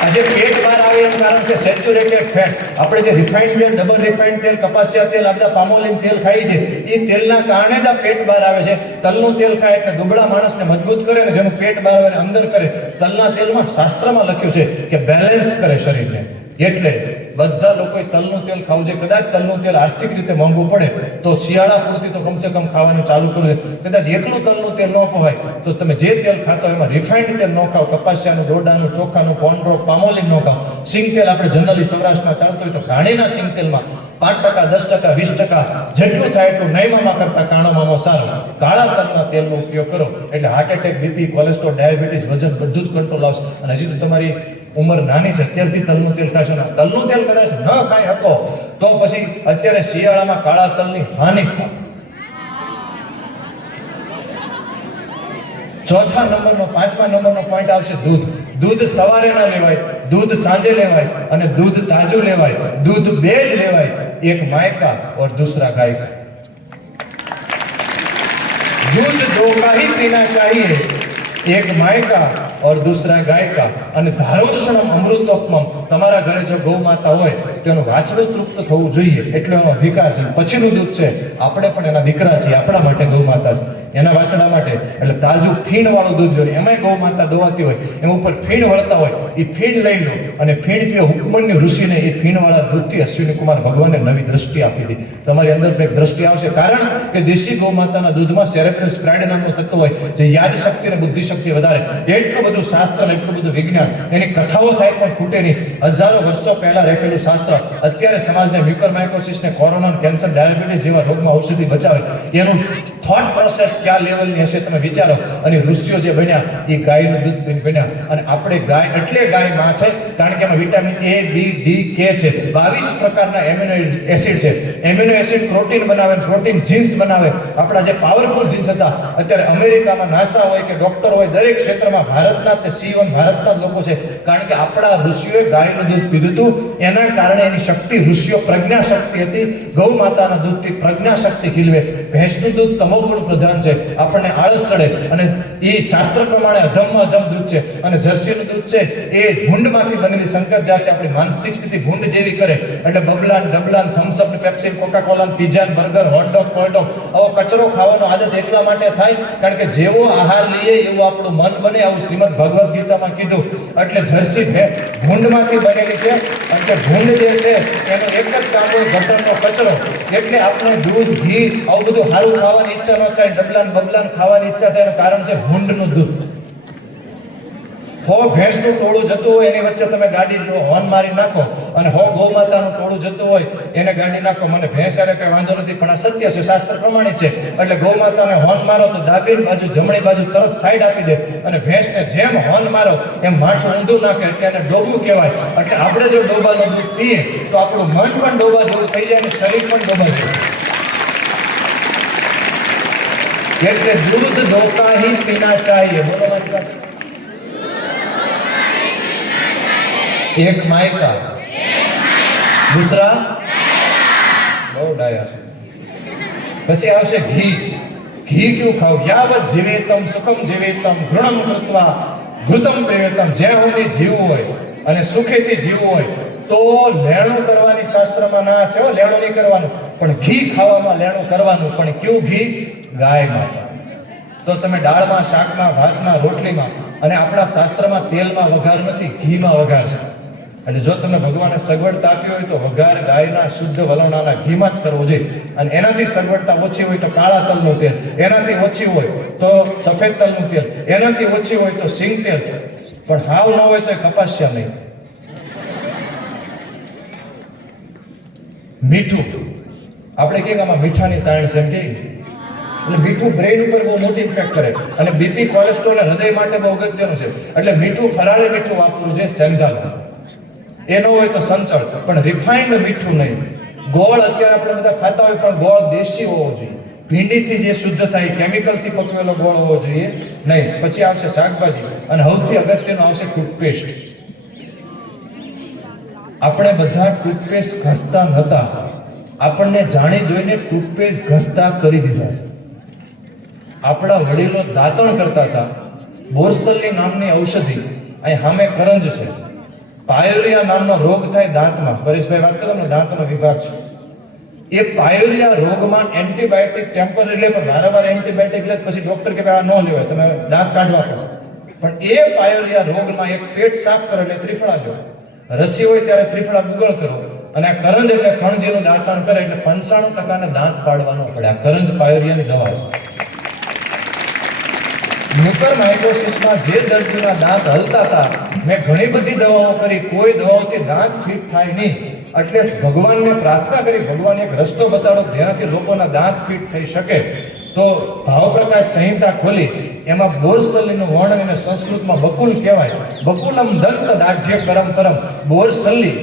આજે પેટ બહાર આવે એનું કારણ છે સેચ્યુરેટેડ ફેટ. આપણે જે રિફાઇન્ડ તેલ, ડબલ રિફાઇન્ડ તેલ, કપાસિયા તેલ, આ બધા પામોલિન તેલ ખાઈએ છે, એ તેલના કારણે જ આ પેટ બહાર આવે છે. તલનું તેલ ખાય એટલે દુબળા માણસને મજબૂત કરે ને જેનું પેટ બહાર આવે અંદર કરે. તલના તેલમાં શાસ્ત્રમાં લખ્યું છે કે બેલેન્સ કરે શરીરને. એટલે બધા લોકોએ તલનું તેલ ખાવું છે. કદાચ તલનું તેલ આર્થિક રીતે મોંઘું પડે તો શિયાળા પૂરતી તો કમસે કમ ખાવાનું ચાલુ કરવું. કદાચ એટલું તલનું તેલ ન પોહાય તો તમે જે તેલ ખાતા હોય એમાં રિફાઇન્ડ તેલ ન ખાઓ, કપાસિયાનું, ડોડાનું, ચોખાનું, કોર્નડ્રોપ, પામોલિન ન ખાઓ. સિંગ તેલ આપણે જનરલી સૌરાષ્ટ્રમાં ચાલતું હોય તો ઘાણીના સિંગ તેલમાં 5%, 10%, 20% જેટલું થાય એટલું નયમામાં કરતા કાણો મામો સારો. કાળા તલના તેલનો ઉપયોગ કરો એટલે heart attack, BP, cholesterol, diabetes, વજન બધું જ કંટ્રોલ આવશે. અને હજી તો તમારી ઉંમર નાની છે, અત્યારથી તલનું તેલ ખાશો ને, તલનું તેલ કદાચ ન ખાઈ શકો તો પછી અત્યારે શિયાળામાં કાળા તલની હાનિ ખાઓ. ચોથા નંબરનો, 5મા નંબરનો પોઈન્ટ આવશે દૂધ. દૂધ સવારે ના લેવાય, દૂધ સાંજે લેવાય અને દૂધ તાજું લેવાય. દૂધ બે જ લેવાય, એક માયકા और दूसरा गाय का. दूध दो का ही पीना चाहिए, एक मायका और दूसरा गाय का. અને ધારોષણમ અમૃતોપમમ. તમારા ઘરે જો ગૌ માતા હોય તેનું વાછડું તૃપ્ત થવું જોઈએ, એટલો એનો અધિકાર છે. પછીનું દૂધ છે, આપણે પણ એના દીકરા છીએ, આપણા માટે ગૌ માતા છે, એના વાછડા માટે. એટલે તાજું ફીણ વાળું દૂધ લો. એમાંય ગૌ માતા દોવાતી હોય, એમાં ઉપર ફીણ વળતા હોય, એ ફીણ લઈ લો અને ફીણ પીઓ. ઉપમન્યુ ઋષિને એ ફીણ વાળા દૂધથી અશ્વિની કુમાર ભગવાને નવી દ્રષ્ટિ આપી હતી. તમારી અંદર એક દ્રષ્ટિ આવશે, કારણ કે દેશી ગૌ માતાના દૂધમાં સેરેબ્રસ પ્રાઇડ નામનું તત્વ હોય જે યાદ શક્તિ અને બુદ્ધિ શક્તિ વધારે. એટલું બધું શાસ્ત્ર, એટલું બધું વિજ્ઞાન, એની કથાઓ થાય પણ ખૂટે નહીં. હજારો વર્ષો પહેલા રહેલું શાસ્ત્ર અત્યારે સમાજને મ્યુકોરમાઇકોસિસ ને, કોરોના, કેન્સર, ડાયાબિટીસ જેવા રોગમાં ઔષધિ બચાવે. એનું થોટ પ્રોસેસ કયા લેવલની હશે તમે વિચારો. અને ઋષિઓ જે બન્યા એ ગાયનું દૂધ બન્યા. અને આપણે ગાય એટલે ગાય માં છે કારણ કે એમાં vitamin A, B, D, K છે. 22 પ્રકારના એમિનો એસિડ છે. એમિનો એસિડ પ્રોટીન બનાવે, પ્રોટીન જીન્સ બનાવે. આપણા જે પાવરફુલ જીન્સ હતા, અત્યારે અમેરિકામાં નાસા હોય કે ડોક્ટર હોય, દરેક ક્ષેત્રમાં ભારતના તે C1 ભારતના લોકો છે. કારણ કે આપણા ઋષિઓએ ગાયનું દૂધ પીધું હતું. એના કારણે એની શક્તિ, ઋષિઓ પ્રજ્ઞા શક્તિ હતી. ગૌ માતાના દૂધથી પ્રજ્ઞા શક્તિ ખીલવે. ભેંસનું દૂધ તમોગુણ પ્રધાન છે, આપણને આળસ ચડે અને એ શાસ્ત્ર પ્રમાણે અધમમાં અધમ દૂધ છે. અને જર્સીનું દૂધ છે એ ભૂંડમાંથી બનેલી સંકર જાત છે. આપણી માનસિક સ્થિતિ ભૂંડ જેવી કરે. એટલે બબલાન, ડબલાન, Thums Up, Pepsi, Coca Cola, pizza, burger, hot dog, કોલ્ડોગ આવો કચરો ખાવાનો આદત એટલા માટે થાય કારણ કે જેવો આહાર લઈએ એવું આપણું મન બને. આવું શ્રીમદ ભગવદ્ ગીતામાં કીધું. એટલે જર્સી ભૂંડમાંથી બનેલી છે. અને ભૂંડ જે છે એનું એક જ કામ હોય, ગટરનો કચરો. એટલે આપણે દૂધ, ઘી આવું બધું સારું ખાવાની ઈચ્છા ન થાય, ડબલાન બબલાન ખાવાની ઈચ્છા થાય. એનું કારણ છે ભૂંડનું દૂધ. હો ભેંસનું ટોળું જતું હોય એની વચ્ચે તમે ગાડી હોર્ન મારી નાખો અને હો ગૌ માતાનું ટોળું જતું હોય એને ગાડી નાખો. મને ભેંસ અરે કઈ વાંધો નથી, પણ આ સત્ય છે, શાસ્ત્ર પ્રમાણિત છે. એટલે ગૌ માતાને હોર્ન મારો તો ડાબી બાજુ, જમણી બાજુ તરત સાઈડ આપી દે. અને ભેંસને જેમ હોર્ન મારો એમ માથું ઊંધું નાખે, એટલે એને ડોબું કહેવાય. એટલે આપણે જો ડોબાનું દૂધ પીએ તો આપણું મન પણ ડોબા જેવું થઈ જાય અને શરીર પણ ડોબા જેવું. એટલે दूध दो का ही पीना चाहिए. बोलो माता. एक मायका, दूसरा બહુ ડાયા છે. પછી આવશે ઘી. ઘી ક્યું ખાવ? યાવત જીવેતમ સુખમ જીવેતમ ઘૃણમ કૃત્વા ઘૃતમ પ્રેવેતમ. જ્યાં સુધી જીવવું હોય અને સુખેથી જીવવું હોય તો લેણું કરવાની શાસ્ત્રમાં ના છે. લેણું નહીં કરવાનું, પણ ઘી ખાવામાં લેણું કરવાનું. પણ કયું ઘી? ગાય માતા. તો તમે દાળમાં, શાકમાં, ભાતમાં, રોટલીમાં, અને આપણા શાસ્ત્રમાં તેલમાં વઘાર નથી, ઘીમાં વઘાર છે. એટલે જો તમે ભગવાને સગવડતા આપી હોય તો વઘાર ગાયના શુદ્ધ વલણાના ઘીમાં જ કરવો જોઈએ. અને એનાથી સગવડતા ઓછી હોય તો કાળા તલનું તેલ, એનાથી ઓછી હોય તો સફેદ તલનું તેલ, એનાથી ઓછી હોય તો સિંગ તેલ, પણ હાવ ન હોય તો કપાસિયા નહીં. મીઠું આપણે કહીએ કે આમાં મીઠાની તાણ છે એમ કહીએ, એટલે મીઠું બ્રેઇન ઉપર બહુ મોટી ઇમ્પેક્ટ કરે અને બીપી, કોલેસ્ટ્રોલ અને હૃદય માટે બહુ અગત્યનું છે. એટલે મીઠું ફરાળી મીઠું વાપરવું છે, સેંધાનું. એ ન હોય તો સંચળ, પણ રિફાઇન્ડ મીઠું નહીં. ગોળ અત્યારે આપણે બધા ખાતા હોય, પણ ગોળ દેશી હોવો જોઈએ. ભીંડીથી જે શુદ્ધ થાય, કેમિકલથી પકવેલો ગોળ હોવો જોઈએ નહીં. પછી આવશે શાકભાજી, અને સૌથી અગત્યનું આવશે ટૂથપેસ્ટ. આપણે બધા ટૂથપેસ્ટ ઘસતા નહોતા, આપણને જાણી જોઈને ટૂથપેસ્ટ ઘસતા કરી દીધા છે. આપણા વડીલો દાંતણ કરતા હતા. બોરસલની નામની ઔષધિ, અહીં સામે કરંજ છે. પાયોરિયા નામનો રોગ થાય દાંતમાં, પરેશભાઈ વાત કરો ને, દાંતનો વિભાગ છે. એ પાયોરિયા રોગમાં એન્ટીબાયોટિક ટેમ્પરરી લે, પણ વારંવાર એન્ટીબાયોટિક લે પછી ડોક્ટર કે આ ન લેવાય, તમે દાંત કાઢવા પડશે. પણ એ પાયોરિયા રોગમાં એક પેટ સાફ કરે એટલે ત્રિફળા લો. રસી હોય ત્યારે ત્રિફળા ગુગળ કરો, અને આ કરંજ એટલે કણજીનું દાંતણ કરે એટલે 95% દાંત પાડવાનો પડે. આ કરંજ પાયોરિયાની દવા છે. મ્યુકરમાઇકોસિસમાં જે દર્દીઓના દાંત હલતા હતા, મેં ઘણી બધી દવાઓ કરી, કોઈ દવાઓથી દાંત ફિટ થાય નહીં. એટલે ભગવાનને પ્રાર્થના કરી, ભગવાન એક રસ્તો બતાડો જેનાથી લોકોના દાંત ફિટ થઈ શકે. તો ભાવપ્રકાશ સંહિતા ખોલી, એમાં બોરસલ્લીનું વર્ણન, એને સંસ્કૃતમાં બકુલ કહેવાય. બકુલમ દંત દાઢ્ય કરમ કરમ. બોરસલ્લી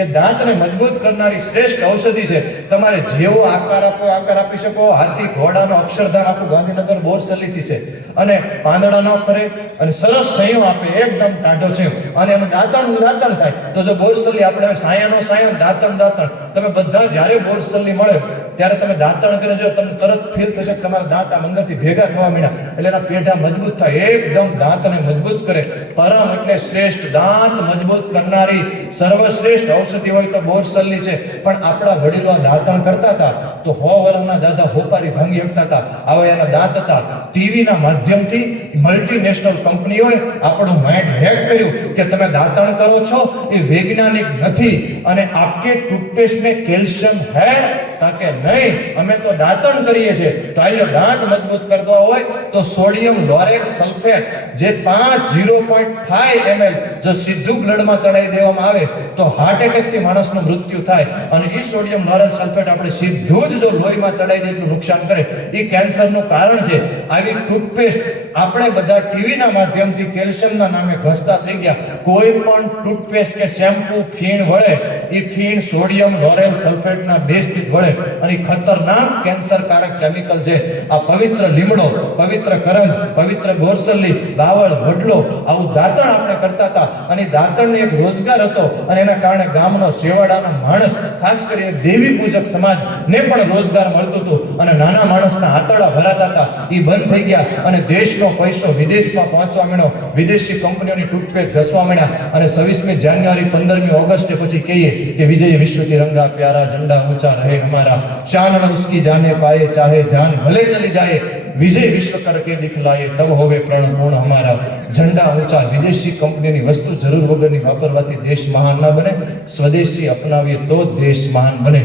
એ દાંતને મજબૂત કરનારી શ્રેષ્ઠ ઔષધિ છે. તમારે જેવો આકાર આપો આકાર આપી શકો. હાથી ઘોડાનો અક્ષરધામ આખું ગાંધીનગર બોરસલ્લીથી છે. અને પાંદડા ન ફરે અને સરસ સંયમ આપે, એકદમ ટાઢો છે, અને એનું દાંતણ થાય. તો જો બોરસલ્લી આપણે સાયાનો સાયા, દાંતણ દાંતણ, તમે બધા જ્યારે બોરસલ્લી મળે ત્યારે તમે દાંતણ કરીને જો, તમને તરત ફીલ થશે કે તમારા દાંત આમ અંદરથી ભેગા થવા માંડ્યા, એટલે એના પેઢા મજબૂત થાય, એકદમ દાંતને મજબૂત કરે. પરમ એટલે શ્રેષ્ઠ, દાંત મજબૂત કરનારી સર્વશ્રેષ્ઠ ઔષધિ હોય તો બોરસલ્લી છે. પણ આપણા વડીલો દાંતણ કરતા હતા તો 100 વર્ષના દાદા હોપારી ભાંગી શકતા હતા. આવા એના દાંત હતા. ટીવીના માધ્યમથી મલ્ટીનેશનલ કંપનીઓએ આપણું માઇન્ડ હેક કર્યું કે તમે દાંતણ કરો છો એ વૈજ્ઞાનિક નથી, અને આપકે ટૂથપેસ્ટ में कैल्शियम है ताकि नहीं, અમે તો દાંતણ કરીએ છીએ. તો આલ્યો દાંત મજબૂત કરવા હોય તો સોડિયમ લોરેટ સલ્ફેટ જે 0.5 ml જો સીધું બ્લડમાં ચડાવી દેવામાં આવે તો હાર્ટ એટેક થી માણસનું મૃત્યુ થાય. અને એ સોડિયમ લોરેટ સલ્ફેટ આપણે સીધું જ જો લોહીમાં ચડાવી દે એટલું નુકસાન કરે. એ કેન્સરનું કારણ છે. આવી ટૂથપેસ્ટ આપણે બધા ટીવીના માધ્યમથી કેલ્શિયમના નામે ઘસતા થઈ ગયા. કોઈ પણ ટૂથપેસ્ટ કે શેમ્પૂ ફીણ વળે, એ ફીણ સોડિયમ લોરેલ સલ્ફેટના બેઝથી જ વળે, અને ખતરનાક કેન્સરકારક કેમિકલ છે. આ પવિત્ર લીમડો, પવિત્ર કરંજ, પવિત્ર બોરસલ્લી, બાવળ, વડલો, આવું દાંતણ આપણે કરતા હતા. અને દાંતણને એક રોજગાર હતો, અને એના કારણે ગામનો શેવાડાનો માણસ, ખાસ કરીને દેવી પૂજક સમાજને પણ રોજગાર મળતું હતું, અને નાના માણસના આંતરડા ભરાતા હતા. એ બંધ થઈ ગયા, અને દેશનો પૈસો વિદેશમાં પહોંચવા માંડ્યો. વિદેશી કંપનીઓની ટૂથપેસ્ટ ઘસવા માંડ્યા. અને 26મી જાન્યુઆરી, 15મી ઓગસ્ટે પછી કહીએ કે વિજય વિશ્વ તિરંગા પ્યારા, ઝંડા ઊંચા રહે હમારા, शान न उसकी जाने पाए चाहे जान भले चली जाए, विजय विश्व करके दिखलाए तब होवे प्रण पूर्ण हमारा. झंडा ऊंचा. विदेशी कंपनीની વસ્તુ જરૂર વગરની વાપરવાથી દેશ મહાન ન બને, સ્વદેશી અપનાવીએ તો દેશ મહાન બને.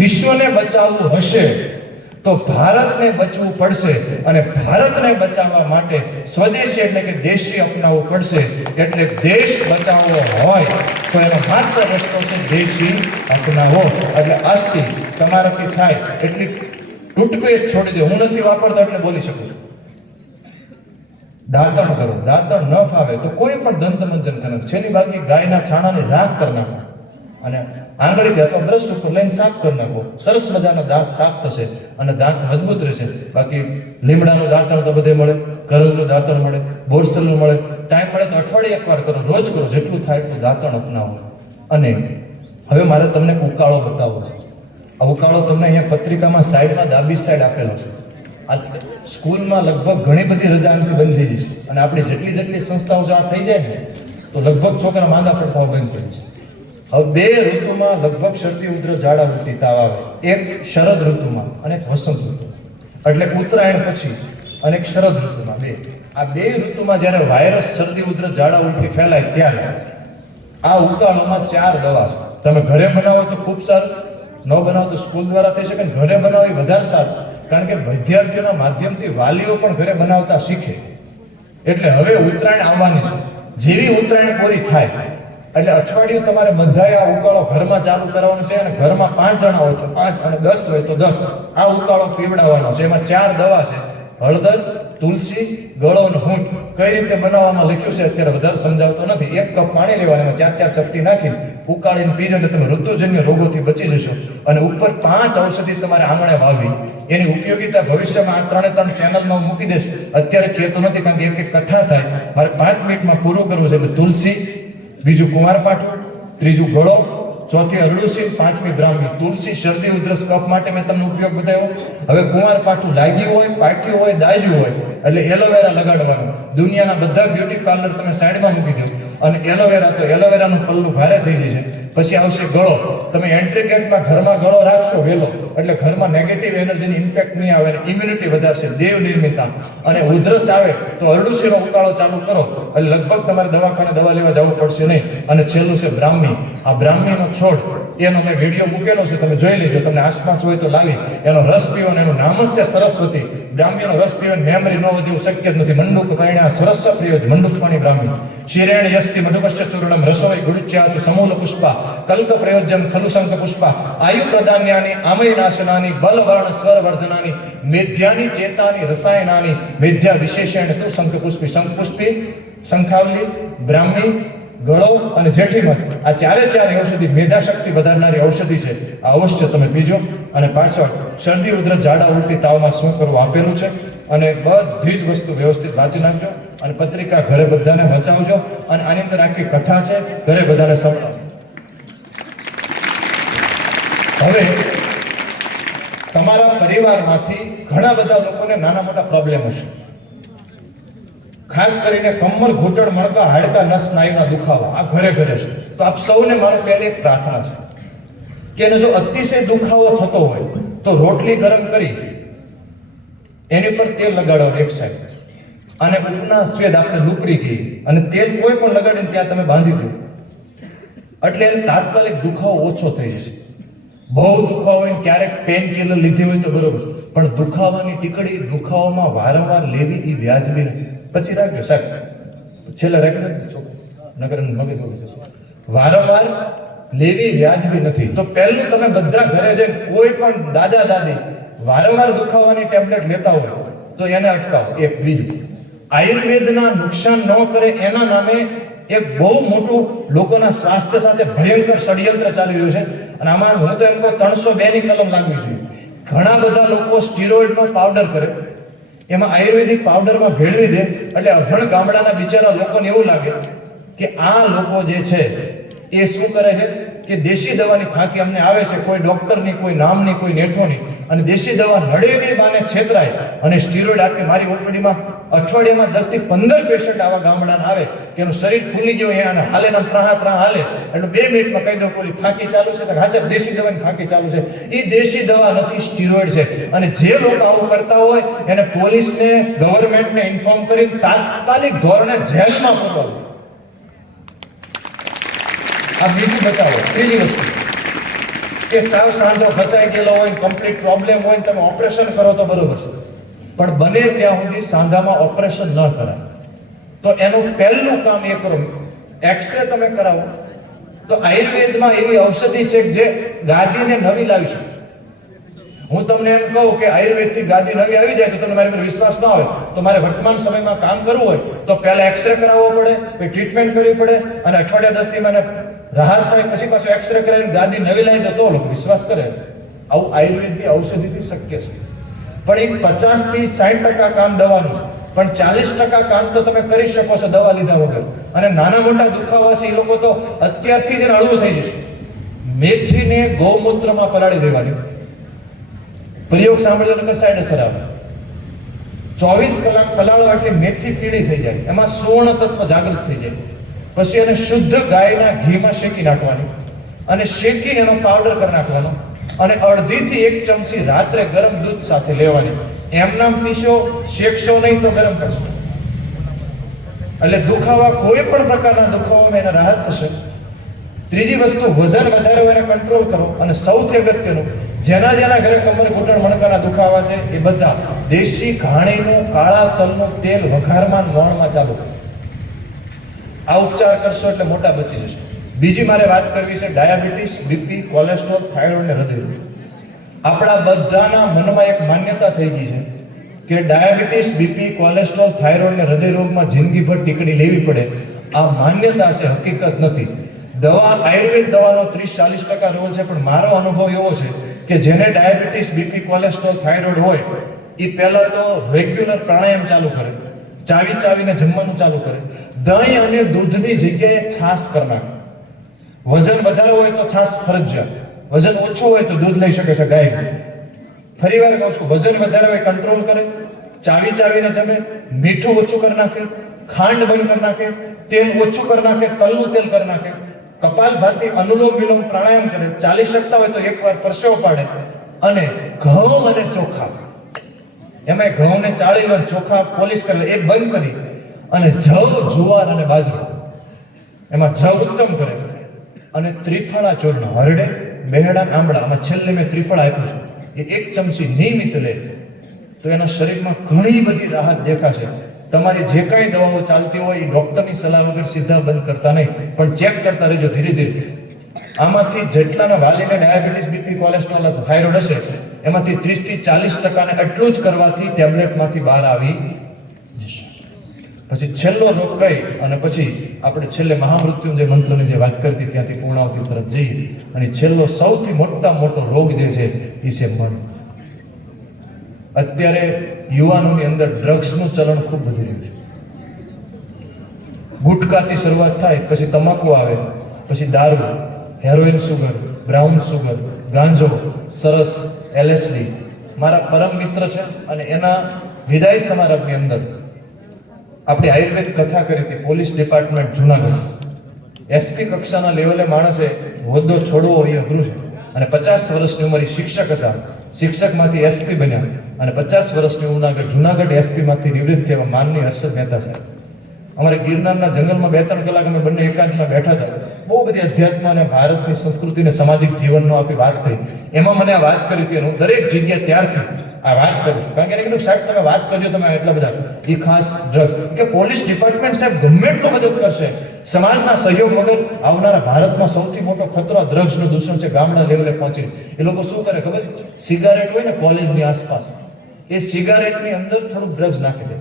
વિશ્વને બચાવવું હશે તો ભારતને બચવું પડશે, અને ભારતને બચાવવા માટે સ્વદેશી એટલે કે દેશી અપનાવવું પડશે. એટલે દેશ બચાવવો હોય તો એનો માત્ર રસ્તો છે દેશી અપનાવો. એટલે આજથી તમારાથી થાય એટલી ટૂથપેસ્ટ છોડી દો. હું નથી વાપરતો એટલે બોલી શકું છું. દાંતણ કરો. દાંતણ ન ફાવે તો કોઈ પણ દંતમંજન કરો. છેલ્લી બાકી ગાયના છાણાની રાખ કરી નાખો, અને આંગળીથી અથવા બ્રશ ઉપર લઈને સાફ કરી નાખો. સરસ મજાના દાંત સાફ થશે અને દાંત મજબૂત રહેશે. બાકી લીમડાનું દાંતણ તો બધે મળે, કરંજનું દાંતણ મળે, બોરસલનું મળે. ટાઈમ મળે તો અઠવાડિયે એકવાર કરો, રોજ કરો, જેટલું થાય એટલું દાંતણ અપનાવો. અને હવે મારે તમને ઉકાળો બતાવવો છે. આ ઉકાળો તમને અહીંયા પત્રિકામાં સાઈડમાં ડાબી સાઈડ આપેલો છે. આ સ્કૂલમાં લગભગ ઘણી બધી રજાઓથી બંધ થઈ જશે, અને આપણી જેટલી સંસ્થાઓ જો આ થઈ જાય ને તો લગભગ છોકરા માંદા પડતા બંધ થઈ છે. હવે 2 ઋતુમાં લગભગ શરદી, ઉધરસ, ઝાડા, ઉલટી, તાવ આવે. એક શરદ ઋતુમાં અને એક વસંત ઋતુ, એટલે ઉત્તરાયણ પછી, અને એક શરદ ઋતુમાં. 2 આ 2 ઋતુમાં જ્યારે વાયરસ, શરદી, ઉધરસ, ઝાડા, ઉલટી ફેલાય ત્યારે આ ઉકાળોમાં 4 દવા છે. તમે ઘરે બનાવો તો ખૂબ સારું, ન બનાવો તો સ્કૂલ દ્વારા થઈ શકે. ઘરે બનાવો એ વધારે સારું, કારણ કે વિદ્યાર્થીઓના માધ્યમથી વાલીઓ પણ ઘરે બનાવતા શીખે. એટલે હવે ઉત્તરાયણ આવવાની છે. જેવી ઉત્તરાયણ પૂરી થાય એટલે અઠવાડિયું તમારે બધાએ આ ઉકાળો ઘરમાં ચાલુ કરવાનો છે અને ઘરમાં 5 જણા હોય તો 5 અને 10 હોય તો 10 આ ઉકાળો પીવડાવવાનો છે. એમાં 4 દવા છે: હળદર, તુલસી, ગળો અને હૂંફ. કઈ રીતે બનાવવામાં લખ્યું છે અત્યારે વધારે સમજાવતો નથી. 1 કપ પાણી લેવાનું, એમાં 4 ચપટી નાખીને ઉકાળીને પીજો એટલે તમે ઋતુજન્ય રોગોથી બચી જશો. અને ઉપર 5 ઔષધિ તમારે આંગણે વાવવી. એની ઉપયોગિતા ભવિષ્યમાં આ 3 ચેનલમાં મૂકી દેશે. અત્યારે કહેતો નથી કારણ કે એક કથા થાય, મારે 5 મિનિટમાં પૂરું કરવું છે. એટલે તુલસી, બીજું કુંવારપાઠું, ત્રીજું ગળો, ચોથી અરડુસી, 5મી બ્રાહ્મી. તુલસી શરદી ઉધરસ કફ માટે મેં તમને ઉપયોગ બતાવ્યો. હવે કુંવારપાઠું લાગ્યું હોય, પાક્યું હોય, દાજ્યું હોય એટલે એલોવેરા લગાડવાનું. દુનિયાના બધા બ્યુટી પાર્લર તમે સાઈડમાં મૂકી દો અને એલોવેરા, તો એલોવેરાનું પલ્લું ભારે થઈ જશે. પછી આવશે ગળો. તમે એન્ટ્રી ગેટમાં ઘરમાં ગળો રાખશો વેલો એટલે ઘરમાં નેગેટિવ એનર્જીની ઇમ્પેક્ટ નહીં આવે અને ઇમ્યુનિટી વધારશે, દેવ નિર્મિતા. અને ઉધરસ આવે તો અરડુસીનો ઉકાળો ચાલુ કરો એટલે લગભગ તમારે દવાખાને દવા લેવા જવું પડશે નહીં. અને છેલ્લું છે બ્રાહ્મી. આ બ્રાહ્મીનો છોડ, એનો મેં વિડીયો મૂકેલો છે, તમે જોઈ લેજો. તમને આસપાસ હોય તો લાવી એનો રસ પીવો. એનું નામ જ છે સરસ્વતી. બ્રાહ્મીનો રસ પીવાની મેમરી ન વધે એવું શક્ય જ નથી. મંડુક પરિણા સરસ પ્રિય મંડુક પાણી બ્રાહ્મી. શિરેણ યસ્તિ મધુકશ્ય ચૂર્ણમ રસોઈ ગુરુચ્યાતુ સમૂલ પુષ્પા કલ્ક પ્રયોજન ખલુ શંખ પુષ્પા આયુ પ્રદાન્યાની આમય નાશનાની બલવર્ણ સ્વર વર્ધનાની મેધ્યાની ચેતાની રસાયનાની મેધ્યા વિશેષણ તુ શંખ પુષ્પી. શંખ પુષ્પી, શંખાવલી, બ્રાહ્મી, ગળો અને જેઠીમધ. આ 4 ઔષધિ મેધા શક્તિ વધારનારી ઔષધિ છે. આ અવશ્ય તમે પીજો. અને પાછળ શરદી ઉધરસ ઝાડા ઉલટી તાવમાં શું કરવું આપેલું છે. અને બધી જ વસ્તુ વ્યવસ્થિત વાંચી નાખજો અને પત્રિકા ઘરે બધાને વચાવજો. અને આની અંદર આખી કથા છે, ઘરે બધાને સંભળાવજો. હવે તમારા પરિવારમાંથી ઘણા બધા લોકોને નાના મોટા પ્રોબ્લેમ હશે. ખાસ કરીને કમર, ઘૂંટણ, મણકા, હાડકા, નસ, સ્નાયુના દુખાવા આ ઘરે ઘરે છે. તો આપ સૌને મારો પહેલી એક પ્રાર્થના છે કે એને જો અતિશય દુખાવો થતો હોય તો રોટલી ગરમ કરી એની પર તેલ લગાડવાનું એક સાઈડ, અને ઉપના સ્વેદ આપણે લુકરી કહીએ, અને તેલ કોઈ પણ લગાડીને ત્યાં તમે બાંધી દો એટલે એને તાત્કાલિક દુખાવો ઓછો થઈ જશે. બહુ દુખાવો હોય ક્યારેક પેન કિલર લીધી હોય તો બરોબર, પણ દુખાવાની ટીકડી દુખાવામાં વારંવાર લેવી એ વ્યાજબી નથી. પછી રાખજો સાહેબ, છેલ્લે રાખજો, નગર મગજ વારંવાર લેવી વ્યાજબી નથી. તો પહેલું તમે બધા ઘરે જઈને કોઈ પણ દાદા દાદી વારંવાર દુખાવાની ટેબ્લેટ લેતા હોય તો એને અટકાવો. એક બીજું, આયુર્વેદના નુકસાન ન કરે એના નામે એક બહુ મોટું લોકોના સ્વાસ્થ્ય સાથે ભયંકર ષડયંત્ર ચાલી રહ્યું છે. અને આમાં હું તો એમ કહું 302 ની કલમ લાગવી જોઈએ. ઘણા બધા લોકો સ્ટીરોઇડનો પાવડર કરે, એમાં આયુર્વેદિક પાવડરમાં ભેળવી દે એટલે અભણ ગામડાના બિચારા લોકોને એવું લાગે કે આ લોકો જે છે એ શું કરે છે કે દેશી દવાની ફાંકી અમને આવે છે, કોઈ ડોક્ટરની, કોઈ નામની, કોઈ નેઠોની, અને દેશી દવા નડે નહીં બાને છેતરાય અને સ્ટીરોઇડ આપી. મારી ઓપીડીમાં અઠવાડિયામાં 10 થી 15 પેશન્ટ આવા ગામડાના આવે કે એનું શરીર ફૂલી ગયું અને હાલે નામ ત્રાહ હાલે એટલે 2 મિનિટમાં કહી દો કોઈ ફાંકી ચાલુ છે તો હાસે દેશી દવાની ફાંકી ચાલુ છે. એ દેશી દવા નથી, સ્ટીરોઇડ છે. અને જે લોકો આવું કરતા હોય એને પોલીસને, ગવર્મેન્ટને ઇન્ફોર્મ કરી તાત્કાલિક ધોરણે જેલમાં પૂરવાનું. આ બીજું બચાવો. ત્રીજી વસ્તુ કે સાવ સાંધો ફસાઈ ગયેલો હોય, કમ્પ્લીટ પ્રોબ્લેમ હોય, તમે ઓપરેશન કરો તો બરોબર છે, પણ બને ત્યાં સુધી સાંધામાં ઓપરેશન ન કરાય. તો એનું પહેલું કામ એ કરો, એક્સરે તમે કરાવો. તો આયુર્વેદમાં એવી ઔષધિ છે જે ગાદીને નવી લાવી શકે. હું તમને એમ કહું કે આયુર્વેદથી ગાદી નવી આવી જાય તો તમને મારી પર વિશ્વાસ ન આવે તો મારે વર્તમાન સમયમાં કામ કરવું હોય તો પહેલા એક્સરે કરાવવો પડે, પછી ટ્રીટમેન્ટ કરવી પડે, અને અઠવાડિયા 10 થી મને રાહત થાય પછી પાછું એક્સરે કરાવીને ગાદી નવી લાવી દો તો લોકો વિશ્વાસ કરે. આવું આયુર્વેદની ઔષધિથી શક્ય છે. પણ એક 50 થી 60% કામ દવાનું છે, પણ 40% કામ તો તમે કરી શકો છો દવા લીધા વગર. અને નાના મોટા દુખાવા છે એ લોકો તો અત્યારથી જ હળવું થઈ જશે. મેથીને ગૌમૂત્રમાં પલાળી દેવાની. પ્રયોગ સાંભળજો નકર સાઈડ અસર આવે. 24 કલાક પલાળો એટલે મેથી પીળી થઈ જાય, એમાં સુવર્ણ તત્વ જાગૃત થઈ જાય. પછી એને શુદ્ધ ગાયના ઘીમાં શેકી નાખવાની અને શેકીને એનો પાવડર કરી નાખવાનો અને અડધી થી 1 ચમચી રાત્રે ગરમ દૂધ સાથે લેવાની. એમનામ પીશો, શેકશો નહીં તો ગરમ કરશો એટલે દુખાવા, કોઈ પણ પ્રકારના દુખાવામાં એને રાહત થશે. ત્રીજી વસ્તુ, વજન વધારે હોય એને કંટ્રોલ કરો. અને સૌથી અગત્યનું, જેના ઘરે કમર, ઘૂંટણ, મણકાના દુખાવા છે એ બધા દેશી ઘાણીનું કાળા તલનું તેલ વઘારમાં, મોણમાં ચાલુ કરો. આ ઉપચાર કરશો એટલે મોટા બચી જશે. બીજી મારે વાત કરવી છે ડાયાબિટીસ, બીપી, કોલેસ્ટ્રોલ, થાઇરોઇડ અને હૃદય. આપણા બધાના મનમાં એક માન્યતા થઈ ગઈ છે કે ડાયાબિટીસ, બીપી, કોલેસ્ટ્રોલ, થાઇરોઇડ અને હૃદય રોગમાં જિંદગીભર ટીકડી લેવી પડે. આ માન્યતા છે, હકીકત નથી. આયુર્વેદ દવાનો 30-40% રોલ છે, પણ મારો અનુભવ એવો છે કે જેને ડાયાબિટીસ, બીપી, કોલેસ્ટ્રોલ, થાઇરોઇડ હોય એ પહેલા તો રેગ્યુલર પ્રાણાયામ ચાલુ કરે, ચાવીને જમવાનું ચાલુ કરે, દહીં અને દૂધની જગ્યાએ છાશ કરી નાખે. વજન વધારે હોય તો છાશ ફરજિયાત, વજન ઓછું હોય તો દૂધ લઈ શકે છે ગાય. ફરી વાર કહું છું, વજન વધારે હોય કંટ્રોલ કરે, ચાવીને જમે, મીઠું ઓછું કરી નાખે, ખાંડ બંધ કરી નાખે, તેલ ઓછું કરી નાખે, તલનું તેલ કરી નાખે, કપાલભાતિ, અનુલોમ વિલોમ, પ્રાણાયામ કરે, ચાલી શકતા હોય તો એકવાર પરસેવો પાડે, અને ઘઉં અને ચોખા, એમાં ઘઉંને ચાળી વાર ચોખા પોલિશ કરે, એ બંધ કરી અને જવ, જુવાર અને બાજરો, એમાં જવ ઉત્તમ કરે, અને ત્રિફળા ચૂર્ણ, હરડે, બેહડા, આંબળા, આમાં છેલ્લે મેં ત્રિફળા આપ્યું છે, એ 1 ચમચી નિયમિત લે તો એના શરીરમાં ઘણી બધી રાહત દેખાશે. તમારી જે કાંઈ દવાઓ ચાલતી હોય એ ડોક્ટરની સલાહ વગર સીધા બંધ કરતા નહીં, પણ ચેક કરતા રહેજો ધીરે ધીરે. આમાંથી જેટલાના વાલીને ડાયાબિટીસ, બીપી, કોલેસ્ટ્રોલ, થાઇરોઇડ હશે એમાંથી 30-40% ને એટલું જ કરવાથી ટેબ્લેટમાંથી બહાર આવી જશે. પછી છેલ્લો રોગ કઈ અને પછી આપણે છેલ્લે મહામૃત્યુંજય મંત્રની જે વાત કરતી ત્યાંથી પૂર્ણાવતી તરફ જઈએ. અને છેલ્લો સૌથી મોટો રોગ જે છે એ છે મન. અત્યારે યુવાનોની અંદર ડ્રગ્સનું ચલણ ખૂબ વધી રહ્યું છે. ગુટકાથી શરૂઆત થાય, પછી તમાકુ આવે, પછી દારૂ, હેરોઇન, સુગર, બ્રાઉન સુગર, ગાંજો, સરસ, LSD. મારા પરમ મિત્ર છે અને એના વિદાય સમારંભની અંદર આપણી આયુર્વેદ કથા કરી હતી. પોલીસ ડિપાર્ટમેન્ટ જુનાગઢ, SP કક્ષાના લેવલે માણસે હોદ્દો છોડવો એ અઘરું છે, અને 50 વર્ષની ઉંમરે શિક્ષક હતા, શિક્ષકમાંથી SP બન્યા, અને 50 વર્ષની ઉંમરે જુનાગઢ SP માંથી નિવૃત્ત થયા માનની હર્ષદ મહેતા સાહેબ. અમારે ગિરનારના જંગલમાં 2-3 કલાક અમે બંને એકાંતમાં બેઠા હતા. બહુ બધી અધ્યાત્મ અને ભારતની સંસ્કૃતિ અને સામાજિક જીવનનો આપણી વાત થઈ. એમાં મને આ વાત કરી હતી, હું દરેક જગ્યાએ ત્યારથી આ વાત કરું છું, કારણ કે એને કીધું સાહેબ તમે વાત કરજો, તમે એટલા બધા એ ખાસ ડ્રગ્સ, કે પોલીસ ડિપાર્ટમેન્ટ સાહેબ ગમે એટલો મદદ કરશે, સમાજના સહયોગ વગર આવનારા ભારતમાં સૌથી મોટો ખતરો ડ્રગ્સનું દૂષણ છે. ગામડા લેવલે પહોંચી એ લોકો શું કરે ખબર? સિગારેટ હોય ને કોલેજની આસપાસ, એ સિગારેટની અંદર થોડું ડ્રગ્સ નાખી દે,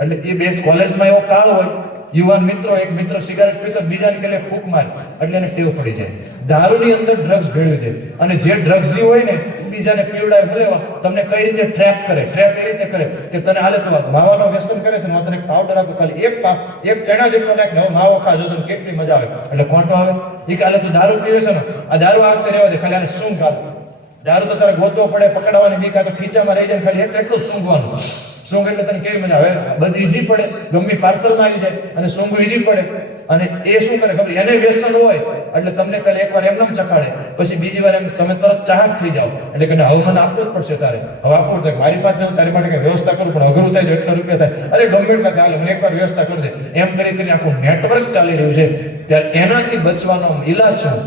એટલે એ બે કોલેજમાં એવો કાળ હોય, યુવાન મિત્રો, એક મિત્ર સિગારેટ પીતો બીજાને કે ફૂંક મારે, એટલે એને ટેવ પડી જાય. દારૂની અંદર ડ્રગ્સ ભેળવી દે, અને જે ડ્રગ્સ હોય ને બીજાને પીવડાવે, ભલે તમને કઈ રીતે ટ્રેપ એ રીતે કરે કે તને હાલે તો માવાનો વ્યસન કરે છે, તને પાવડર આપે, ખાલી એક ચણા જેટલો નાખ ને માવો ખાજો તો કેટલી મજા આવે. એટલે કોન્ટો આવે, એ કાલે તું દારૂ પીવે છે ને, આ દારૂ આ વખતે રહેવા દે, ખાલી આને સૂંઘ આવે. દારૂ તો તારે ગોતવો પડે, પકડાવાની બીક, તો ખીચામાં રહી જાય, ખાલી એટલું સૂંઘવાનું. સૂંઘ એટલે તને કેવી મજા આવે, બધું ઈઝી પડે, ગમે પાર્સલમાં આવી જાય, અને સૂંઘવું ઈઝી પડે. અને એ શું કરે ખબર? એને વ્યસન હોય એટલે તમને કાલે એકવાર એમને ચખાડે, પછી બીજી વાર એમ તમે તરત ચાહક થઈ જાઓ, એટલે કે હવે મને આપવું જ પડશે, તારે હવે આપવું પડશે, મારી પાસે તારી માટે કઈ વ્યવસ્થા કરું, પણ અઘરું થાય તો એટલા રૂપિયા થાય, અરે ગમે એટલા ચાલે, મને એકવાર વ્યવસ્થા કરી દે, એમ કરી આખું નેટવર્ક ચાલી રહ્યું છે. ત્યારે એનાથી બચવાનો ઈલાજ શું?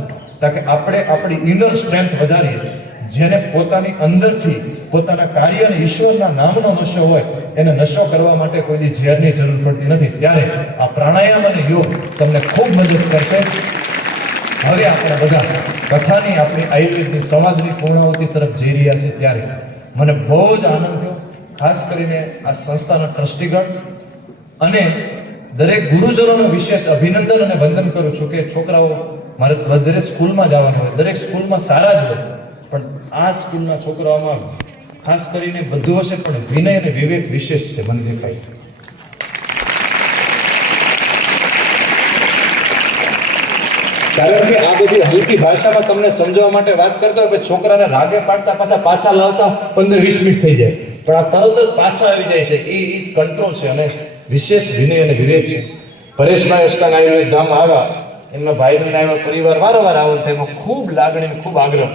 કે આપણે આપણી ઇનર સ્ટ્રેન્થ વધારીએ. જેને પોતાની અંદરથી પોતાના કાર્ય અને ઈશ્વરના નામનો નશો હોય, એને નશો કરવા માટે કોઈ દી ઝેરની જરૂર પડતી નથી. ત્યારે આ પ્રાણાયામ અને યોગ તમને ખૂબ મદદ કરશે. હવે આપણે બધા કથાની, આપણી આયુર્વેદની સમાજની પૂર્ણાવતી તરફ જઈ રહ્યા છે, ત્યારે મને બહુ જ આનંદ થયો. ખાસ કરીને આ સંસ્થાના ટ્રસ્ટીગણ અને દરેક ગુરુજનોનો વિશેષ અભિનંદન અને વંદન કરું છું કે છોકરાઓ, મારે દરેક સ્કૂલમાં જવાનું હોય, દરેક સ્કૂલમાં સારા જ હોય, પણ આ સ્કૂલના છોકરાઓમાં ખાસ કરીને બધું હશે, પણ વિનય અને વિવેક વિશેષ છે, મને દેખાય. કારણ કે આ બધી હલકી ભાષામાં તમને સમજાવવા માટે વાત કરતા હોય, છોકરાને રાગે પાડતા પાછા લાવતા 15-20 મિનિટ થઈ જાય, પણ આ તરત જ પાછા આવી જાય છે. એ કંટ્રોલ છે અને વિશેષ વિનય અને વિવેક છે. પરેશભાઈ અષ્ટાંગ આયુર્વેદ ધામમાં આવ્યા, એમના ભાઈબંધ આવ્યા, પરિવાર વારંવાર આવવાનું થાય, એમાં ખૂબ લાગણી, ખૂબ આગ્રહ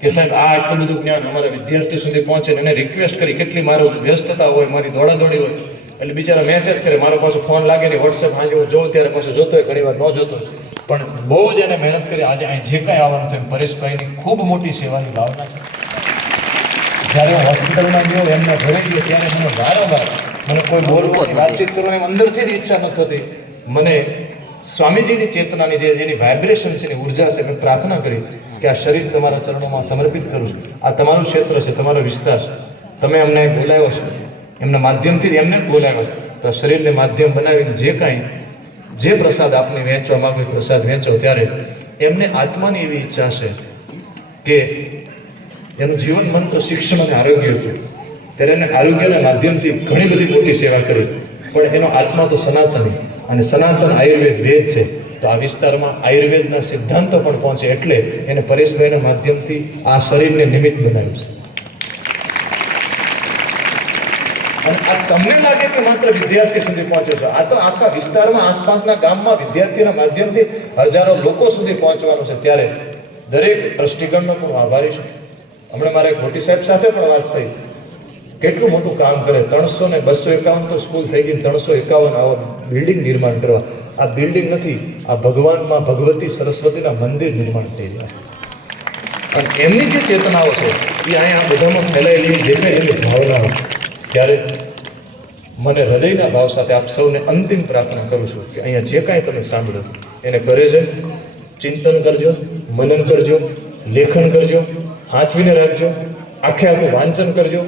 કે સાહેબ આ આટલું બધું જ્ઞાન અમારા વિદ્યાર્થી સુધી પહોંચે. એને રિક્વેસ્ટ કરી, કેટલી મારો વ્યસ્તતા હોય, મારી દોડાદોડી હોય, એટલે બિચારા મેસેજ કરે, મારો પાછો ફોન લાગે નહીં, વોટ્સએપ આજે હું જોઉં ત્યારે પાછો જોતો હોય, ઘણી વાર ન જોતો હોય, પણ બહુ જ એને મહેનત કરી. આજે અહીં જે કાંઈ આવવાનું થયું, પરેશભાઈની ખૂબ મોટી સેવાની ભાવના છે. જ્યારે હું હોસ્પિટલમાં ગયો, એમના ઘરે ગયો, ત્યારે મને વારંવાર મને કોઈ બોલવાની, વાતચીત કરવાની અંદરથી જ ઈચ્છા નથી થતી. મને સ્વામીજીની ચેતનાની જે એની વાઇબ્રેશન છે, એની ઉર્જા છે, મેં પ્રાર્થના કરી કે આ શરીર તમારા ચરણોમાં સમર્પિત કરું છું. આ તમારું ક્ષેત્ર છે, તમારો વિસ્તાર છે, તમે અમને બોલાવ્યો છે, એમના માધ્યમથી એમને જ બોલાવ્યો છે. તો આ શરીરને માધ્યમ બનાવીને જે પ્રસાદ આપને વહેંચવા માંગો એ પ્રસાદ વહેંચો. ત્યારે એમને આત્માની એવી ઈચ્છા છે કે એનું જીવન મંત્ર શિક્ષણ અને આરોગ્ય હતું. ત્યારે એને આરોગ્યના માધ્યમથી ઘણી બધી મોટી સેવા કરી, પણ એનો આત્મા તો સનાતની, અને સનાતન આયુર્વેદ વેદ છે. તો આ વિસ્તારમાં આયુર્વેદના સિદ્ધાંતો પણ પહોંચે, એટલે એને પરેશભાઈના માધ્યમથી આ શરીરને નિમિત્ત બનાવ્યું છે. અને આ તમને લાગે કે માત્ર વિદ્યાર્થી સુધી પહોંચે છે, આ તો આખા વિસ્તારમાં આસપાસના ગામમાં વિદ્યાર્થીના માધ્યમથી હજારો લોકો સુધી પહોંચવાનું છે. ત્યારે દરેક ટ્રસ્ટીગણનો પણ આભારી છું. હમણાં મારે ઘોટી સાહેબ સાથે પણ વાત થઈ, કેટલું મોટું કામ કરે. 300 ને 251 તો સ્કૂલ થઈ ગઈ, 351 આવા બિલ્ડિંગ નિર્માણ કરવા. આ બિલ્ડિંગ નથી, આ ભગવાનમાં ભગવતી સરસ્વતીના મંદિર નિર્માણ થઈ રહ્યા. અને એમની જે ચેતનાઓ છે એ અહીંયા આ બધામાં ફેલાયેલી દેખાય એની ભાવનાઓ. ત્યારે મને હૃદયના ભાવ સાથે આપ સૌને અંતિમ પ્રાર્થના કરું છું કે અહીંયા જે કાંઈ તમે સાંભળો એને ઘરે જઈ ચિંતન કરજો, મનન કરજો, લેખન કરજો, વાંચવીને રાખજો, આખું વાંચન કરજો,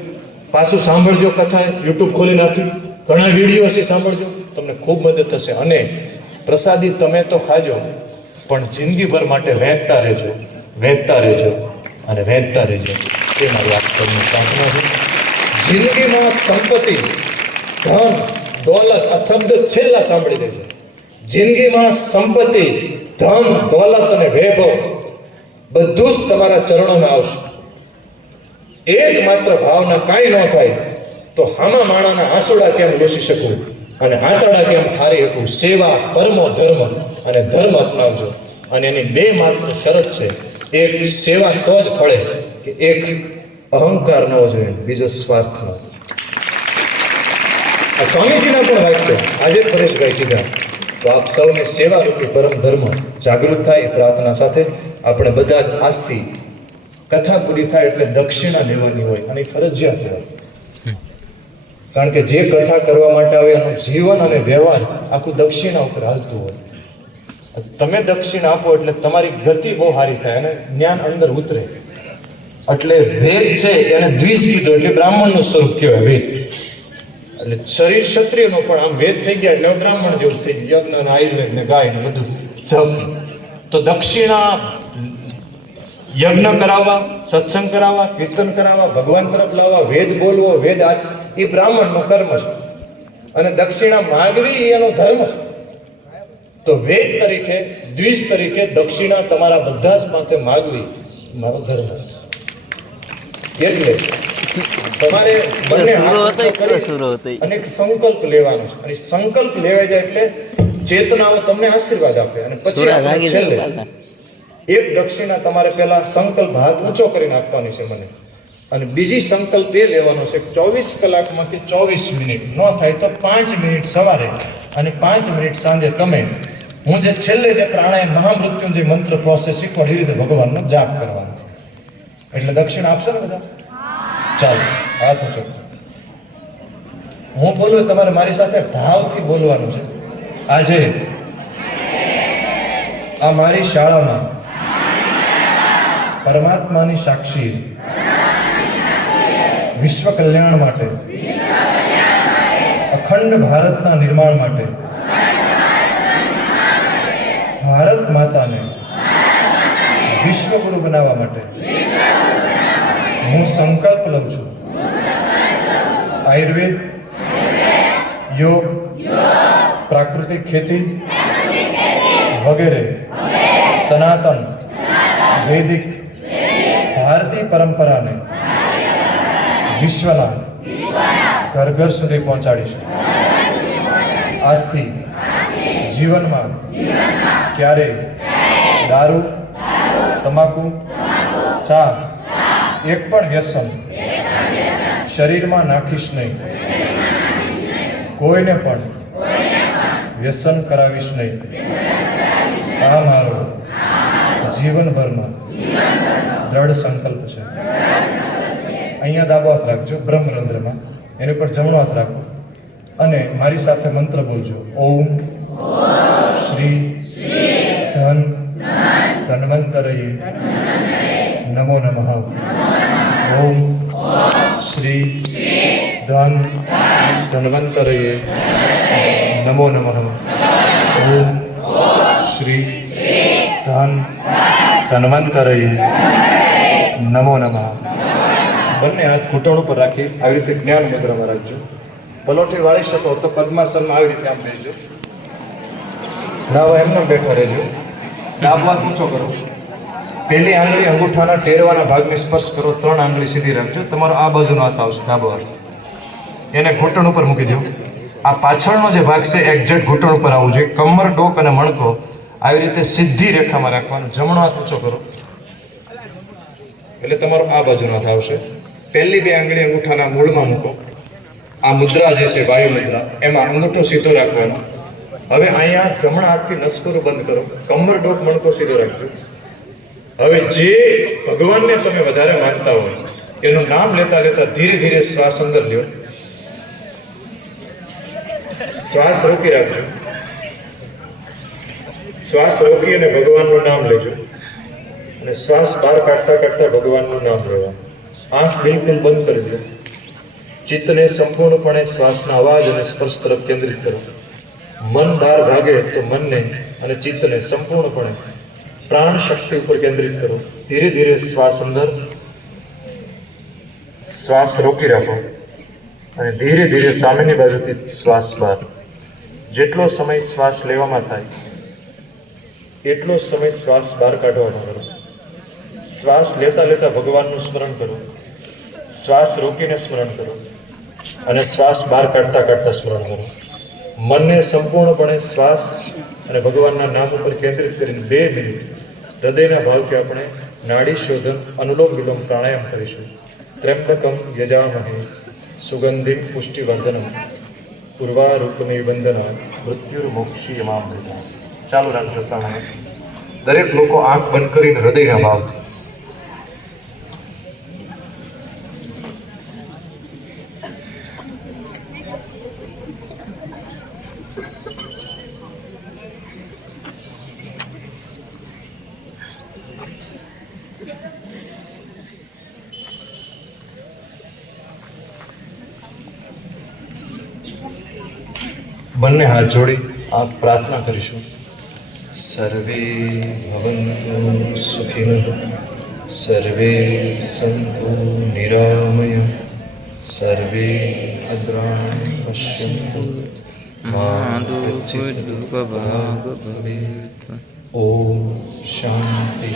પાછું સાંભળજો. કથા યુટ્યુબ ખોલી નાખી ઘણા વિડીયો હશે, સાંભળજો, તમને ખૂબ મદદ થશે. અને પ્રસાદી તમે તો ખાજો, પણ જિંદગીભર માટે વહેંચતા રહેજો, વહેંચતા રહેજો અને વહેંચતા રહેજો. એ મારી આપ સૌની પ્રાર્થના છે. જિંદગીમાં સંપત્તિ, ધન, દોલત, આ શબ્દ છેલ્લા સાંભળી લેજો. જિંદગીમાં સંપત્તિ, ધન, દોલત અને વૈભવ બધું જ તમારા ચરણોમાં આવશે. એકમાત્ર ભાવના કાંઈ ન થાય તો હામા માણાના આંસુડા કેમ લૂસી શકું અને આંતરડા કેમ ઠારી શકું. સેવા, પરમો ધર્મ અને ધર્મ અપનાવજો. અને એની બે માત્ર શરત છે, એક સેવા તો જ ફળે, કે એક અહંકાર ન હોવો જોઈએ, બીજો સ્વાર્થ ન હોવો જોઈએ. આ સ્વામીજીના પણ વાક્ય આજે પરેશભાઈ કીધા. તો આપ સૌને સેવા રૂપી પરમ ધર્મ જાગૃત થાય એ પ્રાર્થના સાથે આપણે બધા જ આજથી કથા પૂરી થાય એટલે દક્ષિણા લેવાની હોય, અને ફરજિયાત હોય. કારણ કે જે કથા કરવા માટે આવે એનું જીવન અને વ્યવહાર આખું દક્ષિણા ઉપર હાલતું હોય. તમે દક્ષિણા આપો એટલે તમારી ગતિ બહુ સારી થાય અને જ્ઞાન અંદર ઉતરે. એટલે વેદ છે એને દ્વિજ કીધું, એટલે બ્રાહ્મણનું સ્વરૂપ કહેવાય વેદ. એટલે શરીર ક્ષત્રિયનો પણ આમ વેદ થઈ ગયા એટલે બ્રાહ્મણ જેવું થઈ ગયું. યજ્ઞ ને આયુર્વેદ ને ગાય ને બધું જપ. તો દક્ષિણા યજ્ઞ કરાવવા, સત્સંગ કરાવવા, કીર્તન કરાવવા, ભગવાન તરફ લાવવા, વેદ બોલવો, વેદ આચ, એ બ્રાહ્મણનો કર્મ છે. અને દક્ષિણા માગવી એનો ધર્મ છે. તો વેદ તરીકે, દ્વિજ તરીકે દક્ષિણા તમારા બધા જ માથે માગવી મારો ધર્મ છે. એટલે તમારે બંને હાથ કરી અને એક સંકલ્પ લેવાનો છે. અને સંકલ્પ લેવાઈ જાય એટલે ચેતનાઓ તમને આશીર્વાદ આપે. અને પછી છેલ્લે એક દક્ષિણા તમારે પહેલા સંકલ્પ હાથ ઊંચો કરીને આપવાની છે મને, અને બીજી સંકલ્પ એ લેવાનો છે 24 કલાકમાંથી 24 મિનિટ ન થાય તો 5 મિનિટ સવારે અને 5 મિનિટ સાંજે તમે હું જે છેલ્લે જે પ્રાણાયામ મહામૃત્યુંજય મંત્ર પ્રોસેસ શીખવાડી એ રીતે ભગવાનનો જાપ કરવાનો. એટલે દક્ષિણા આપશો ને બધા? ચાલો હાથ ઊંચો. હું બોલું તમારે મારી સાથે ભાવથી બોલવાનું છે. આજે આ મારી શાળામાં પરમાત્માની સાક્ષી વિશ્વ કલ્યાણ માટે, અખંડ ભારતના નિર્માણ માટે, ભારત માતાને વિશ્વગુરુ બનાવવા માટે હું સંકલ્પ લઉં છું. આયુર્વેદ, યોગ, પ્રાકૃતિક ખેતી વગેરે સનાતન વૈદિક ભારતીય પરંપરાને વિશ્વના ઘર ઘર સુધી પહોંચાડીશું. આજથી જીવનમાં ક્યારેય દારૂ, તમાકુ, ચા, એક પણ વ્યસન શરીરમાં નાખીશ નહીં. કોઈને પણ વ્યસન કરાવીશ નહીં. આ મારો જીવનભરનો દ્રઢ સંકલ્પ છે. અહીંયા ડાબો હાથ રાખજો બ્રહ્મરંધ્રમાં, એની પર જમણો હાથ રાખો અને મારી સાથે મંત્ર બોલજો. ઓમ શ્રી ધન ધન્વંતરયે નમો નમઃ. ઓમ શ્રી ધન ધન્વંતરયે નમો નમઃ. ઓમ શ્રી ધન ધન્વંતરયે નમો નમઃ. બંને હાથ ઘૂંટણ ઉપર રાખી આવી રીતે જ્ઞાન મુદ્રામાં રાખજો. પલોઠી વાળી શકો તો પદ્માસનમાં આવી રીતે આમ બેસજો. ના હવે એમને બેઠા રહેજો. ડાબો હાથ ઊંચો કરો. પહેલી આંગળી અંગૂઠાના ટેરવાના ભાગને સ્પર્શ કરો. 3 આંગળી સીધી રાખજો. તમારો આ બાજુનો હાથ આવશે, ડાબો હાથ. એને ઘૂંટણ ઉપર મૂકી દો. આ પાછળનો જે ભાગ છે એક્ઝેક્ટ ઘૂંટણ ઉપર આવવું જોઈએ. કમર, ડોક અને મણકો આવી રીતે સીધી રેખામાં રાખવાનું. જમણો હાથ ઊંચો કરો એટલે તમારો આ બાજુનો હાથ આવશે. પહેલી 2 આંગળી અંગૂઠાના મૂળમાં મૂકો. આ મુદ્રા જે છે વાયુ મુદ્રા, એમાં અંગૂઠો સીધો રાખવાનો. હવે અહીંયા જમણા હાથથી નસકોરું બંધ કરો. કમર, ડોક, મણકો સીધો રાખજો. હવે જે ભગવાનને તમે વધારે માનતા હોય એનું નામ લેતા લેતા ધીરે ધીરે શ્વાસ અંદર લ્યો. શ્વાસ રોકી રાખજો. શ્વાસ રોકી અને ભગવાનનું નામ લેજો અને શ્વાસ બહાર કાઢતા કાઢતા ભગવાનનું નામ લેવાનું. આંખ બિલકુલ બંધ કરી દો. ચિત્તને સંપૂર્ણપણે શ્વાસના અવાજ અને સ્પર્શ તરફ કેન્દ્રિત કરો. મન બહાર ભાગે તો મનને અને ચિત્તને સંપૂર્ણપણે પ્રાણ શક્તિ ઉપર કેન્દ્રિત કરો. ધીરે ધીરે શ્વાસ અંદર, શ્વાસ રોકી રાખો અને ધીરે ધીરે સામેની બાજુથી શ્વાસ બહાર. જેટલો સમય શ્વાસ લેવામાં થાય એટલો સમય શ્વાસ બહાર કાઢવાનો કરો. શ્વાસ લેતા લેતા ભગવાનનું સ્મરણ કરો. શ્વાસ રોકીને સ્મરણ કરો અને શ્વાસ બહાર કાઢતા કાઢતા સ્મરણ કરો. મનને સંપૂર્ણપણે શ્વાસ અને ભગવાનના નામ ઉપર કેન્દ્રિત કરીને 2 મિનિટ હૃદયના ભાવથી આપણે નાડી શોધન, અનુલોમ વિલોમ પ્રાણાયામ કરીશું. ત્ર્યંબકમ યજામહે સુગંધિમ પુષ્ટિવર્ધનમ ઉર્વારુકમેવ વંદના મૃત્યુર્મોક્ષીયમામૃતા. ચાલુ રાખજો પ્રાણાયામ. દરેક લોકો આંખ બંધ કરીને હૃદયના ભાવથી બંને હાથ જોડી આપ પ્રાર્થના કરીશું. સર્વે ભવન્તુ સુખિનઃ, સર્વે સંતુ નિરામય, સર્વે ભદ્રાણિ પશ્યન્તુ મા કશ્ચિત દુઃખભાગ ભવેત. ઓમ શાંતિ.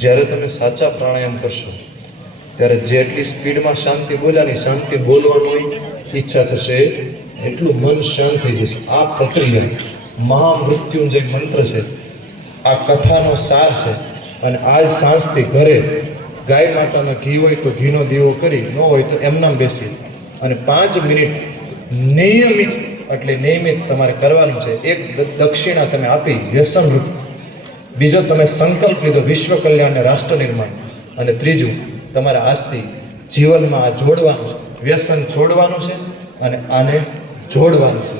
જ્યારે તમે સાચા પ્રાણાયામ કરશો ત્યારે જેટલી સ્પીડમાં શાંતિ બોલ્યાની શાંતિ બોલવાની ઈચ્છા થશે એટલું મન શાંત થઈ જશે. આ પ્રક્રિયા મહામૃત્યુંજય મંત્ર છે. આ કથાનો સાર છે. અને આજ સાંજથી ઘરે ગાય માતાના ઘી હોય તો ઘીનો દીવો કરી, ન હોય તો એમનામ બેસી અને 5 મિનિટ નિયમિત, એટલે નિયમિત તમારે કરવાનું છે. એક દક્ષિણા તમે આપી વ્યસન રૂપ, બીજો તમે સંકલ્પ લીધો વિશ્વ કલ્યાણ અને રાષ્ટ્ર નિર્માણ, અને ત્રીજું તમારે આજથી જીવનમાં આ જોડવાનું છે. વ્યસન છોડવાનું છે અને આને જોડવાનું છે.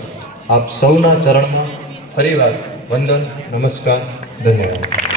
આપ સૌના ચરણમાં ફરીવાર વંદન, નમસ્કાર, ધન્યવાદ.